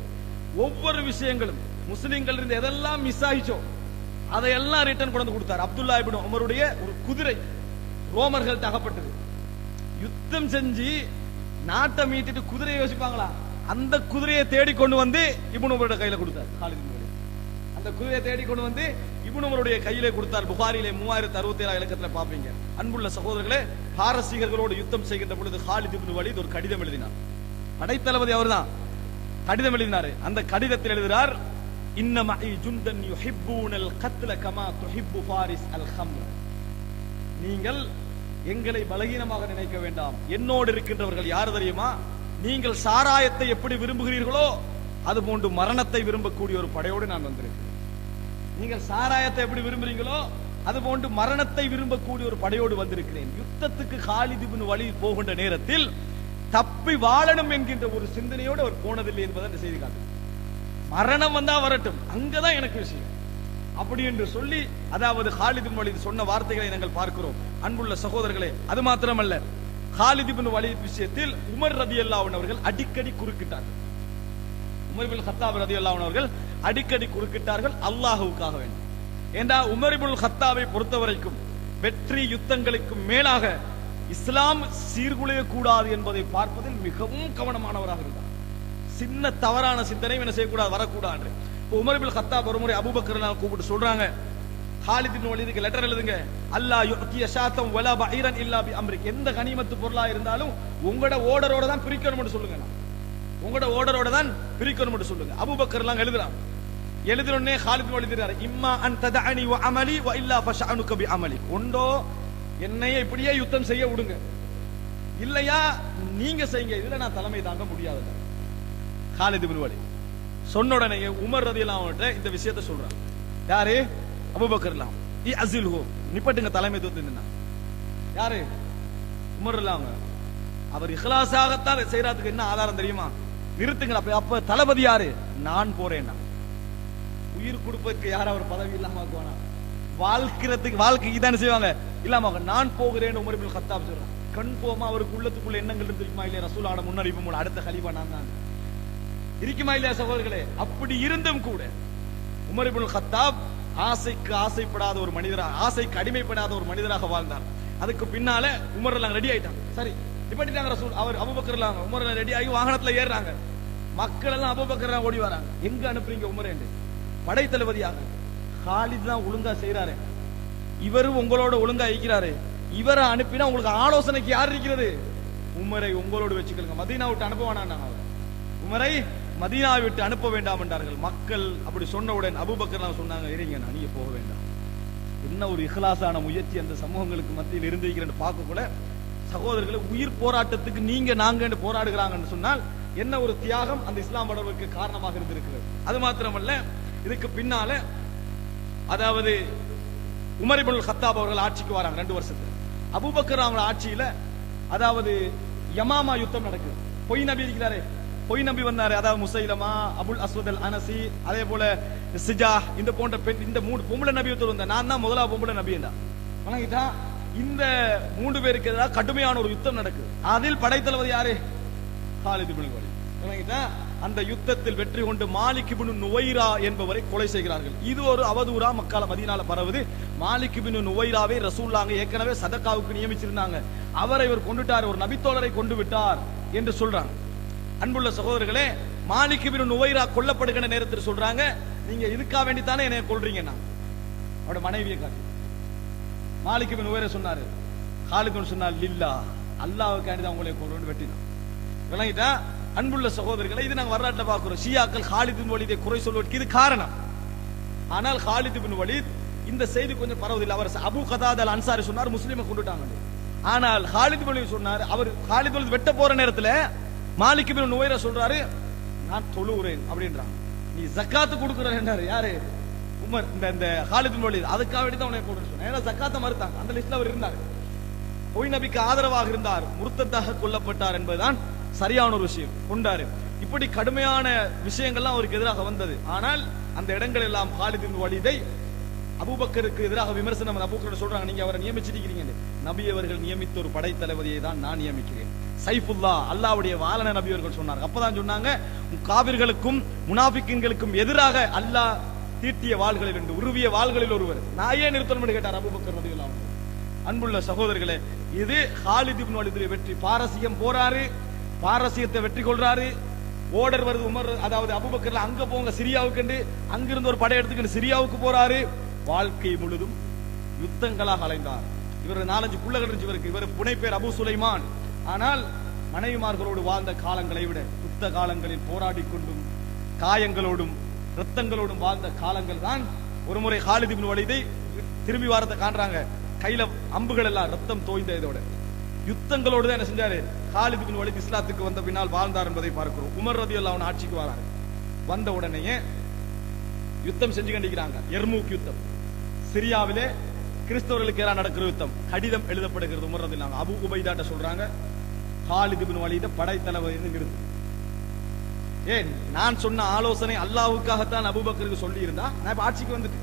ஒவ்வொரு விஷயங்களும் முஸ்லிம்கள் இருந்து எதெல்லாம் மிஸ் ஆயிச்சோ அதையெல்லாம் ரிட்டர்ன் கொண்டு கொடுத்தார். அப்துல்லா இப்னு உமருடைய ஒரு குதிரை ரோமர்கள் தகப்பட்டது. யுத்தம் செஞ்சு நாட்டை மீட்டுட்டு குதிரையை யோசிப்பாங்களா? அந்த குதிரையை தேடி கொண்டு வந்து இப்னு உமருடைய கையில கொடுத்தார். காலித் இப்னு வலீத் அந்த குதிரையை தேடி கொண்டு வந்து இப்னு உமருடைய கையிலே கொடுத்தார். புகாரிலே 3067 இலக்கத்தில் பார்ப்பீங்க. அன்புள்ள சகோதரர்களே, பாரசீகர்களோடு யுத்தம் செய்கின்ற பொழுது காலித் இப்னு வலீத் ஒரு கடிதம் எழுதினார். படைத்தளபதி அவர்தான் கடிதம் எழுதினார். அந்த கடிதத்தில் எழுதுகிறார், இன்னமா ஜுந்தன் யுஹிப்பூனல் கத்ல கமா துஹிப்பு ஃபாரிஸ் அல் ஹம்ர். நீங்கள் எங்களை பலகீனமாக நினைக்க வேண்டாம். என்னோடு இருக்கின்றவர்கள் யார் தெரியுமா? நீங்கள் சாராயத்தை எப்படி விரும்புகிறீர்களோ அதுபோன்று மரணத்தை விரும்பக்கூடிய ஒரு படையோடு நான் வந்திருக்கிறேன். நீங்கள் சாராயத்தை எப்படி விரும்புறீங்களோ அதுபோன்று மரணத்தை விரும்பக்கூடிய ஒரு படையோடு வந்திருக்கிறேன். யுத்தத்துக்கு காலித் இப்னு வலீத் போகின்ற நேரத்தில் தப்பி வாழணும் என்கின்ற ஒரு சிந்தனையோடு அவர் போனதில்லை என்பதை அந்த செய்தி காட்டு. மரணம் வந்தா வரட்டும், அங்கதான் எனக்கு விஷயம் அப்படி என்று சொல்லி, அதாவது காலித் இப்னு வலீத் சொன்ன வார்த்தைகளை நாங்கள் பார்க்கிறோம். அன்புள்ள சகோதரர்களே, அது மாத்திரமல்ல, காலித் இப்னு வலீத் விஷயத்தில் உமர் ரலியல்லாஹு அன்ஹு அவர்கள் அடிக்கடி குறுக்கிட்டார்கள். உமர் இப்னு கத்தாப் ரலியல்லாஹு அன்ஹு அவர்கள் அடிக்கடி குறுக்கிட்டார்கள் அல்லாஹ்வுக்காக வேண்டி. ஏண்டா உமர் இப்னு கத்தாபை பொறுத்தவரைக்கும் வெற்றி யுத்தங்களுக்கும் மேலாக இஸ்லாம் சீர்குலைய கூடாது என்பதை பார்ப்பதில் மிகவும் கவனமானவராக இருந்தார். சின்ன தவறான சிந்தனை என்ன செய்யக்கூடாது, வரக்கூடாது. உமர் இப்னு கத்தாப் ஒருமுறை அபூபக்கர் கூப்பிட்டு சொல்றாங்க, காலித் இப்னு வலீதுக்கு லெட்டர் எழுதுங்க, அல்லாஹ் யுக்திய ஷாத்தம் வலா பஈரன் இல்லா பி அம்ரிக். எந்த கனிமத்து பொருளா இருந்தாலும் உங்களோட ஓர்டரோட தான் பிரிக்கணும்னு சொல்லுங்க. உங்களோட ஓர்டரோட தான் பிரிக்கணும்னு சொல்லுங்க. அபூபக்கர்லாம் எழுதுறாங்க. எழுதுறனே காலித் இப்னு வலீத் சொல்றாரு, இம்மா அன் ததஅனி வ அமலி வ இல்லா ஃபஷஅனுக பி அமலி. ஒண்டோ என்னையே இப்படியே யுத்தம் செய்ய விடுங்க, இல்லையா நீங்க செய்யுங்க, இதுல நான் தலைமை தாங்க முடியாது. காலித் இப்னு வலீத் சொன்ன உடனே உமர் ரலியல்லாஹு அன்ஹு இந்த விஷயத்தை சொல்றாங்க. யாரு? அபூபக்கர்லாம். இ அஸில்ஹு, நிப்பட்டுங்க தலைமைத்துவத்தில் நின்னா. யாரு? உமர் ரலியல்லாஹு அன்ஹு. அவர் இக்லாஸாகத்தான் செய்யறதுக்கு என்ன ஆதாரம் தெரியுமா? நிறுத்துங்க. அப்ப தளபதி யாரு? நான் போறேன். உயிர் கொடுப்பதற்கு யார் அவர் பதவி இல்லாம ஆக்குவானா? வாழ்க்கை இதான் செய்வாங்க இல்லாம நான் போகிறேன். உமர் இப்னு கத்தாப் சொல்றான். கன்ஃபார்மா அவருக்கு உள்ளத்துக்குள்ள எண்ணங்கள் இருக்குமா இல்லையா? ரசூலுல்லாஹ் முன்னறிவிப்பு மூலம் அடுத்த கலீஃபா நான் தான் இருக்குமா இல்லையா சகோதரர்களே? அப்படி இருந்தும் கூட உமர் இப்னு கத்தாப் ஆசைக்கு ஆசைப்படாத ஒரு மனிதராக, ஆசைக்கு அடிமைப்படாத ஒரு மனிதராக வாழ்ந்தார். அதுக்கு பின்னால உமர் எல்லாம் ரெடி ஆயிட்டாங்க. சரி நிப்பாட்டிட்டாங்க ரசூல். அவர் அபூபக்கர் எல்லாம் உமர் எல்லாம் ரெடி ஆகி வாகனத்துல ஏறுறாங்க. மக்கள் எல்லாம் அபூபக்கர் ஓடி வராங்க. எங்க அனுப்புறீங்க உமர் என்று? படை தளபதியாக. காலித் தான் ஒழுங்கா செய்யறாரு, இவரும் உங்களோட ஒழுங்கா இருக்கிறாரு, இவரை அனுப்பினா உங்களுக்கு ஆலோசனைக்கு யார் இருக்கிறது? உமரை உங்களோடு வச்சுக்கலுங்க, மதீனா விட்டு அனுப்புவானா? உமரை மதீனா விட்டு அனுப்ப வேண்டாம் என்றார்கள். மக்கள் அப்படி சொன்னவுடன் அபூபக்கர் சொன்னாங்க, இருங்க நீங்க போக வேண்டாம். என்ன ஒரு இஹ்லாஸான முயற்சி அந்த சமூகங்களுக்கு மத்தியில் இருந்திருக்கிறேன்னு பார்க்க கூட சகோதரர்களை, உயிர் போராட்டத்துக்கு நீங்க நாங்க போராடுகிறாங்கன்னு சொன்னால் என்ன ஒரு தியாகம் அந்த இஸ்லாம் வளர்வுக்கு காரணமாக இருந்திருக்கிறது. அது மாத்திரமல்ல, இதுக்கு பின்னால அதாவது உமர் இப்னு கத்தாப் அவர்கள் ஆட்சிக்கு வராங்க 2 வருஷத்துக்கு. அபூபக்கர் அவங்க ஆட்சியில அதாவது யமாமா யுத்தம் நடக்குது. பொய் நபி இருக்கிறாரே, பொய் நபி வந்தாரு. அதாவது முசைலமா, அபுல் அஸ்வத் அல் அனசி, அதே போல சிஜா, இந்த போன்ற பெண், இந்த 3 பொம்பளை நபி வந்த. நான் தான் முதலாவது பொம்பளை நபி என்றா. இந்த 3 பேருக்கு எதிராக கடுமையான ஒரு யுத்தம் நடக்குது. அதில் படைத்தளபதி யாரு? காலித் இப்னு வலீத். அந்த யுத்தத்தில் வெற்றி கொண்டு மாலிக் இப்னு நுவைரா என்பவரை கொலை செய்கிறார்கள். இது ஒரு அவதூறா மக்கால மதீனால பரவுது. மாலிக் இப்னு நுவைராவை ரசூலுல்லாஹ் ஏற்கனவே சதகாவுக்கு நியமிச்சிருந்தாங்க. அவரை இவர் கொண்டுட்டார், ஒரு நபித்தோழரை கொண்டு விட்டார் என்று சொல்றாங்க. அன்புள்ள சகோதரர்களே, மாலிக் இப்னு நுவைரா கொல்லப்படுகிற நேரத்தில் சொல்றாங்க, நீங்க இதுக்காக வேண்டி தானே என்னை கொல்றீங்கன்னா? அவரோட மனைவியை காட்டி மாலிக் இப்னு நுவைரா சொன்னாரு. காலித் சொன்னார், லில்லா, அல்லாஹ்வுக்காண்டி தான் உங்களை கொல்றோம்னு வெட்டினான். விளங்கிட்டா? அன்புள்ள சகோதரர்களை, இது நாங்கள் வரலாற்றில் பார்க்கிறோம். ஷியாக்கள் காலித் இப்னு வலீதை குறை சொல்வதற்கு இது காரணம். ஆனால் காலித் இப்னு வலீத் இந்த செய்தி கொஞ்சம் பரவதில்லை. அவர் அபூ கதாதா அல் அன்சாரி சொன்னார், முஸ்லிமை கொண்டுட்டாங்க. ஆனால் காலித் இப்னு வலீத் சொன்னார், அவர் காலித் இப்னு வலீத் வெட்ட போற நேரத்தில் மாலிக் இப்னு நுவைரா சொல்றாரு, நான் தொழுகிறேன் அப்படின்றாங்க. நீ ஜக்காத்து கொடுக்குறாரு. யாரு? உமர். இந்த காலித் இப்னு வலீத் அதுக்காக வேண்டி தான் உன்னை கொண்டு சொன்னார். ஏன்னா ஜக்காத்தை மறுத்தாங்க. அந்த லிஸ்ட்ல அவர் இருந்தார். பொய் நபிக்கு ஆதரவாக இருந்தார், முர்த்தத்தாக கொல்லப்பட்டார் என்பதுதான் சரியான ஒரு விஷயம். கொண்டாரு. இப்படி கடுமையான விஷயங்கள்லாம் அவருக்கு எதிராக வந்தது. ஆனால் அந்த இடங்கள் எல்லாம் காலித் இப்னு வலீதை அபூபக்கருக்கு எதிராக விமர்சனம். அபூபக்கர் சொல்றாங்க, நீங்க அவரை நியமிச்சிருக்கிறீங்க. நபி அவர்கள் நியமித்த ஒரு படை தளபதியை தான் நான் நியமிக்கிறேன். சைஃபுல்லா, அல்லாஹ்வுடைய வாளன நபி அவர்கள் சொன்னார். அப்பதான் சொன்னாங்க, காபிர்களுக்கும் முனாஃபிக்குகளுக்கும் எதிராக அல்லாஹ் தீட்டிய வாள்களில் என்று, உருவிய வாள்களில் ஒருவர். நான் ஏன் நிறுத்தணும் என்று கேட்டார் அபூபக்கர் ரலியல்லாஹு அன்ஹு. அன்புள்ள சகோதரர்களே, இது ஹாலித் இப்னு வலீதுடைய வெற்றி. பாரசீகம் போறாரு, பாரசீகத்தை வெற்றி கொள்றாரு. ஓடர் வருது உமர், அதாவது அபூபக்கர்ல அங்க போங்க சிரியாவுக்கு என்று, அங்கிருந்து ஒரு படை எடுத்துக்கிட்டு சிரியாவுக்கு போறாரு. வாழ்க்கை முழுதும் யுத்தங்களாக அலைந்தார். இவர் 4-5 புள்ளகள் இருந்துச்சு இவருக்கு. இவர் புனை பேர் அபு சுலைமான். ஆனால் மனைவிமார்களோடு வாழ்ந்த காலங்களை விட யுத்த காலங்களில் போராடி கொண்டும் காயங்களோடும் ரத்தங்களோடும் வாழ்ந்த காலங்கள் தான். ஒரு முறை ஹாலித் இப்னு வலீதை திரும்பி வாரத்தை காண்றாங்க, கையில அம்புகள் எல்லாம் ரத்தம் தோய்ந்த இதோட யுத்தங்களோடு தான் என்ன செஞ்சாரு ஹாலித் இப்னு வலீத். இஸ்லாத்துக்கு வந்த பின்னால் வாழ்ந்தார் என்பதை பார்க்கிறோம். உமர் ரலியல்லாஹு அன்ஹு ஆட்சிக்கு வராரு. வந்த உடனேயே யுத்தம் செஞ்சு கண்டிக்கிறாங்க. எர்மூக் யுத்தம், சிரியாவிலே கிறிஸ்தவர்களுக்கு எதிராக நடக்கிற யுத்தம். கடிதம் எழுதப்படுகிறது. உமர் ரலியல்லாஹு அன்ஹு அபு உபைதாட்ட சொல்றாங்க, ஹாலித் இப்னு வலீத படைத்தலைவர் நிறுத்து. ஏன் நான் சொன்ன ஆலோசனை அல்லாஹ்வுக்காகத்தான் அபூபக்கருக்கு சொல்லி இருந்தா, நான் இப்ப ஆட்சிக்கு வந்துட்டு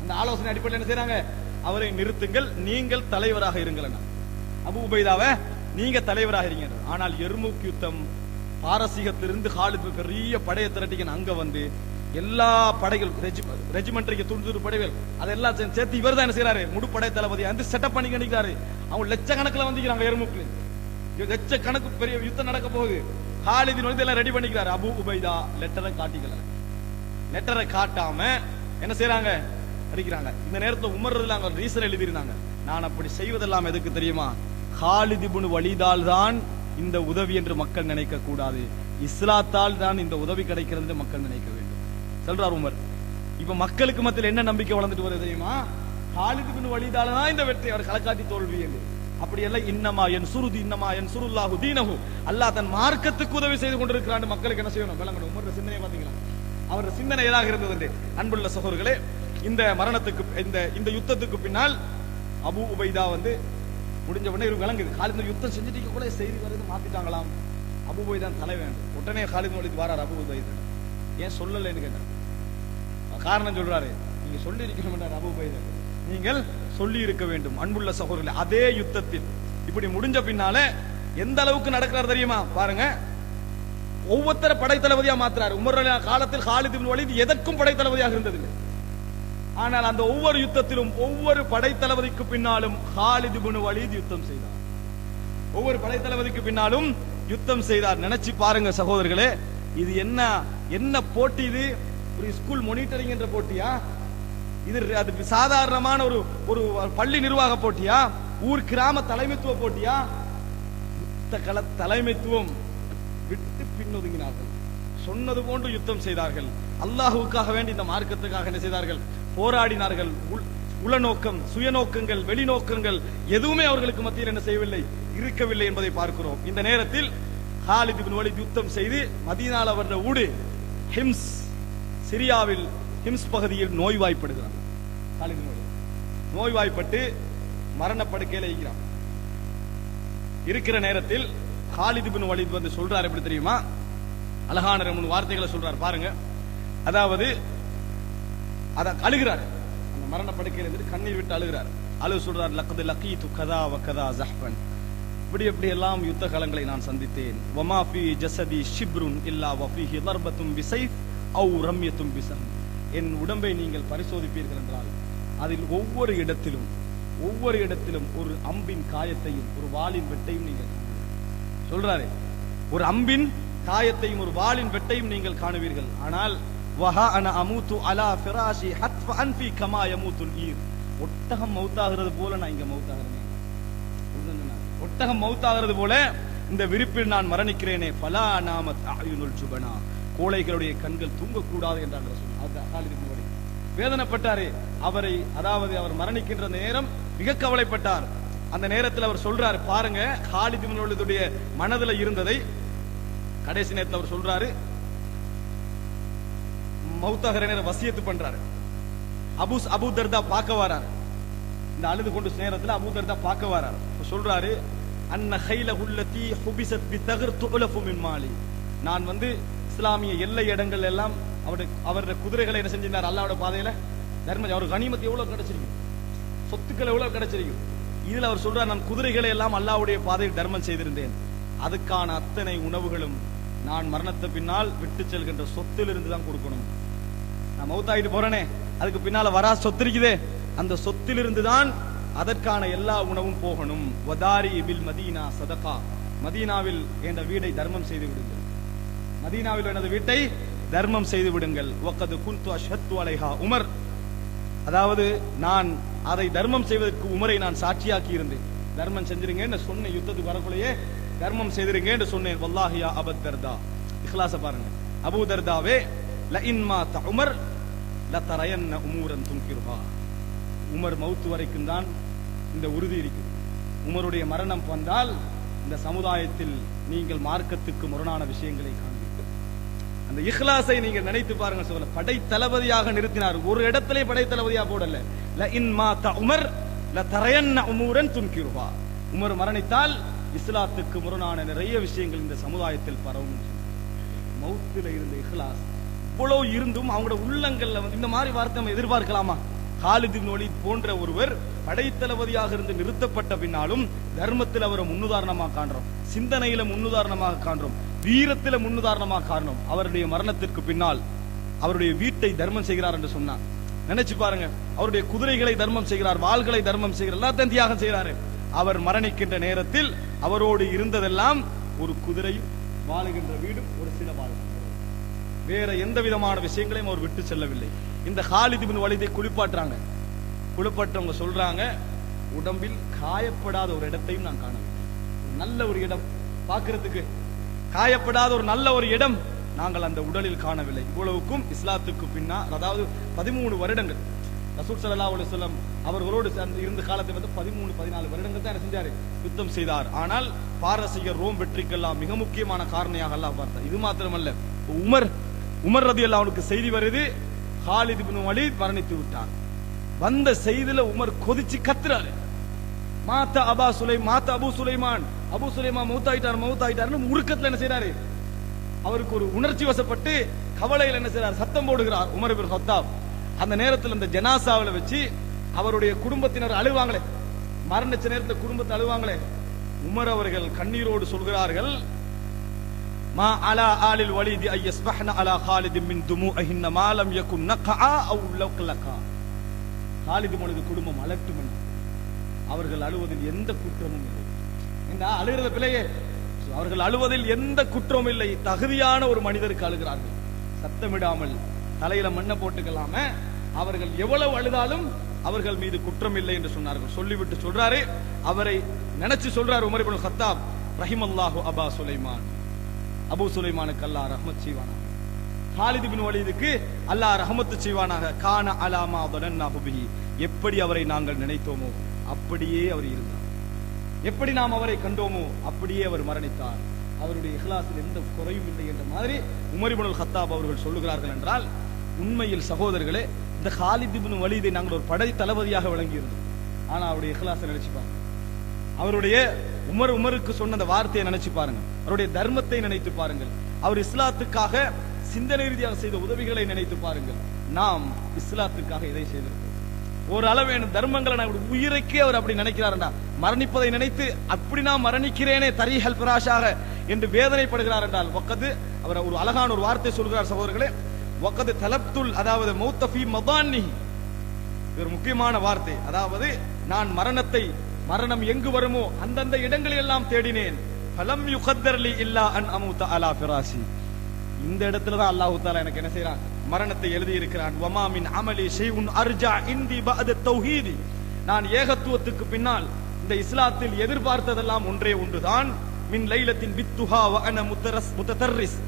அந்த ஆலோசனை அடிப்படையில் என்ன செய்றாங்க, அவரை நிறுத்துங்கள், நீங்கள் தலைவராக இருங்கள். அபு உபைதாவை நீங்க தலைவராக இருங்க. ஆனால் எர்மூக் யுத்தம், பாரசீகத்திலிருந்து ஹாலித் பெரிய படையை திரட்டிக்கணும். அங்க வந்து எல்லா படைகள் ரெஜிமெண்ட்ரிக்கு துண்டு படைகள் அதெல்லாம் சேர்த்து இவர் தான் என்ன செய்யறாரு, முடுப்படை தளபதி வந்து செட்டப் பண்ணி கணிக்கிறாரு. அவங்க லட்சக்கணக்கில் வந்துக்கிறாங்க எர்மூக்ல. லட்சக்கணக்கு பெரிய யுத்தம் நடக்க போகுது. ஹாலிதின் வந்து எல்லாம் ரெடி பண்ணிக்கிறாரு. அபு உபைதா லெட்டரை காட்டிக்கல. லெட்டரை காட்டாம என்ன செய்யறாங்க, அடிக்கிறாங்க. இந்த நேரத்தில் உமர் ரலியல்லாஹு அன்ஹு ரீசன் எழுதியிருந்தாங்க, நான் அப்படி செய்வதெல்லாம் எதுக்கு தெரியுமா, ஹாலித் இப்னு வலீதால் தான் இந்த உதவி என்று மக்கள் நினைக்க கூடாது, இஸ்லாத்தால் தான் இந்த உதவி கிடைக்கிறது என்று மக்கள் நினைக்க வேண்டும் சொல்றார் உமர். இப்ப மக்களுக்கு மத்தியில் என்ன நம்பிக்கை வளர்ந்துட்டு வருது தெரியுமா, ஹாலித் இப்னு வலீதால தான் இந்த வெற்றி, அவர் களக்காட்டி தோல்வி என்று. அப்படி எல்லாம் இன்னமா யன்சுருல்லாஹு தீனஹு, அல்லாஹ் தன் மார்க்கத்துக்கு உதவி செய்து கொண்டிருக்கிறான் மக்களுக்கு என்ன செய்யணும் விளங்கணும். உமர் சிந்தனை பாத்தீங்களா, அவருடைய சிந்தனை ஏதாக இருந்தது. அன்புள்ள சகோதரர்களே, இந்த மரணத்துக்கு இந்த யுத்தத்துக்கு பின்னால் அபு உபைதா வந்து முடிஞ்ச உடனே இவருக்கு விளங்குது, ஹாலித் யுத்தம் செஞ்சுட்டு கூட செய்தி வருது மாத்திட்டாங்களாம், அபு உபைதா தலைவன். உடனே ஹாலித் வலீத் வாரார். அபு உபைதா ஏன் சொல்லலைன்னு கேட்டார். காரணம் சொல்றாரு, நீங்க சொல்லி இருக்கணும் அபு உபைதா, நீங்கள் சொல்லி இருக்க வேண்டும். அன்புள்ள சகோதரர்களே, அதே யுத்தத்தில் இப்படி முடிஞ்ச பின்னால எந்த அளவுக்கு நடக்கிறார் தெரியுமா பாருங்க. ஒவ்வொருத்தர படைத்தளபதியா மாத்துறாரு. உமர் காலத்தில் ஹாலித் இப்னு வலீத் எதற்கும் படைத்தளபதியாக இருந்ததில்லை. ஆனால் அந்த ஒவ்வொரு யுத்தத்திலும் ஒவ்வொரு படைத்தளபதிக்கு பின்னாலும் ஹாலித் இப்னு வலீத் யுத்தம் செய்தார். ஒவ்வொரு படைத்தளபதிக்கு பின்னாலும் யுத்தம் செய்தார். நினைச்சு பாருங்க சகோதரர்களே, இது என்ன போட்டி, இது ஒரு ஸ்கூல் மானிட்டரிங் என்ற போட்டியா, இது அது சாதாரணமான ஒரு பள்ளி நிர்வாக போட்டியா, ஊர் கிராம தலைமைத்துவ போட்டியா? யுத்த கள தலைமைத்துவம் விட்டு பின்னொதுங்கினார்கள். சொன்னது போன்று யுத்தம் செய்தார்கள். அல்லாஹ்வுக்காக வேண்டி இந்த மார்க்கத்துக்காக என்ன செய்தார்கள், போராடினார்கள். உளநோக்கம், சுயநோக்கங்கள், வெளிநோக்கங்கள் எதுவுமே அவர்களுக்கு மத்தியில் என்ன செய்யவில்லை, இருக்கவில்லை என்பதை பார்க்கிறோம். இந்த நேரத்தில் ஹாலித் இப்னு வலீத் யுத்தம் செய்து மதீனால வந்த ஊடு ஹிம்ஸ், சிரியாவில் ஹிம்ஸ் பகுதியில் நோய்வாய்ப்படுகிறார். ஹாலித் இப்னு வலீத் நோய்வாய்ப்பட்டு மரணப்படுக்கையில் இருக்கிறார். இருக்கிற நேரத்தில் ஹாலித் இப்னு வலீத் வந்து சொல்றார், எப்படி தெரியுமா, அழகான 3 வார்த்தைகளை சொல்றார் பாருங்க. அதாவது அழுகிறார், அந்த மரணப்படுக்கையில் இருந்து கண்ணீர் விட்டு அழுகிறார். அழுது சொல்றார், லக்கது லகீது கதா வ கதா ஜஹ்பன், இப்படி எல்லாம் யுத்த காலங்களை நான் சந்தித்தேன். வமா ஃபீ ஜஸதி ஷிப்ருன் இல்லா வ ஃபீஹி தர்பத்தும் பிஸைஃப் அவ் ரம்யத்தும் பிஸம், என் உடம்பை நீங்கள் பரிசோதிப்பீர்கள் என்றால் அதில் ஒவ்வொரு இடத்திலும் ஒரு அம்பின் காயத்தையும் ஒரு வாளின் வெட்டையும் நீங்கள் சொல்றாரு. ஒரு அம்பின் காயத்தையும் ஒரு வாளின் வெட்டையும் நீங்கள் காணுவீர்கள். ஆனால் வஹா அன அமூது அலா ஃபிராஷி ஹத்ஃப அன்ஃபி கமா யமூதுல் ஈர், ஒட்டகம் மௌத்தாகிறது போல நான் இங்க மௌத்தாகிறேன். ஒட்டகம் மௌத்தாகிறது போல இந்த விரிப்பில் நான் மரணிக்கிறேனே. ஃபலா நாமத் அயுனுல் ஜுபனா, கோழைகளுடைய கண்கள் தூங்கக்கூடாது என்றார் ரசூல். வேதனைப்பட்டாரு. அதாவது அவர் மரணிக்கின்ற நேரம் மிக கவலைப்பட்டார். அந்த நேரத்தில் அவர் சொல்றாரு பாருங்க, ஹாலித் இப்னு வலீதுடைய மனதுல இருந்ததை கடைசி நேரத்தில் அவர் சொல்றாரு. மௌத்தாகிற நேரம் வசியத்து பண்றாரு. அபூ தர்தா பார்க்க வராரு. இந்த அழுது கொண்டு நேரத்தில் அபூ தர்தா பார்க்க வராரு. சொல்றாரு, அன்ன கைலஹு அல்லதி ஹுபிஸத் பிதக்ர் துலஃபு மின் மாலி, நான் வந்து இஸ்லாமிய எல்லை இடங்கள் எல்லாம் அவருடைய குதிரைகளை என்ன செஞ்சிருந்தார், அல்லாஹ்வுடைய பாதையில தர்மம், அவர் கனிமத் எவ்வளவு கிடைச்சிருக்கும், சொத்துக்கள் எவ்வளவு கிடைச்சிருக்கும். இதுல அவர் சொல்றார், நான் குதிரைகளை எல்லாம் அல்லாஹ்வுடைய பாதையில் தர்மம் செய்திருந்தேன். அதுக்கான அத்தனை உணவுகளும் நான் மரணத்தை பின்னால் விட்டு செல்கின்ற சொத்திலிருந்து தான் கொடுக்கணும். நான் மௌத்தாயிட்டு போறேனே, அதுக்கு பின்னால வரா சொத்து இருக்குதே, அந்த சொத்திலிருந்து தான் அதற்கான எல்லா உணவும் போகணும். வதாரி பில் மதீனா சதகா, மதீனாவில் என்ற வீடை தர்மம் செய்து விடுங்கள், மதீனாவில் எனது வீட்டை தர்மம் செய்து விடுங்கள். வகது குன்து அஷ்ஹத்து அலைஹா உமர், அதாவது நான் அதை தர்மம் செய்வதற்கு உமரை நான் சாட்சியாக்கி இருந்தேன். தர்மம் செஞ்சிருங்க சொன்னேன், யுத்தத்துக்கு வரக்குள்ளேயே தர்மம் செய்திருங்க என்று சொன்னேன். வல்லாஹியா அபு தர்தா, இக்லாஸ பாருங்க. அபூ தர்தாவே லஇன் மாத உமர் லதரயன்ன உமூரன் துன்கிருஹா, உமர் மௌத் வரைக்கும் தான் இந்த உறுதி இருக்கு. உமருடைய மரணம் வந்தால் இந்த சமுதாயத்தில் நீங்கள் மார்க்கத்துக்கு முரணான விஷயங்களை காண்பீர்கள். அந்த இஹ்லாஸை நீங்கள் நினைத்து பாருங்க. சொல்ல படை தளபதியாக நிறுத்தினார், ஒரு இடத்திலே படை தளபதியாக போடல. லஇன் மாத உமர் லதரயன்ன உமூரன் துன்கிருஹா, உமர் மரணித்தால் இஸ்லாத்துக்கு முரணான நிறைய விஷயங்கள் இந்த சமுதாயத்தில் பரவும். மௌத்தில இருந்த இஹ்லாஸ் இவ்வளவு இருந்தும் அவங்களோட உள்ளங்கள்ல இந்த மாதிரி வார்த்தை நம்ம எதிர்பார்க்கலாமா? காலித் இப்னு வலீத் போன்ற ஒருவர் படைத்தளபதியாக இருந்து நிறுத்தப்பட்ட பின்னாலும் தர்மத்தில் அவரை முன்னுதாரணமாக காண்றோம், சிந்தனையில முன்னுதாரணமாக காண்றோம், வீரத்தில முன்னுதாரணமாக காண்றோம். அவருடைய மரணத்திற்கு பின்னால் அவருடைய வீட்டை தர்மம் செய்கிறார் என்று சொன்னார். நினைச்சு பாருங்க, அவருடைய குதிரைகளை தர்மம் செய்கிறார், வாள்களை தர்மம் செய்கிறார், எல்லாத்தையும் தியாகம் செய்கிறாரு. அவர் மரணிக்கின்ற நேரத்தில் அவரோடு இருந்ததெல்லாம் ஒரு குதிரையும் வாழுகின்ற வீடும் ஒரு சில வாழ், வேற எந்த விதமான விஷயங்களையும் அவர் விட்டு செல்லவில்லை. இந்த காலித் இப்னு வலீதை குளிப்பாட்டுறாங்க, குளிப்பாட்டவங்க சொல்றாங்க, உடம்பில் காயப்படாத ஒரு இடத்தையும் நான் காணவில்லை. நல்ல ஒரு இடம் பார்க்கிறதுக்கு காயப்படாத ஒரு நல்ல ஒரு இடம் நாங்கள் அந்த உடலில் காணவில்லை. இவ்வளவுக்கும் இஸ்லாத்துக்கு பின்னால், அதாவது 13 வருடங்கள் ரசூல் ஸல்லல்லாஹு அலைஹி வஸல்லம் அவர்களோடு இருந்த காலத்தை வந்து 13-14 வருடங்கள் தான் என்ன செஞ்சாரு, யுத்தம் செய்தார். ஆனால் பாரசீகர் ரோம் வெற்றிக்கெல்லாம் மிக முக்கியமான காரணியாக அல்லாஹ் பார்த்தார். இது மாத்திரமல்ல, உமர் ரலியல்லாஹு அன்ஹுக்கு செய்தி வருது, காலித் இப்னு வலீத் மரணித்து விட்டார். வந்த செய்தியில உமர் கொதிச்சு கத்துறாரு, மாதா அபூ சுலைமான் மௌத்தாயிட்டார். உருக்கத்துல என்ன செய்யறாரு, அவருக்கு ஒரு உணர்ச்சி வசப்பட்டு கவலையில் என்ன செய்யறார், சத்தம் போடுகிறார் உமர் இப்னு கத்தாப். அந்த நேரத்தில் அந்த ஜனாசாவில் வச்சு அவருடைய குடும்பத்தினர் அழுவாங்களே, மரணிச்ச நேரத்தில் குடும்பத்தை அழுவாங்களே, உமர் அவர்கள் கண்ணீரோடு சொல்கிறார்கள், மா அலா ஆலில் வலீதி ஐயஸ்பஹ்ன அலா காலித் மின் துமுஇஹின் மா லம் யகுன் நகா அவ் லக்லகா. காலித் மனது குடும்பம் அலட்டும், அவர்கள் அழுவதில் எந்த குற்றமும் இல்லை. இந்த அழுகிறத பிள்ளையே, அவர்கள் அழுவதில் எந்த குற்றமும் இல்லை. தகுதியான ஒரு மனிதருக்கு அழுகிறார்கள், சத்தமிடாமல் தலையில மண்ணை போட்டுக்கலாம. அவர்கள் எவ்வளவு அழுதாலும் அவர்கள் மீது குற்றம் இல்லை என்று சொன்னார்கள். சொல்லிவிட்டு சொல்றாரு, அவரை நினைச்சு சொல்றாரு உமர் இப்னு கத்தாப், ரஹிமல்லாஹு அபா சுலைமான், அபூ சுலைமானுக்கு அல்லாஹ் ரஹ்மத் செய்வானாக, காலித் இப்னு வலீதுக்கு அல்லாஹ் ரஹ்மத் செய்வானாக. கான அலாமா தனன்னாஹு பிஹி, எப்படி அவரை நாங்கள் நினைத்தோமோ அப்படியே அவர் இருந்தார், எப்படி நாம் அவரை கண்டோமோ அப்படியே அவர் மரணித்தார். அவருடைய இஹ்லாஸில் எந்த குறையும் இல்லை என்ற மாதிரி உமர் இப்னு கத்தாப் அவர்கள் சொல்லுகிறார்கள். என்றால் உண்மையில் சகோதரர்களே, இந்த காலித் இப்னு வலீதை நாங்கள் ஒரு படை தளபதியாக விளங்கியிருந்தோம். ஆனா அவருடைய இஹ்லாஸை நினைச்சு பாருங்க, அவருடைய உமருக்கு சொன்ன அந்த வார்த்தையை நினைச்சு பாருங்க, அவருடைய தர்மத்தை நினைத்து பாருங்கள், அவர் இஸ்லாத்துக்காக சிந்தனை ரீதியாக செய்த உதவிகளை நினைத்து பாருங்கள். நாம் இஸ்லாத்துக்காக இதை செய்திருக்கிறோம். ஒரு அளவு தர்மங்களை உயிரைக்கே அவர் அப்படி நினைக்கிறார், மரணிப்பதை நினைத்து அப்படி நான் மரணிக்கிறேனே தரீஹல் பிராஷாக என்று வேதனைப்படுகிறார் என்றால், அவர் ஒரு அழகான ஒரு வார்த்தை சொல்கிறார் சகோதரர்களே, வக்கது தலப்துல், அதாவது மௌத்தஃபி மதான்னிஹி, ஒரு முக்கியமான வார்த்தை. அதாவது நான் மரணம் எங்கு வருமோ அந்தந்த இடங்களில் எல்லாம் தேடினேன். ஃபலம் யுகத்தர்லி இல்லா அன் அமூத அலா ஃபிராசி, இந்த இடத்துல தான் அல்லாஹ் தஆலா எனக்கு என்ன செய்றான், மரணத்தை எழுதி இருக்கிறான். வமா மின் அமலி ஷைஉன் அர்ஜா இந்தி பஅத தௌஹீதி, நான் ஏகத்துவத்துக்கு பின்னால் இந்த இஸ்லாத்தில் எதிர்பார்த்ததெல்லாம் ஒன்றே ஒன்றுதான். மின் லைலத்தின் பித்துஹா வ அன முத்ததர்ரிஸ்,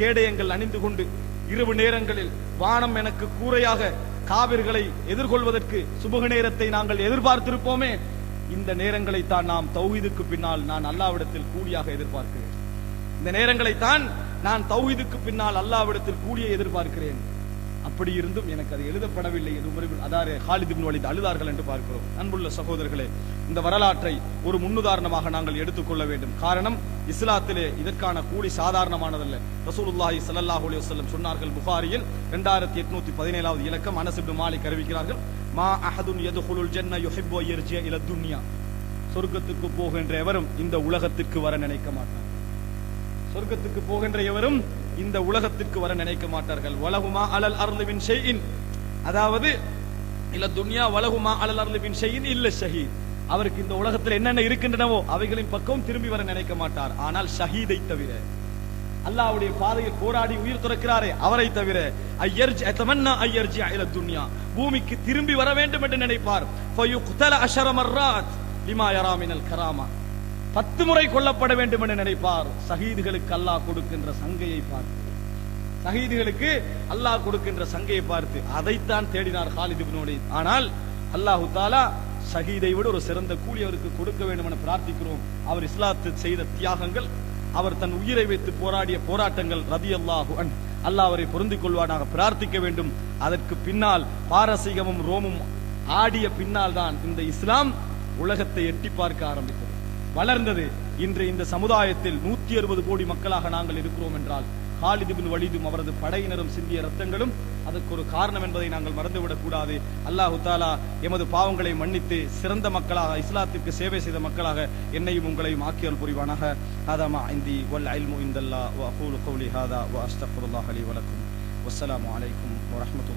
கேடயங்கள் அணிந்து கொண்டு இரவு நேரங்களில் வானம் எனக்கு கூரையாக காவிர்களை எதிர்கொள்வதற்கு சுபக நேரத்தை நாங்கள் எதிர்பார்த்திருப்போமே, இந்த நேரங்களை தான் நாம் தௌஹீதுக்கு பின்னால் நான் அல்லாஹ்விடத்தில் கூலியாக எதிர்பார்க்கிறேன். இந்த நேரங்களை தான் நான் தௌஹீதுக்கு பின்னால் அல்லாஹ்விடத்தில் கூலியை எதிர்பார்க்கிறேன். அப்படி இருந்தும் எனக்கு அது எழுதப்படவில்லை என்று அதாவது காலித் இப்னு வலீத் அழுதார்கள் என்று பார்க்கிறோம். அன்புள்ள சகோதரர்களே, இந்த வரலாற்றை ஒரு முன்னுதாரணமாக நாங்கள் எடுத்துக்கொள்ள வேண்டும். காரணம், இஸ்லாத்திலே இதற்கான கூலி சாதாரணமானதல்ல. ரசூலுல்லாஹி ஸல்லல்லாஹு அலைஹி வஸல்லம் சொன்னார்கள், புகாரியில் 2817வது இலக்கம், அனஸ் இப்னு மாலிக் அறிவிக்கிறார்கள், மா அஹதுன் யதுகுலுல் ஜன்ன யுஹிப்பு யர்ஜிஅ இல துன்யா, சொர்க்கத்துக்கு போகின்ற எவரும் இந்த உலகத்திற்கு வர நினைக்க மாட்டார். சொர்க்கத்துக்கு போகின்ற எவரும் இந்த உலகத்திற்கு வர நினைக்க மாட்டார்கள். வலகுமா அலல் அர்லி மின் ஷைஇன், அதாவது இல்ல துன்யா வலகுமா அலல் அர்லி மின் ஷைஇன் இல்ல ஷஹீத். அவருக்கு இந்த உலகத்தில் என்னென்ன இருக்கின்றனவோ அவைகளின் பக்கம் திரும்பி வர நினைக்க மாட்டார். ஆனால் ஷஹீதை தவிர, அல்லாஹ்வுடைய பாதையில் போராடி உயிர் துறக்கிறாரே அவரை தவிர, பூமிக்கு திரும்பி வர வேண்டும் என்று நினைப்பார். 10 முறை கொல்லப்பட வேண்டும் என்று நினைப்பார். ஷஹீதுகளுக்கு அல்லாஹ் கொடுக்கின்ற சங்கையை பார்த்து, ஷஹீதுகளுக்கு அல்லாஹ் கொடுக்கின்ற சங்கையை பார்த்து அதைத்தான் தேடினார் காலித் இப்னு வலீத். ஆனால் அல்லாஹ் தஆலா ஷஹீதை விட ஒரு சிறந்த கூலி அவருக்கு கொடுக்க வேண்டும் என பிரார்த்திக்கிறோம். அவர் இஸ்லாத்துக்கு செய்த தியாகங்கள், அவர் தன் உயிரை வைத்து போராடிய போராட்டங்கள் ரலியல்லாஹு அன்ஹு, அல்லாஹ் அவரை பொருந்திக் கொள்வானாக பிரார்த்திக்க வேண்டும். அதற்கு பின்னால் பாரசீகமும் ரோமும் ஆடிய பின்னால் தான் இந்த இஸ்லாம் உலகத்தை எட்டி பார்க்க ஆரம்பித்தது, வளர்ந்தது. இன்று இந்த சமுதாயத்தில் 160 கோடி மக்களாக நாங்கள் இருக்கிறோம் என்றால் காலித் இப்னு வலீதும் அவரது படையினரும் சிந்திய ரத்தங்களும் அதற்கு ஒரு காரணம் என்பதை நாங்கள் மறந்துவிடக் கூடாது. அல்லாஹு தஆலா எமது பாவங்களை மன்னித்து சிறந்த மக்களாக, இஸ்லாத்திற்கு சேவை செய்த மக்களாக என்னையும் உங்களையும் ஆக்கியல் புரிவானாக. ஹாதா மா இந்தி வல் இல்மு இன்தல்லாஹ் வ அகூலு கௌலி ஹாதா வ அஸ்தக்ஃபிருல்லாஹ லி வ லக்கும். வஸ்ஸலாமு அலைக்கும் வ ரஹ்மத்துல்லாஹி